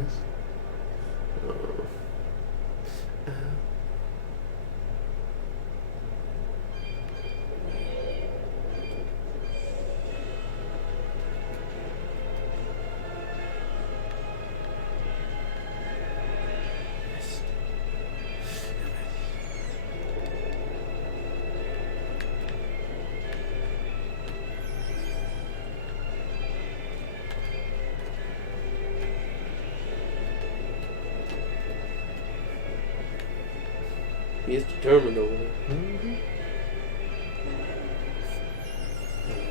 He's determined over there. Mm-hmm.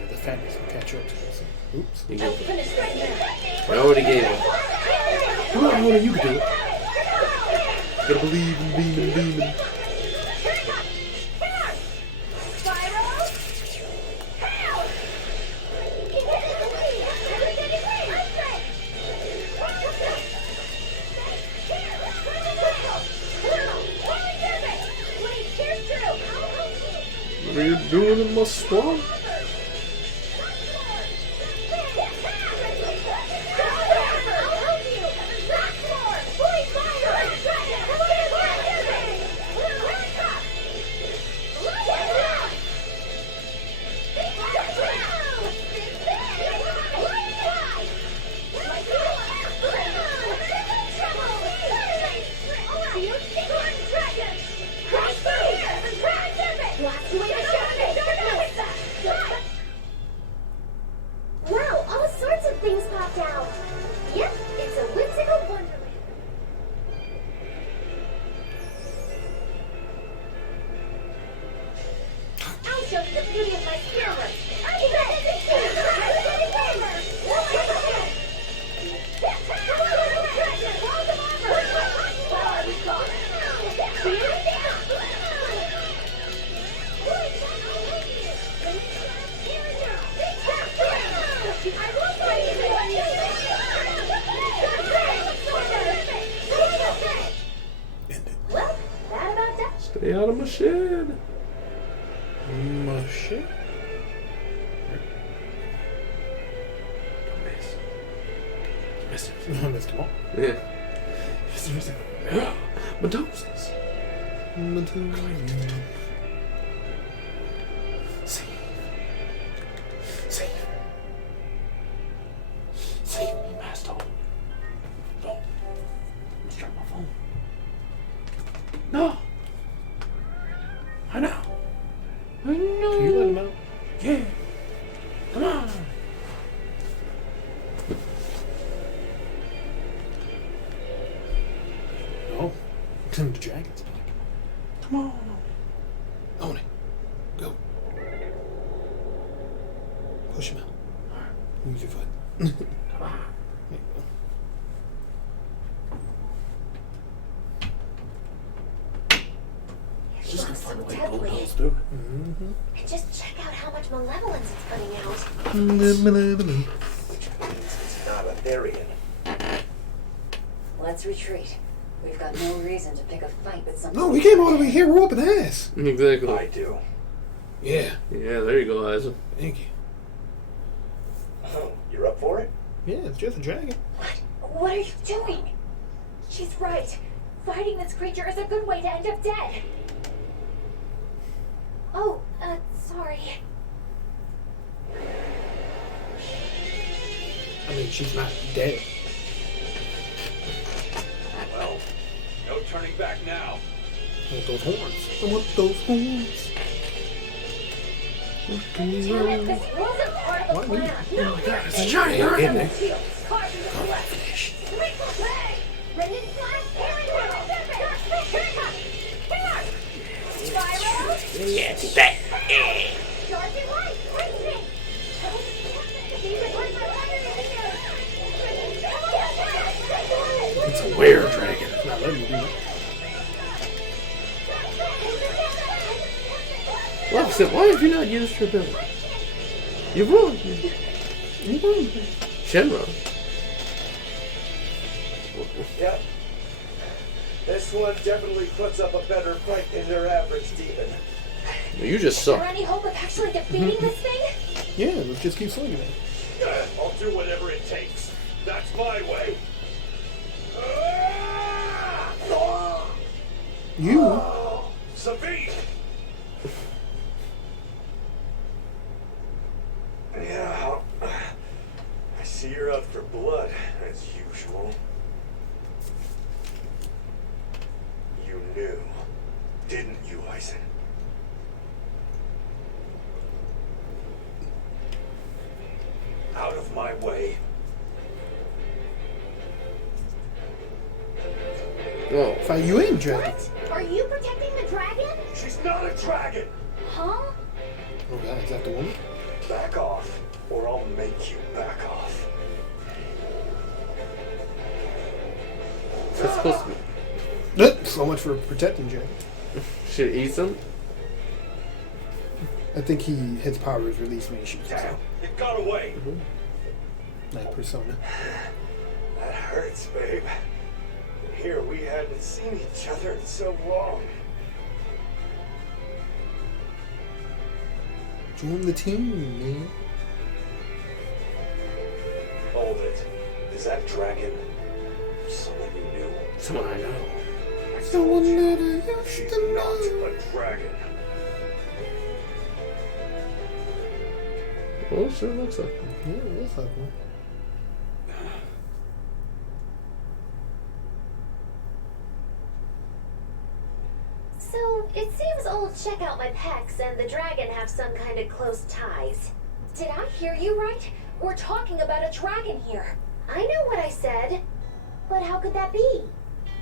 The fatness will catch up to us. Oops. He gave it. I already gave it. Come on, Mona, you can do it. Gotta believe in demon. What are you doing in my swamp? Wow, all sorts of things popped out. Yep, it's a whimsical wonderland. I'll show you the beauty of my camera. Well, that about does. Stay out of my shed. My shit. Don't miss. Miss him. I missed them all. Yeah. Miss him. Yeah. Medusas. Save. Save me, Master. No. Let's try my phone. No. I know. I know. Can you let him out? Yeah. Come on. No. The dragon's back. Come on. Own it. Go. Push him out. Use your foot. Come on. There you go. Just gonna find a way to deadly. bulldoze through it. Mm-hmm. And just check out how much malevolence it's putting out. Which means it's not a Therian. Let's retreat. We've got no reason to pick a fight with something. No, we came all the way here. We're whooping ass. Exactly. I do. Yeah. Yeah, there you go, Isaac. Thank you. Oh, you're up for it? Yeah, it's just a dragon. What are you doing? She's right. Fighting this creature is a good way to end up dead. Oh, sorry. I mean, she's not dead. Well, no turning back now. I want those horns. I want those horns. Damn it, this wasn't part of the Why me? plan. Oh my god, it's a giant dragon. Isn't it? Carved in the flesh. Ready to fly? Here we go. Spiral. Yeah, take that. Dark and light. Racing. It's a weird dragon. It's not letting me do that. Well, so why have you not used your ability? You've wrong. You've wrong. Shenron. Yep. This one definitely puts up a better fight than your average demon. You just Is there suck. any hope of actually defeating this thing? Yeah, let's just keep swinging it. I'll do whatever it takes. That's my way. You? Savine! Yeah. I see you're out for blood, as usual. You knew, didn't you, Eisen? Out of my way. Oh, Fight you in, dragon. What? Are you protecting the dragon? not a dragon! Huh? Oh god, is that the woman? Back off, or I'll make you back off. That's supposed to be. So much for protecting Jack. Should eat some? I think his power is released when he shoots Damn, himself. it got away. Like Persona. That hurts, babe. Here we hadn't seen each other in so long. Join the team, man. Hold it. Is that dragon someone you knew? Someone I know. Someone that I used She's to not know. a dragon. Well, sure looks like him. Yeah, it looks like one. So, it seems old Check Out My Pecs and the dragon have some kind of close ties. Did I hear you right? We're talking about a dragon here. I know what I said. But how could that be?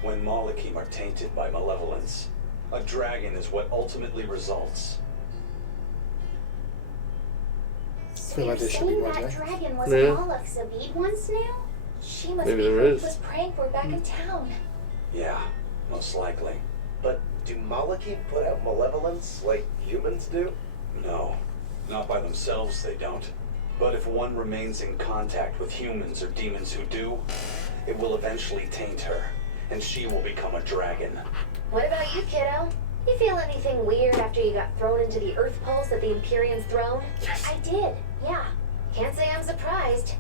When Malachim are tainted by malevolence, a dragon is what ultimately results. So Feel you're like there should be saying more that dragons. dragon was Yeah. Malak Zabid once now? She must Maybe be there who he is. was praying for back in town. Yeah, most likely. But do Malachim put out malevolence like humans do? No, not by themselves they don't. But if one remains in contact with humans or demons who do, it will eventually taint her, and she will become a dragon. What about you, kiddo? You feel anything weird after you got thrown into the Earth Pulse at the Empyrean's throne? I did, yeah. Can't say I'm surprised.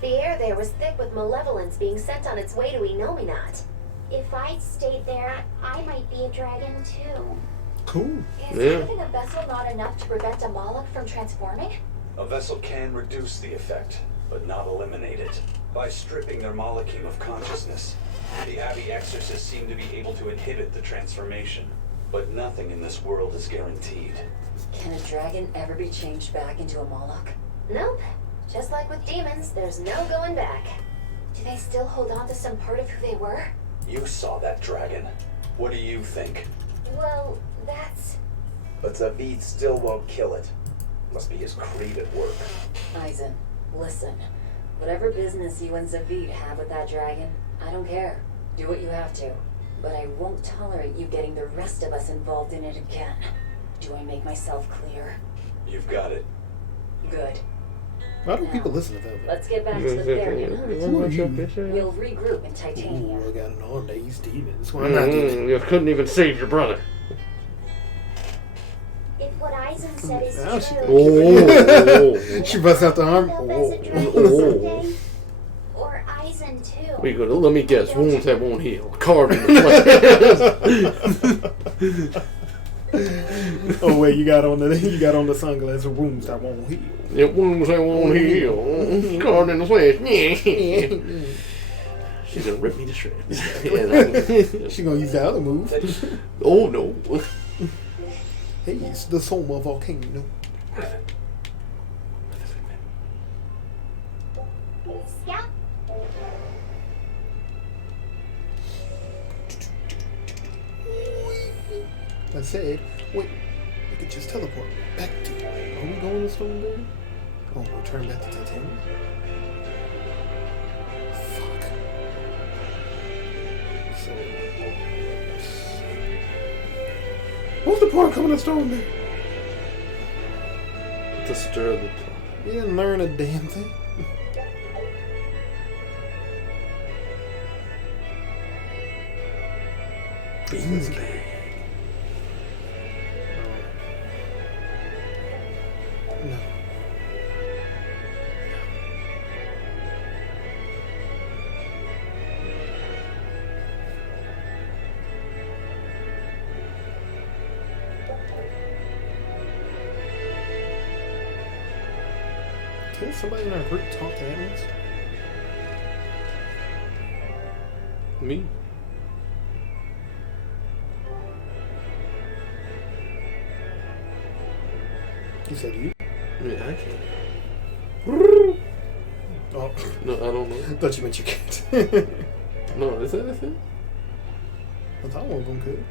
The air there was thick with malevolence being sent on its way to Enominat. If I'd stayed there, I might be a dragon too. Cool. Is Yeah. having a vessel not enough to prevent a Moloch from transforming? A vessel can reduce the effect, but not eliminate it. By stripping their Malachim of consciousness, the Abbey exorcists seem to be able to inhibit the transformation. But nothing in this world is guaranteed. Can a dragon ever be changed back into a Moloch? Nope. Just like with demons, there's no going back. Do they still hold on to some part of who they were? You saw that dragon. What do you think? Well, that's... But Zavid still won't kill it. Must be his creed at work. Eisen, listen. Whatever business you and Zavid have with that dragon, I don't care. Do what you have to. But I won't tolerate you getting the rest of us involved in it again. Do I make myself clear? You've got it. Good. Why do people listen to Velvet? Let's get back to the Therian. Who are you? We'll regroup in Ooh, Titania. I got an arm to these demons. Well, I'm not demons. You couldn't even save your brother. If what Eisen said is Now she- true... Oh. She busts out the arm. End up as a Oh. dragon Oh. someday. Or Eisen too. We gonna let me guess. Wounds that won't heal. Carved in the flesh. Oh wait, you got on the sunglasses. Wounds that won't heal. Yeah, wounds that won't heal. Carved in the flesh. She's gonna rip me to shreds. Yeah, She gonna use the other move. oh no. Hey, it's the Soma volcano. Scout? I said, wait, we could just teleport back to. Are we going to Stone Building? Oh, we'll turn back to Titanium. Fuck. So, what's the point of coming to Stone Building? To stir the pot. We didn't learn a damn thing. Beanbag. No. Can somebody in our group talk to animals? Me? You said you? Yeah, I can. Oh, No, I don't know. thought you meant you can't. No, is that a thing? I thought one of them could.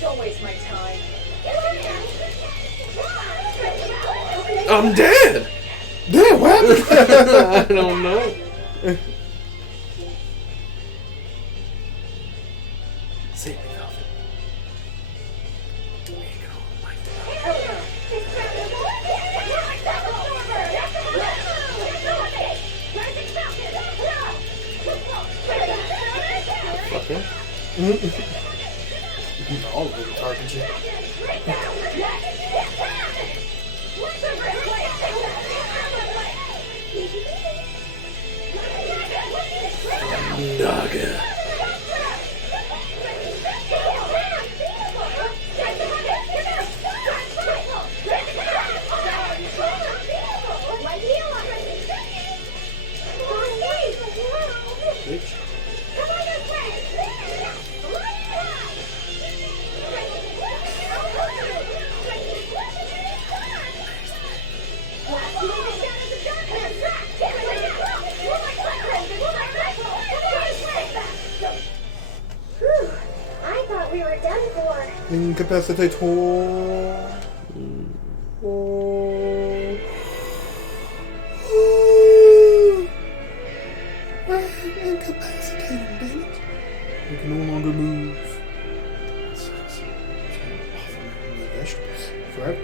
Don't waste my time. I'm dead! Damn, what happened? I don't know. Save me, Calvin. We ain't gonna like that. Okay. All of them target you. Naga. Bitch. Whew. I thought we were done for. Incapacitator. Incapacitated, damn it. We can no longer move. Sucks. Need vegetables forever.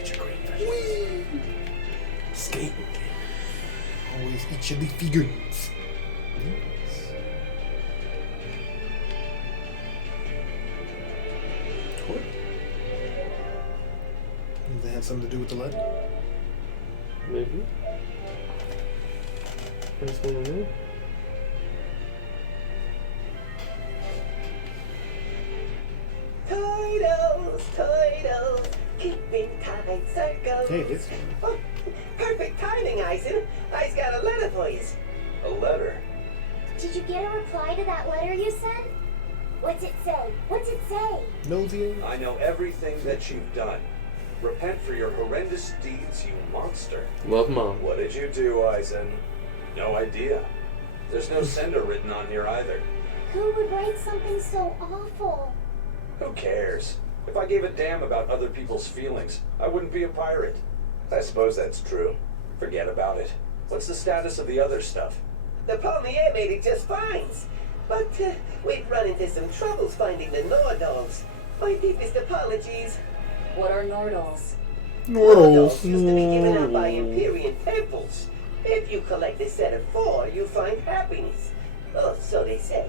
Eat your green vegetables. Whee! Skating. Always eat your leafy greens. What? Does that have something to do with the lead? Maybe. What's going on? Titles, keeping tight circles. Hey, it's Oh, perfect timing, Eisen. I's got a letter for you. A letter? Did you get a reply to that letter you sent? What's it say? What's it say? nosy. I know everything that you've done. Repent for your horrendous deeds, you monster. Love, Mom. What did you do, Eisen? No idea. There's no sender written on here either. Who would write something so awful? Who cares? If I gave a damn about other people's feelings, I wouldn't be a pirate. I suppose that's true. Forget about it. What's the status of the other stuff? The Palmier made it just fine. But we've run into some troubles finding the Nordals. My deepest apologies. What are Nordals? Nordals used to be given out by Empyrean temples. If you collect a set of 4, you find happiness. Oh, so they say.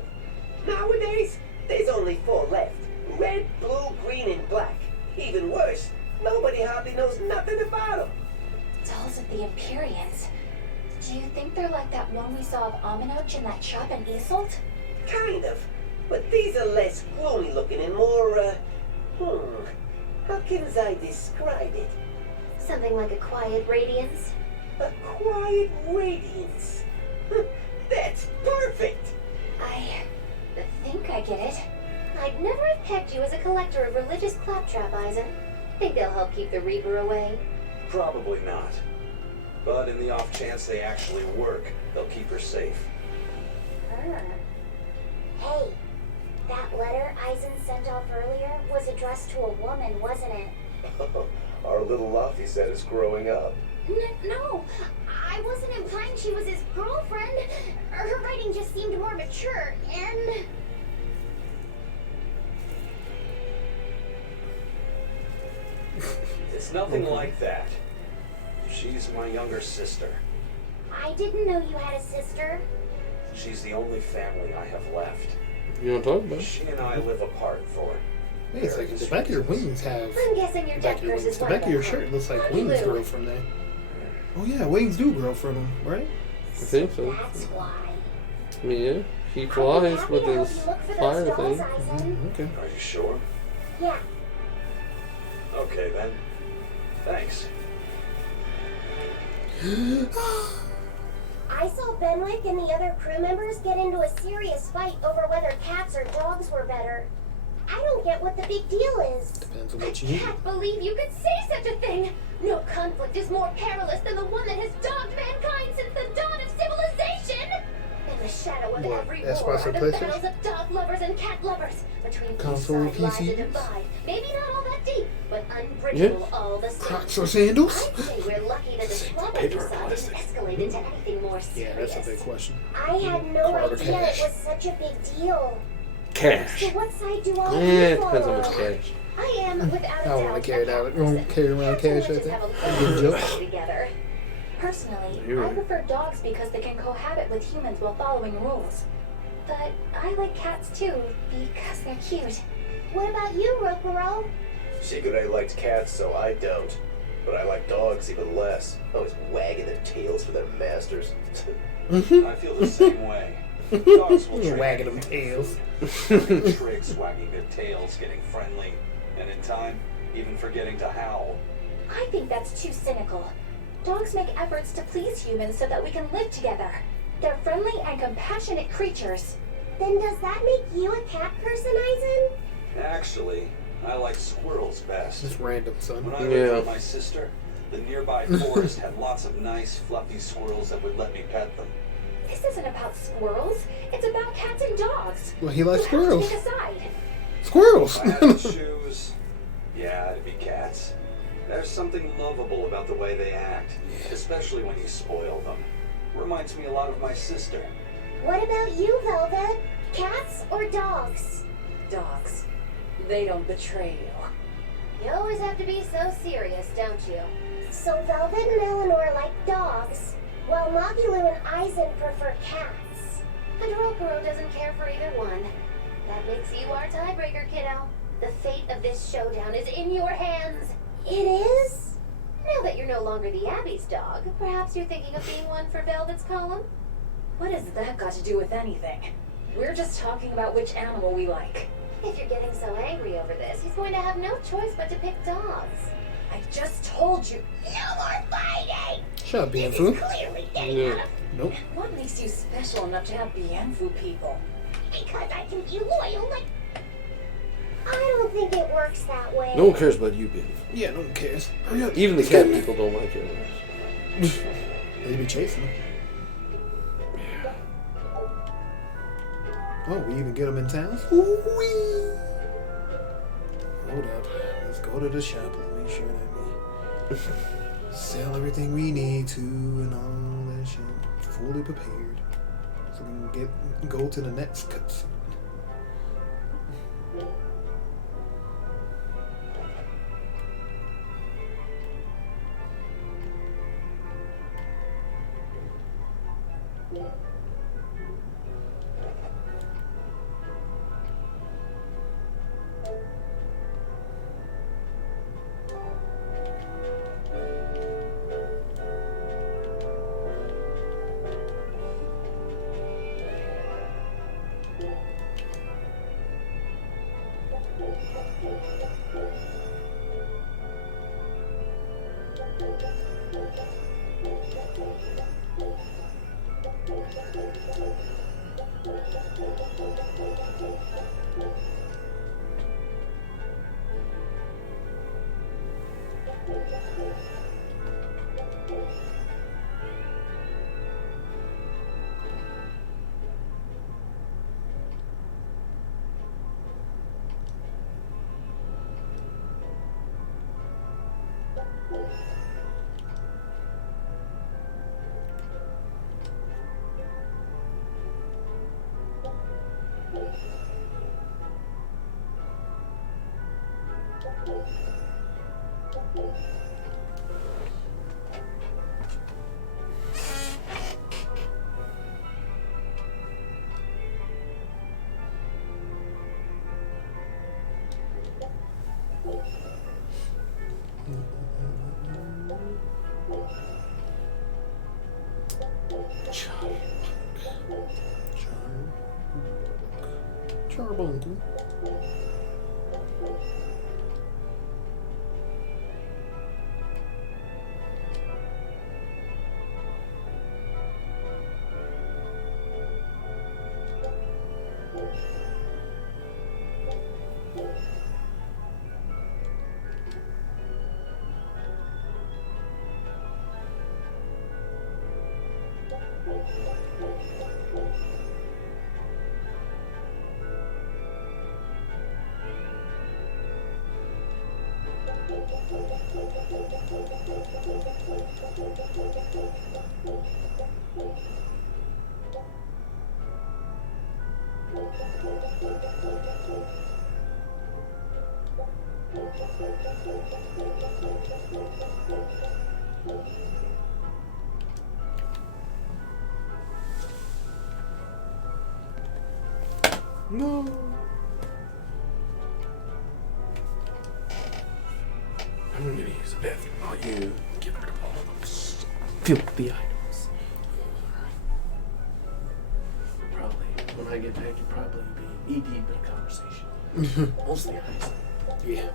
Nowadays, there's only 4 left. Red, blue, green, and black. Even worse, nobody hardly knows nothing about them. Dolls of the Empyreans. Do you think they're like that one we saw of Aminoch in that shop in Isolt? Kind of. But these are less gloomy looking and more, how can I describe it? Something like a quiet radiance? A quiet radiance. That's perfect! I think I get it. I'd never have pegged you as a collector of religious claptrap, Eisen. Think they'll help keep the Reaper away? Probably not. But in the off chance they actually work, they'll keep her safe. Hey, that letter Eisen sent off earlier was addressed to a woman, wasn't it? Our little Laffy set is growing up. No, I wasn't implying she was his girlfriend. Her writing just seemed more mature, and... It's nothing like that. She's my younger sister. I didn't know you had a sister. She's the only family I have left. You want to talk about it? She and I live apart for Hey, it's like the back of your wings have. I'm guessing your The back death of your curse wings. is The one back of your them, shirt huh? looks like Honey wings Lou. grow from there. Oh yeah, wings do grow from them, right? I think so. That's why. I mean, yeah. He I'd be flies happy with to help his you look for fire those dolls, thing. Eisen. Okay. Are you sure? Yeah. Okay then. Thanks. I saw Benwick and the other crew members get into a serious fight over whether cats or dogs were better. I don't get what the big deal is. Depends on I what you need. can't believe you could say such a thing! No conflict is more perilous than the one that has dogged mankind since the dawn of civilization! And the shadow of What, every Xbox war or are the PlayStation? battles of dog lovers and cat lovers. Between each Console, side lies a PCs? divide. Maybe not all that deep, but unbridgeable all the same. Crocs or sandals? I'd say we're lucky that the swap Paper or episode didn't plastic? escalate into anything more Yeah, serious. that's a big question. I had no Card or idea cash? it was such a big deal. Cash. So what side do all Yeah, you depends on follow? which cash. I am, without a I doubt, don't want to carry a cat that. You don't person. carry around Cats and cash like witches that. have a Good little joke. history together. Personally, You're I right. prefer dogs because they can cohabit with humans while following rules. But I like cats too because they're cute. What about you, Rokuro? Secret I liked cats, so I don't. But I like dogs even less. Always wagging their tails for their masters. I feel the same way. Dogs will trade Wagging them anything tails. for food. Learning tricks, wagging their tails, getting friendly, and in time, even forgetting to howl. I think that's too cynical. Dogs make efforts to please humans so that we can live together. They're friendly and compassionate creatures. Then does that make you a cat person, Aizen? Actually, I like squirrels best. Just random, son. When I lived with my sister, the nearby forest had lots of nice, fluffy squirrels that would let me pet them. This isn't about squirrels. It's about cats and dogs. Well, he likes You have to squirrels. pick a side. Squirrels! If I had to choose, yeah, it'd be cats. There's something lovable about the way they act, especially when you spoil them. Reminds me a lot of my sister. What about you, Velvet? Cats or dogs? Dogs. They don't betray you. You always have to be so serious, don't you? So Velvet and Eleanor like dogs, while Magilu and Aizen prefer cats. And Rokuro doesn't care for either one. That makes you our tiebreaker, kiddo. The fate of this showdown is in your hands. It is? Now that you're no longer the Abbey's dog, perhaps you're thinking of being one for Velvet's column? What has that got to do with anything? We're just talking about which animal we like. If you're getting so angry over this, he's going to have no choice but to pick dogs. I just told you. No more fighting! Shut up, This is Bienfu. clearly getting Yeah. out of Nope. What makes you special enough to have Bienfu people? because I can be loyal like... I don't think it works that way. No one cares about you, baby. Yeah, no one cares. Hurry up. Even the cat people don't like you. They be chasing him. Oh, we even get them in town? Ooh-wee. Hold up. Let's go to the shop and make sure that we sell everything we need to and all that shit. Fully prepared. So we can go to the next cutscene. Charbuncle. No. I'm gonna use a bathroom while you get rid of all those filthy items. Probably, when I get back, you'll probably be knee deep in a conversation. Mostly ice. Yeah.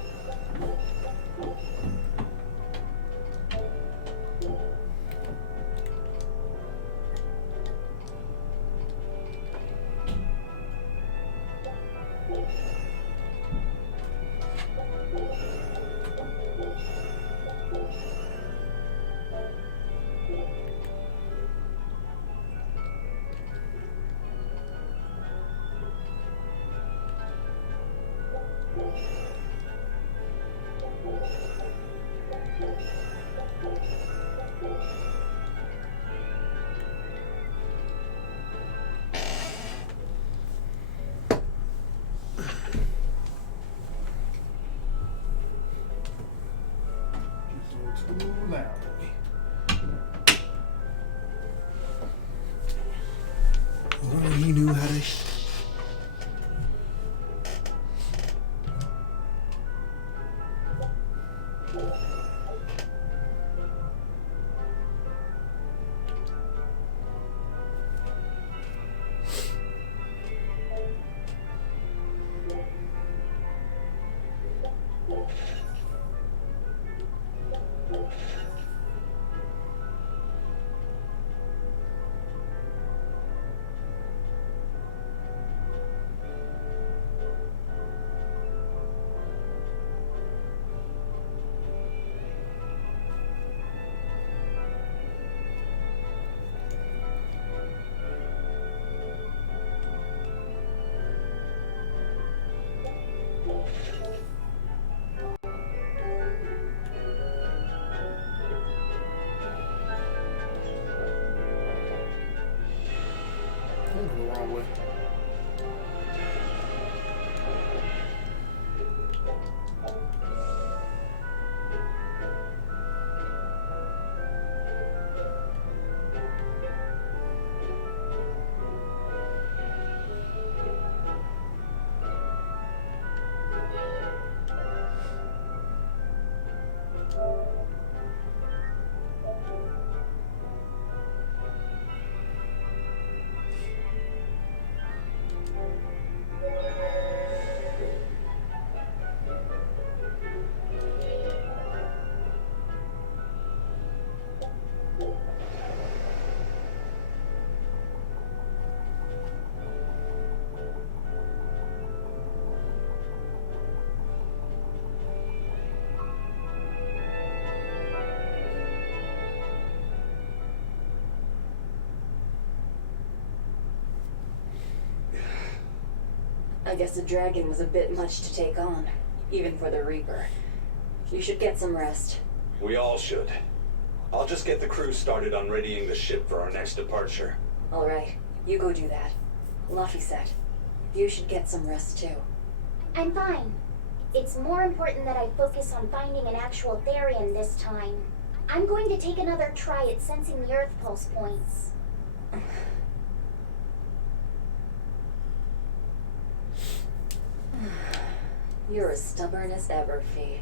Too loudly. Only he knew how to. I'm going the wrong way. I guess the dragon was a bit much to take on, even for the Reaper. You should get some rest. We all should. I'll just get the crew started on readying the ship for our next departure. All right, you go do that. Laphicet, you should get some rest too. I'm fine. It's more important that I focus on finding an actual Therian this time. I'm going to take another try at sensing the Earth pulse points. You're as stubborn as ever, Fee.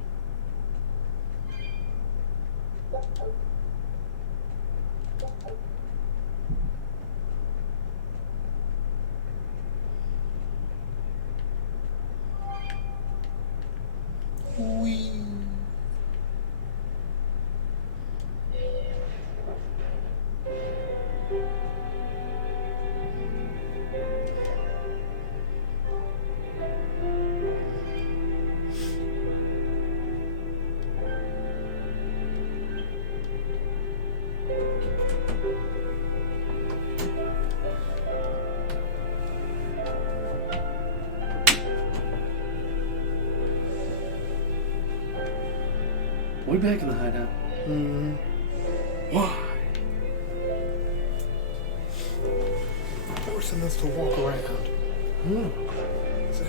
We back in the hideout. Why? Forcing us to walk around. See.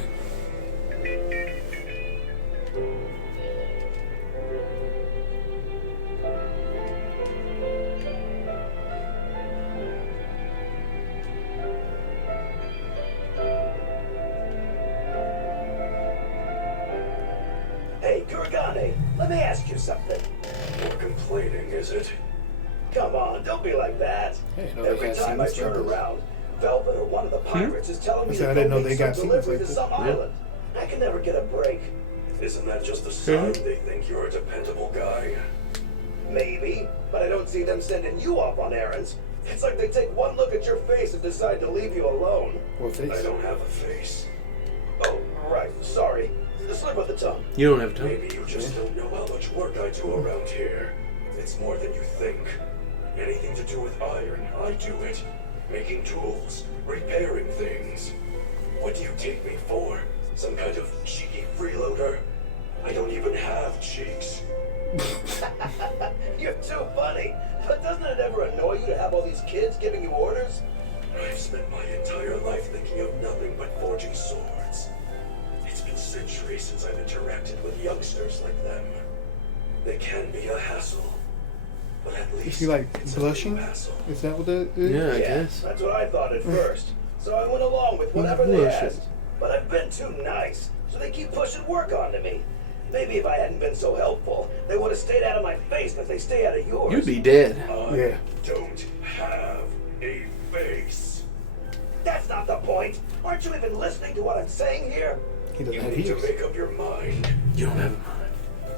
Hey, Kurgane, let me ask you something. More complaining, is it? Come on, don't be like that. Hey, no, Every they got time I scenes turn like this. around, Velvet or one of the pirates is telling me I said, to I didn't go know make they some got scenes delivery like to this. some Yeah. island. I can never get a break. Isn't that just a sign they think you're a dependable guy? Maybe, but I don't see them sending you off on errands. It's like they take one look at your face and decide to leave you alone. What face? I don't have a face. Oh, right, sorry. The slip of the tongue. You don't have time. Maybe you just don't know how much work I do around here. It's more than you think. Anything to do with iron, I do it. Making tools, repairing things. What do you take me for? Some kind of cheeky freeloader? I don't even have cheeks. You're too funny. But doesn't it ever annoy you to have all these kids giving you orders? I've spent my entire life thinking of nothing but forging swords. It's been centuries since I've interacted with youngsters like them. They can be a hassle, but at least Is he like it's a blushing? new hassle. Is that what that is? Yeah, I guess. That's what I thought at first. So I went along with whatever they Bullshit. asked. But I've been too nice, so they keep pushing work onto me. Maybe if I hadn't been so helpful, they would have stayed out of my face as they stay out of yours. You'd be dead. I Yeah. don't have a face. That's not the point. Aren't you even listening to what I'm saying here? He doesn't You have need to ears. make up your mind. You don't have mine.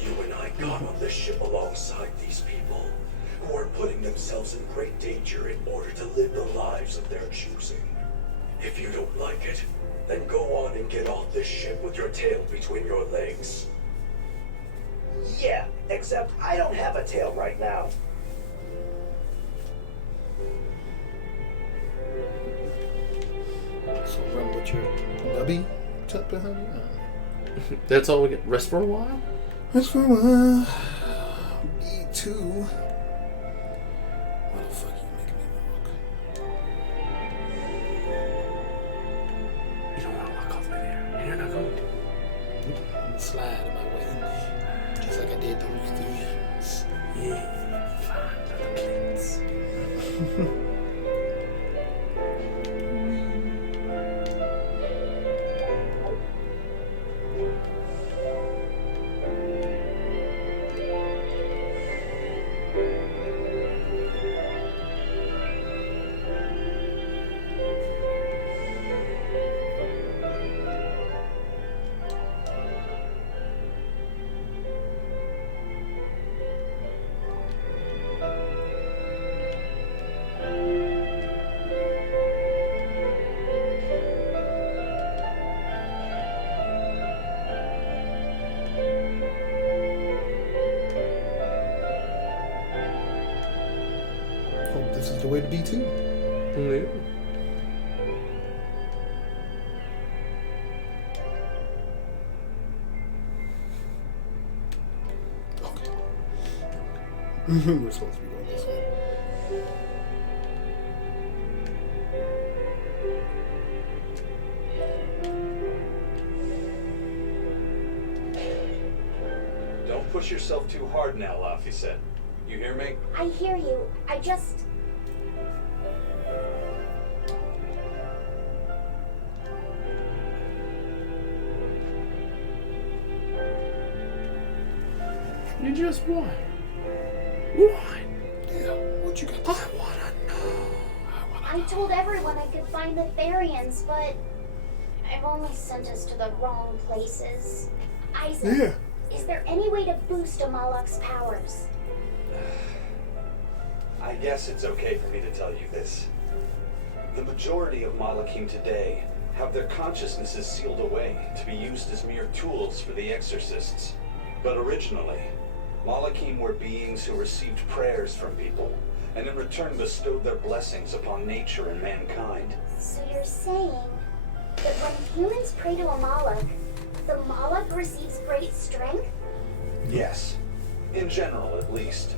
You and I got on this ship alongside these people who are putting themselves in great danger in order to live the lives of their choosing. If you don't like it, then go on and get off this ship with your tail between your legs. Yeah, except I don't have a tail right now. So run with your nubby tucked behind you. That's all we get. Rest for a while? That's for a while. B2. Why the fuck you making me walk? You don't want to walk all the way there. And you're not going to. I'm gonna slide my way in there. Just like I did those DMs. Yeah. Fine. Little kids. Hope this is the way to B2. Yeah. Okay. We're supposed to be going this way. Don't push yourself too hard now, Laphicet. You hear me? I hear you. I just... You just won. Why? Yeah, what you got? I want to know. I told everyone I could find the Therians, but I've only sent us to the wrong places. Isaac, Yeah. is there any way to boost Amalek's powers? I guess it's okay for me to tell you this. The majority of Malachim today have their consciousnesses sealed away to be used as mere tools for the exorcists. But originally, Malachim were beings who received prayers from people, and in return bestowed their blessings upon nature and mankind. So you're saying that when humans pray to Amalek, the Malak receives great strength? Yes, In general, at least.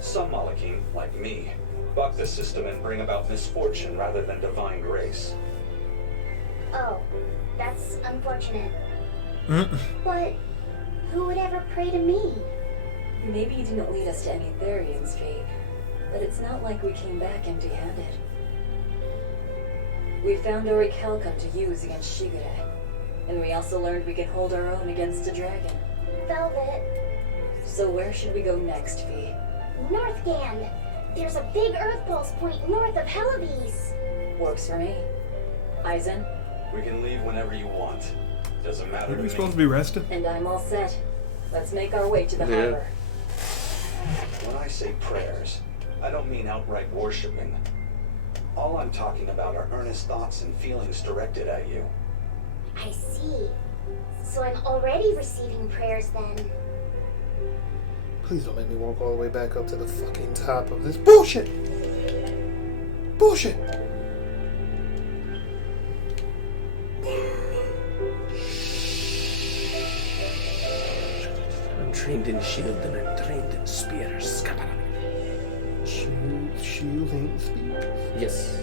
Some Malakim, like me, buck the system and bring about misfortune rather than divine grace. Oh, that's unfortunate. But who would ever pray to me? Maybe you didn't lead us to any Therians, Fate, but it's not like we came back empty-handed. We found Orichalcum to use against Shigure, and we also learned we can hold our own against a dragon. Velvet. So where should we go next, Fee? Northgand. There's a big Earth Pulse point north of Hellebes. Works for me. Eisen? We can leave whenever you want. Doesn't matter Aren't to we me. supposed to be resting? And I'm all set. Let's make our way to the harbor. When I say prayers, I don't mean outright worshiping. All I'm talking about are earnest thoughts and feelings directed at you. I see. So I'm already receiving prayers then. Please don't make me walk all the way back up to the fucking top of this bullshit. Bullshit. I'm trained in shield and I'm trained in spears. Shield ain't spears. Yes.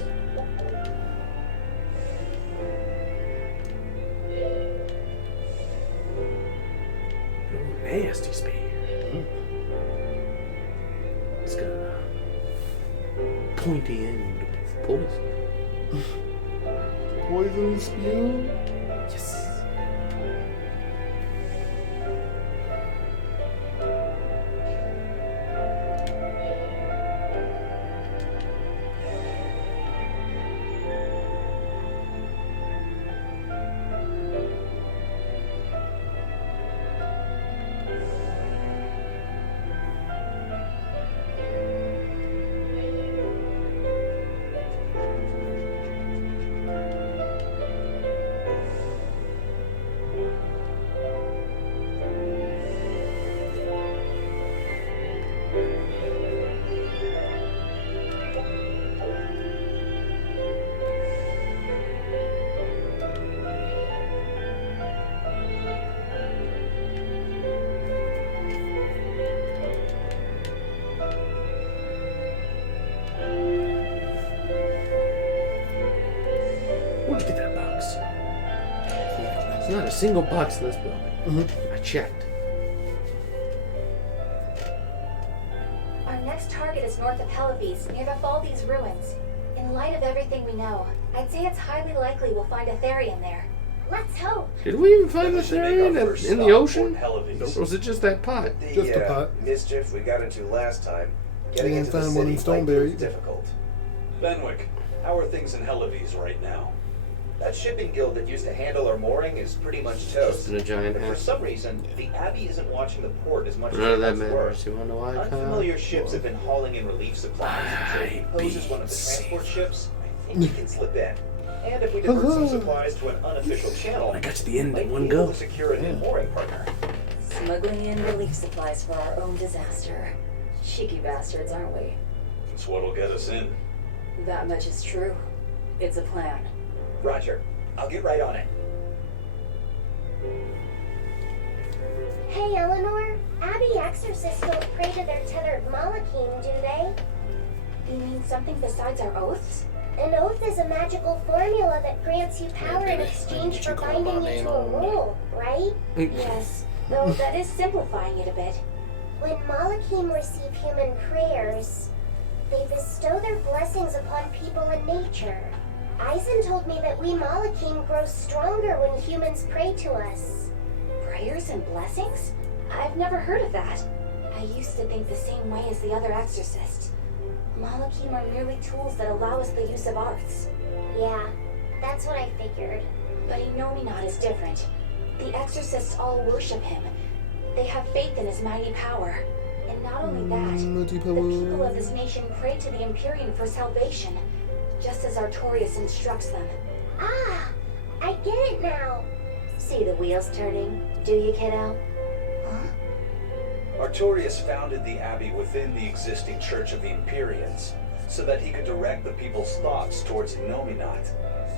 Oh, nasty spear. It's got a pointy end of poison. Poison spear? Yes. Where'd you get that box? There's not a single box in this building. I checked. Our next target is north of Hellebes, near the Faldi's ruins. In light of everything we know, I'd say it's highly likely we'll find a Therian there. Let's hope. Did we even find Then the we should make our Therian first in the stop, ocean? Port Hellebes. Or was it just that pot? The Just a pot. mischief we got into last time, getting didn't into the find one city in might prove Stoneberry. difficult. Benwick, how are things in Hellebes right now? That shipping guild that used to handle our mooring is pretty much Just toast. in a giant But for house. some reason, the Abbey isn't watching the port as much None as of it that once were. matters. You wanna know why, Kyle? Unfamiliar ships have been hauling in relief supplies. So if he poses one of the transport ships, I think he can slip in. And if we divert some supplies to an unofficial channel, I got to the end might in one be able go. to secure a new mooring partner. Smuggling in relief supplies for our own disaster. Cheeky bastards, aren't we? It's what'll get us in. That much is true. It's a plan. Roger. I'll get right on it. Hey, Eleanor. Abbey exorcists don't pray to their tethered Malakim, do they? You mean something besides our oaths? An oath is a magical formula that grants you power in baby, exchange you for call my binding you name to a on me. rule, right? Yes, though that is simplifying it a bit. When Malakim receive human prayers, they bestow their blessings upon people and nature. Eisen told me that we Malakim grow stronger when humans pray to us. Prayers and blessings? I've never heard of that. I used to think the same way as the other exorcists. Malakim are merely tools that allow us the use of arts. Yeah, that's what I figured. But Inominat is different. The exorcists all worship him. They have faith in his mighty power. And not only that, the people of this nation pray to the Empyrean for salvation, just as Artorias instructs them. Ah, I get it now. See the wheels turning, do you, kiddo? Artorias founded the Abbey within the existing Church of the Empyreans, so that he could direct the people's thoughts towards Inominat,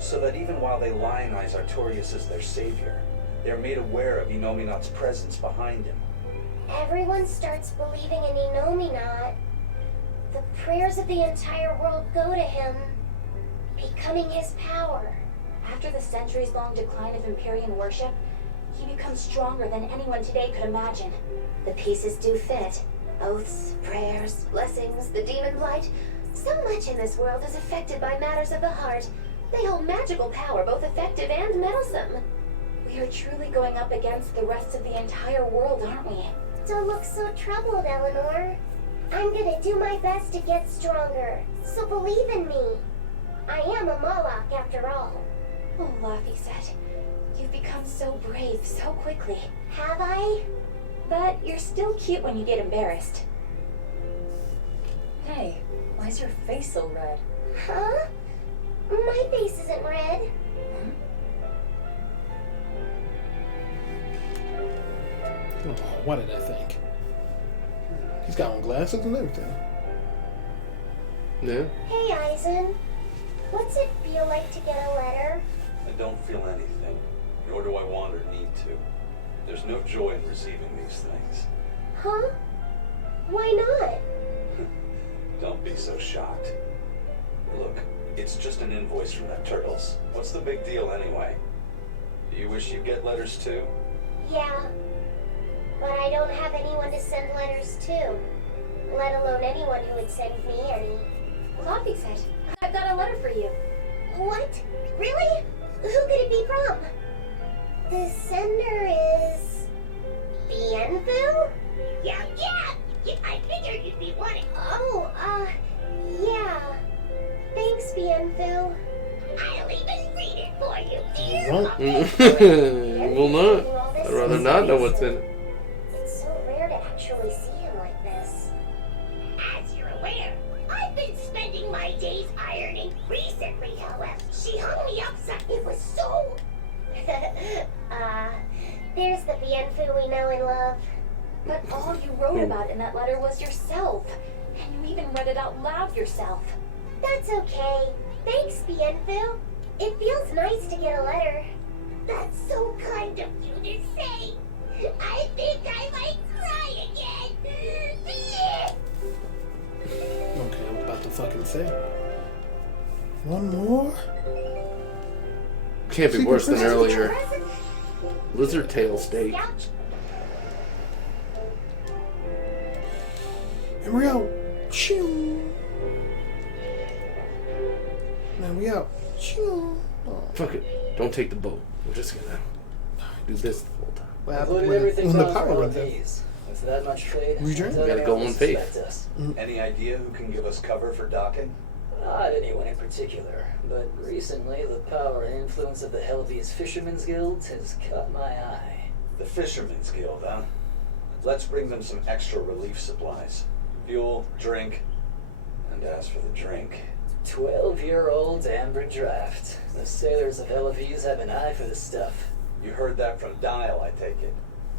so that even while they lionize Artorias as their savior, they're made aware of Inominat's presence behind him. everyone starts believing in Enominat, the prayers of the entire world go to him, becoming his power. After the centuries-long decline of Empyrean worship, he becomes stronger than anyone today could imagine. The pieces do fit. Oaths, prayers, blessings, the demon blight. So much in this world is affected by matters of the heart. They hold magical power, both effective and meddlesome. We are truly going up against the rest of the entire world, aren't we? Don't look so troubled, Eleanor. I'm gonna do my best to get stronger, so believe in me. I am a Moloch after all. Oh, Laphicet, you've become so brave so quickly. Have I? But you're still cute when you get embarrassed. Hey, why's your face so red? Huh? My face isn't red. Oh, what did I think? He's got on glasses and everything. Yeah. Hey, Eisen. What's it feel like to get a letter? I don't feel anything, nor do I want or need to. There's no joy in receiving these things. Huh? Why not? Don't be so shocked. Look, it's just an invoice from the Turtles. What's the big deal anyway? Do you wish you'd get letters too? Yeah. But I don't have anyone to send letters to. Let alone anyone who would send me any. Laphicet, I've got a letter for you. What? Really? Who could it be from? The sender is... Bienfu? Yeah. I figured you'd be wanting. Oh, yeah. Thanks, Bienfu. I'll even read it for you, dear. Well, not. I'd rather not know what's in it. It's so rare to actually see him like this. As you're aware, I've been spending my days ironing. Recently, however, she hung me up something. It was so... There's the Bienfu we know and love. But all you wrote about in that letter was yourself. And you even read it out loud yourself. That's okay. Thanks, Bienfu. It feels nice to get a letter. That's so kind of you to say. I think I might cry again. Okay, I'm about to fucking say. One more? Can't be worse than earlier. Lizard tail steak. And we're out. Choo. Now we out. Choo. Oh. Fuck it. Don't take the boat. We're just gonna do this the whole time. What happened Included when everything the down power for runs out? LPs. With that much trade, We drink? We gotta go on faith. suspect us. Any idea who can give us cover for docking? Not anyone in particular, but recently the power and influence of the Helvius Fishermen's Guild has caught my eye. The Fishermen's Guild, huh? Let's bring them some extra relief supplies. Fuel, drink, and as for the drink... 12-year-old amber draft. The sailors of Helvius have an eye for the stuff. You heard that from Dial, I take it.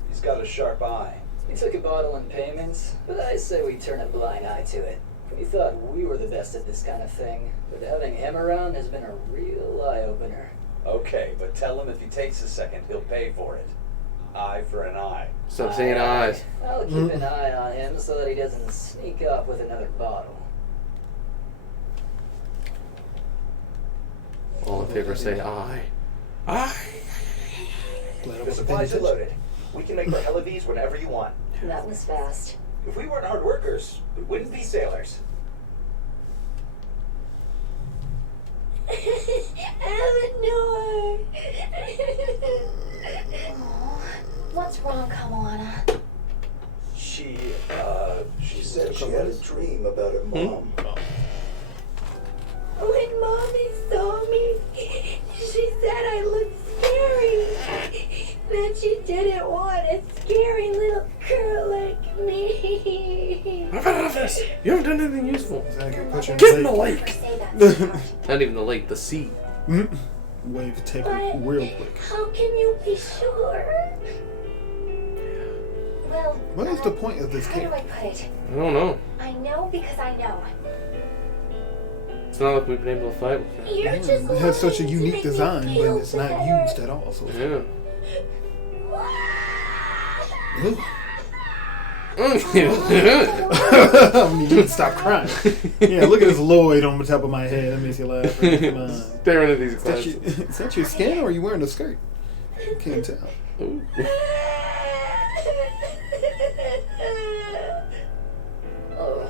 He's got a sharp eye. We took a bottle in payments, but I say we turn a blind eye to it. We thought we were the best at this kind of thing, but having him around has been a real eye-opener. Okay, but tell him if he takes a second, he'll pay for it. Eye for an eye. Stop saying eyes. I'll keep an eye on him so that he doesn't sneak off with another bottle. All in favor say aye. Aye. The supplies are loaded. We can make our Helvies whenever you want. That was fast. If we weren't hard workers, we wouldn't be sailors. Eleanor! What's wrong, Kamoana? She said she had a dream about her mom. When Mommy saw me, she said I looked scary. That she didn't want a scary little girl like me. I've had enough of this. You haven't done anything useful. Pushing Get in the lake. lake. Not even the lake, the sea. Wave take But real quick. how can you be sure? Well, What is the point of this how do cake? I put it? I don't know. I know because I know. It's not like we've been able to fight with it. You're just It has such a lying to unique make me design, feel but it's not better. used at all. So Yeah. Ugh. I mean, you can stop crying. Yeah, look at this Lloyd on the top of my head. That makes you laugh. Come on. Staring at these Is that, glasses. is that your skin or are you wearing a skirt? I can't tell. Ooh. Oh,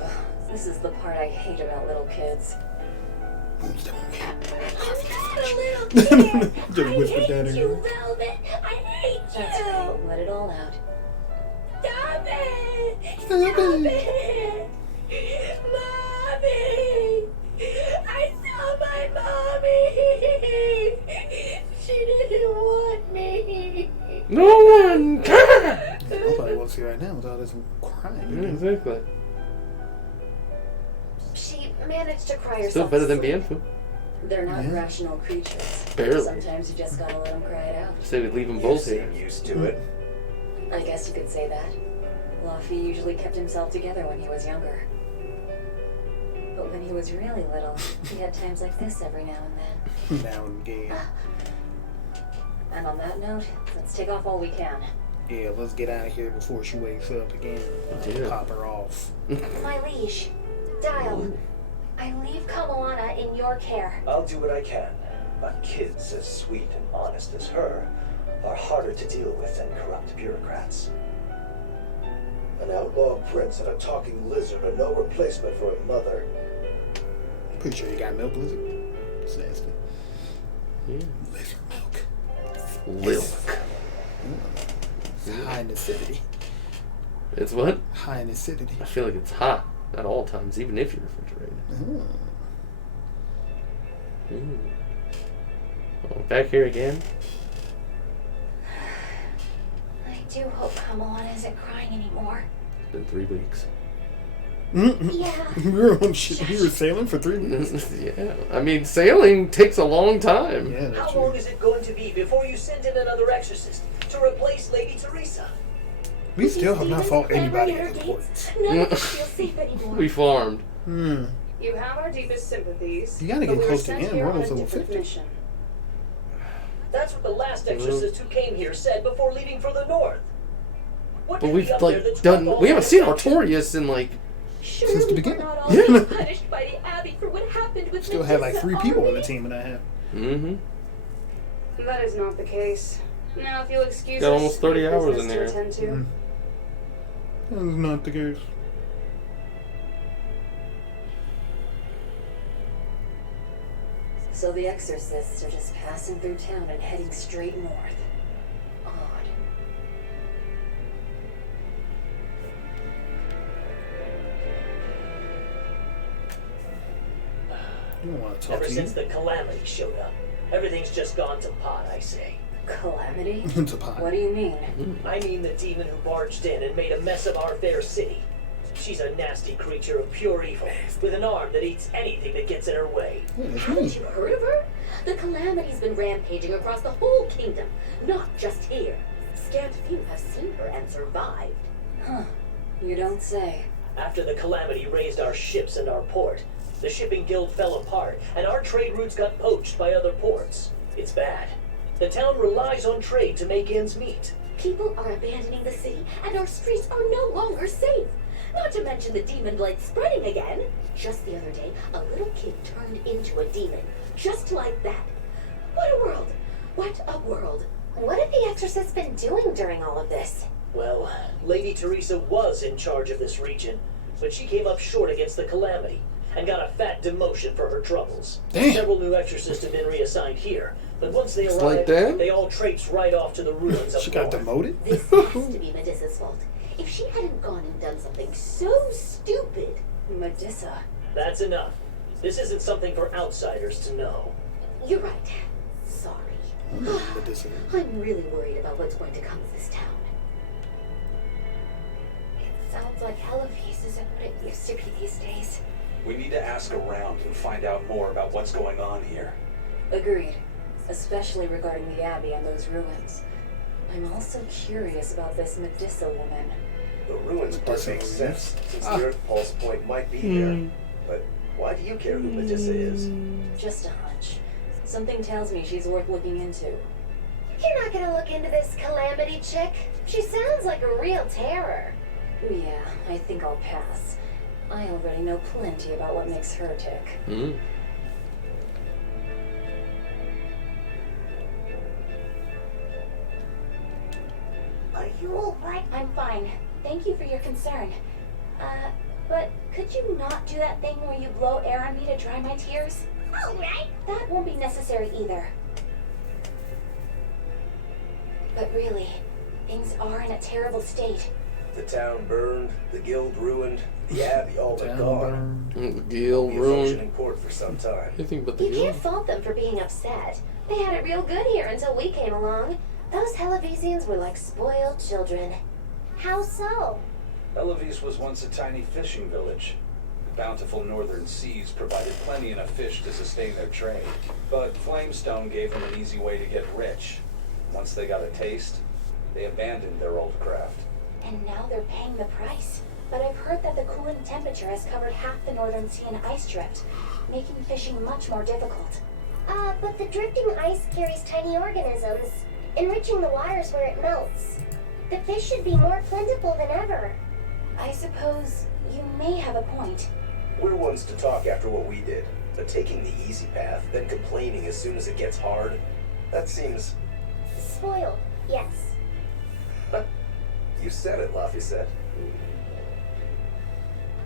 this is the part I hate about little kids. Just I whispered that hate in you, her. Velvet. I hate That's you. right. Let it all out. Stop it. Stop it. Mommy. I saw my mommy. She didn't want me. No one cares. I'll probably won't see right now without this crying. Yeah, exactly. She managed to cry herself Still better than to sleep. Bienfu. They're not Yeah. rational creatures. Barely. Sometimes you just gotta let them cry it out. Say we'd leave them You both here. seem used to it. I guess you could say that. Luffy usually kept himself together when he was younger. But when he was really little, he had times like this every now and then. Now and again. And on that note, let's take off all we can. Yeah, let's get out of here before she wakes up again. Yeah. Pop her off. My liege, Dial, I leave Kamoana in your care. I'll do what I can, but kids as sweet and honest as her are harder to deal with than corrupt bureaucrats. An outlaw prince and a talking lizard are no replacement for a mother. Pretty sure you got milk, Lizard. It's nasty. Yeah. Lizard milk. Milk. It's high in acidity. It's what? High in acidity. I feel like it's hot at all times, even if you refrigerate it. Mm. Oh, back here again? I do hope Kamoana isn't crying anymore. It's been 3 weeks. Yeah. We were on shit. We were sailing for 3 weeks. Yeah. I mean, sailing takes a long time. Yeah, that's How true. long is it going to be before you send in another exorcist to replace Lady Teresa? We still have not fought anybody At at the our point. gates, none of us feel safe anymore. We farmed. You have our deepest sympathies. You gotta but get we were close to sent him. here We're on a almost over different 50. mission. That's what the last exorcist who came here said before leaving for the north. What But did we've be up there like that's done. worth all We haven't that seen attention? Artorias in like. Surely Since the we're beginning. not all Yeah. being punished by the Abbey for what happened with Still had like Medusa, 3 people are on the we? team and I have. Mm-hmm. That is not the case. Now, if you'll excuse Got us, almost 30 we have hours business in to there. attend to. That is not the case. So the exorcists are just passing through town and heading straight north. Odd. You don't want to talk Ever to since you. the calamity showed up, everything's just gone to pot, I say. Calamity? It's a pot. What do you mean? I mean the demon who barged in and made a mess of our fair city. She's a nasty creature of pure evil, with an arm that eats anything that gets in her way. Yeah, that's Haven't me. you heard of her? The calamity's been rampaging across the whole kingdom, not just here. Scant few have seen her and survived. Huh. You don't say. After the calamity raised our ships and our port, the shipping guild fell apart, and our trade routes got poached by other ports. It's bad. The town relies on trade to make ends meet. People are abandoning the city, and our streets are no longer safe. Not to mention the demon blight spreading again. Just the other day, a little kid turned into a demon. Just like that. What a world! What a world! What have the exorcists been doing during all of this? Well, Lady Teresa was in charge of this region, but she came up short against the calamity and got a fat demotion for her troubles. Damn. Several new exorcists have been reassigned here, but once they It's arrive, like that? they all traipse right off to the ruins of She got North. demoted? This has to be Medusa's fault. If she hadn't gone and done something so stupid. Medusa. That's enough. This isn't something for outsiders to know. You're right. Sorry. I'm really worried about what's going to come of this town. It sounds like Hellafeast isn't what it used to be these days. We need to ask around and find out more about what's going on here. Agreed. Especially regarding the Abbey and those ruins. I'm also curious about this Medusa woman. The ruins part makes sense, since the Earth Pulse Point might be there. But why do you care who Medusa is? Just a hunch. Something tells me she's worth looking into. You're not gonna look into this calamity chick? She sounds like a real terror. Yeah, I think I'll pass. I already know plenty about what makes her tick. Mm. Are you alright? I'm fine. Thank you for your concern. But could you not do that thing where you blow air on me to dry my tears? Alright. That won't be necessary either. But really, things are in a terrible state. The town burned, the guild ruined, the abbey all but gone. The guild Be a ruined. functioning port for some time. Anything but the You guild. can't fault them for being upset. They had it real good here until we came along. Those Hellavesians were like spoiled children. How so? Eloise was once a tiny fishing village. The bountiful northern seas provided plenty enough fish to sustain their trade. But Flamestone gave them an easy way to get rich. Once they got a taste, they abandoned their old craft. And now they're paying the price. But I've heard that the cooling temperature has covered half the northern sea in ice drift, making fishing much more difficult. But the drifting ice carries tiny organisms, enriching the waters where it melts. The fish should be more plentiful than ever. I suppose you may have a point. We're ones to talk after what we did, but taking the easy path, then complaining as soon as it gets hard, that seems... Spoiled, yes. You said it, Lafayette.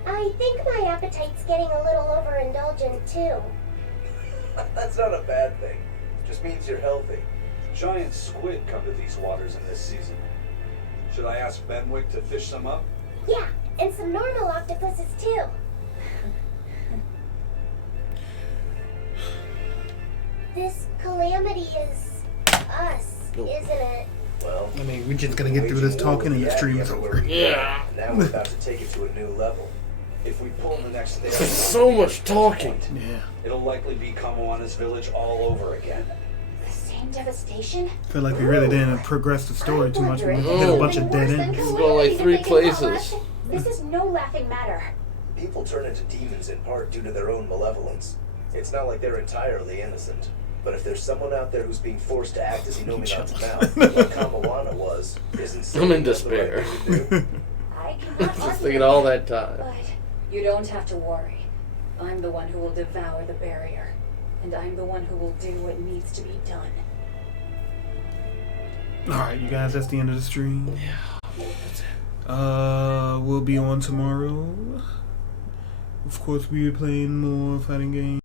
I think my appetite's getting a little overindulgent, too. That's not a bad thing. Just means you're healthy. Giant squid come to these waters in this season. Should I ask Benwick to fish some up? Yeah, and some normal octopuses, too. This calamity is us, isn't it? Well, I mean, we're just gonna get through this talking and the stream is over. Yeah. Now we're about to take it to a new level. If we pull the next nail, So much talking. Yeah. it'll likely be Kamoana's village all over again. The same devastation? I feel like we really didn't progress the story too much. We did a bunch of dead ends. This is going like 3 places. This is no laughing matter. People turn into demons in part due to their own malevolence. It's not like they're entirely innocent. But if there's someone out there who's being forced to act as Inominat's mouth, like Kamawana was, isn't I'm in saying that's the right despair. thing to do. I cannot Just argue thinking with all it, that time. But You don't have to worry. I'm the one who will devour the barrier. And I'm the one who will do what needs to be done. Alright, you guys, that's the end of the stream. We'll be on tomorrow. Of course, we'll be playing more fighting games.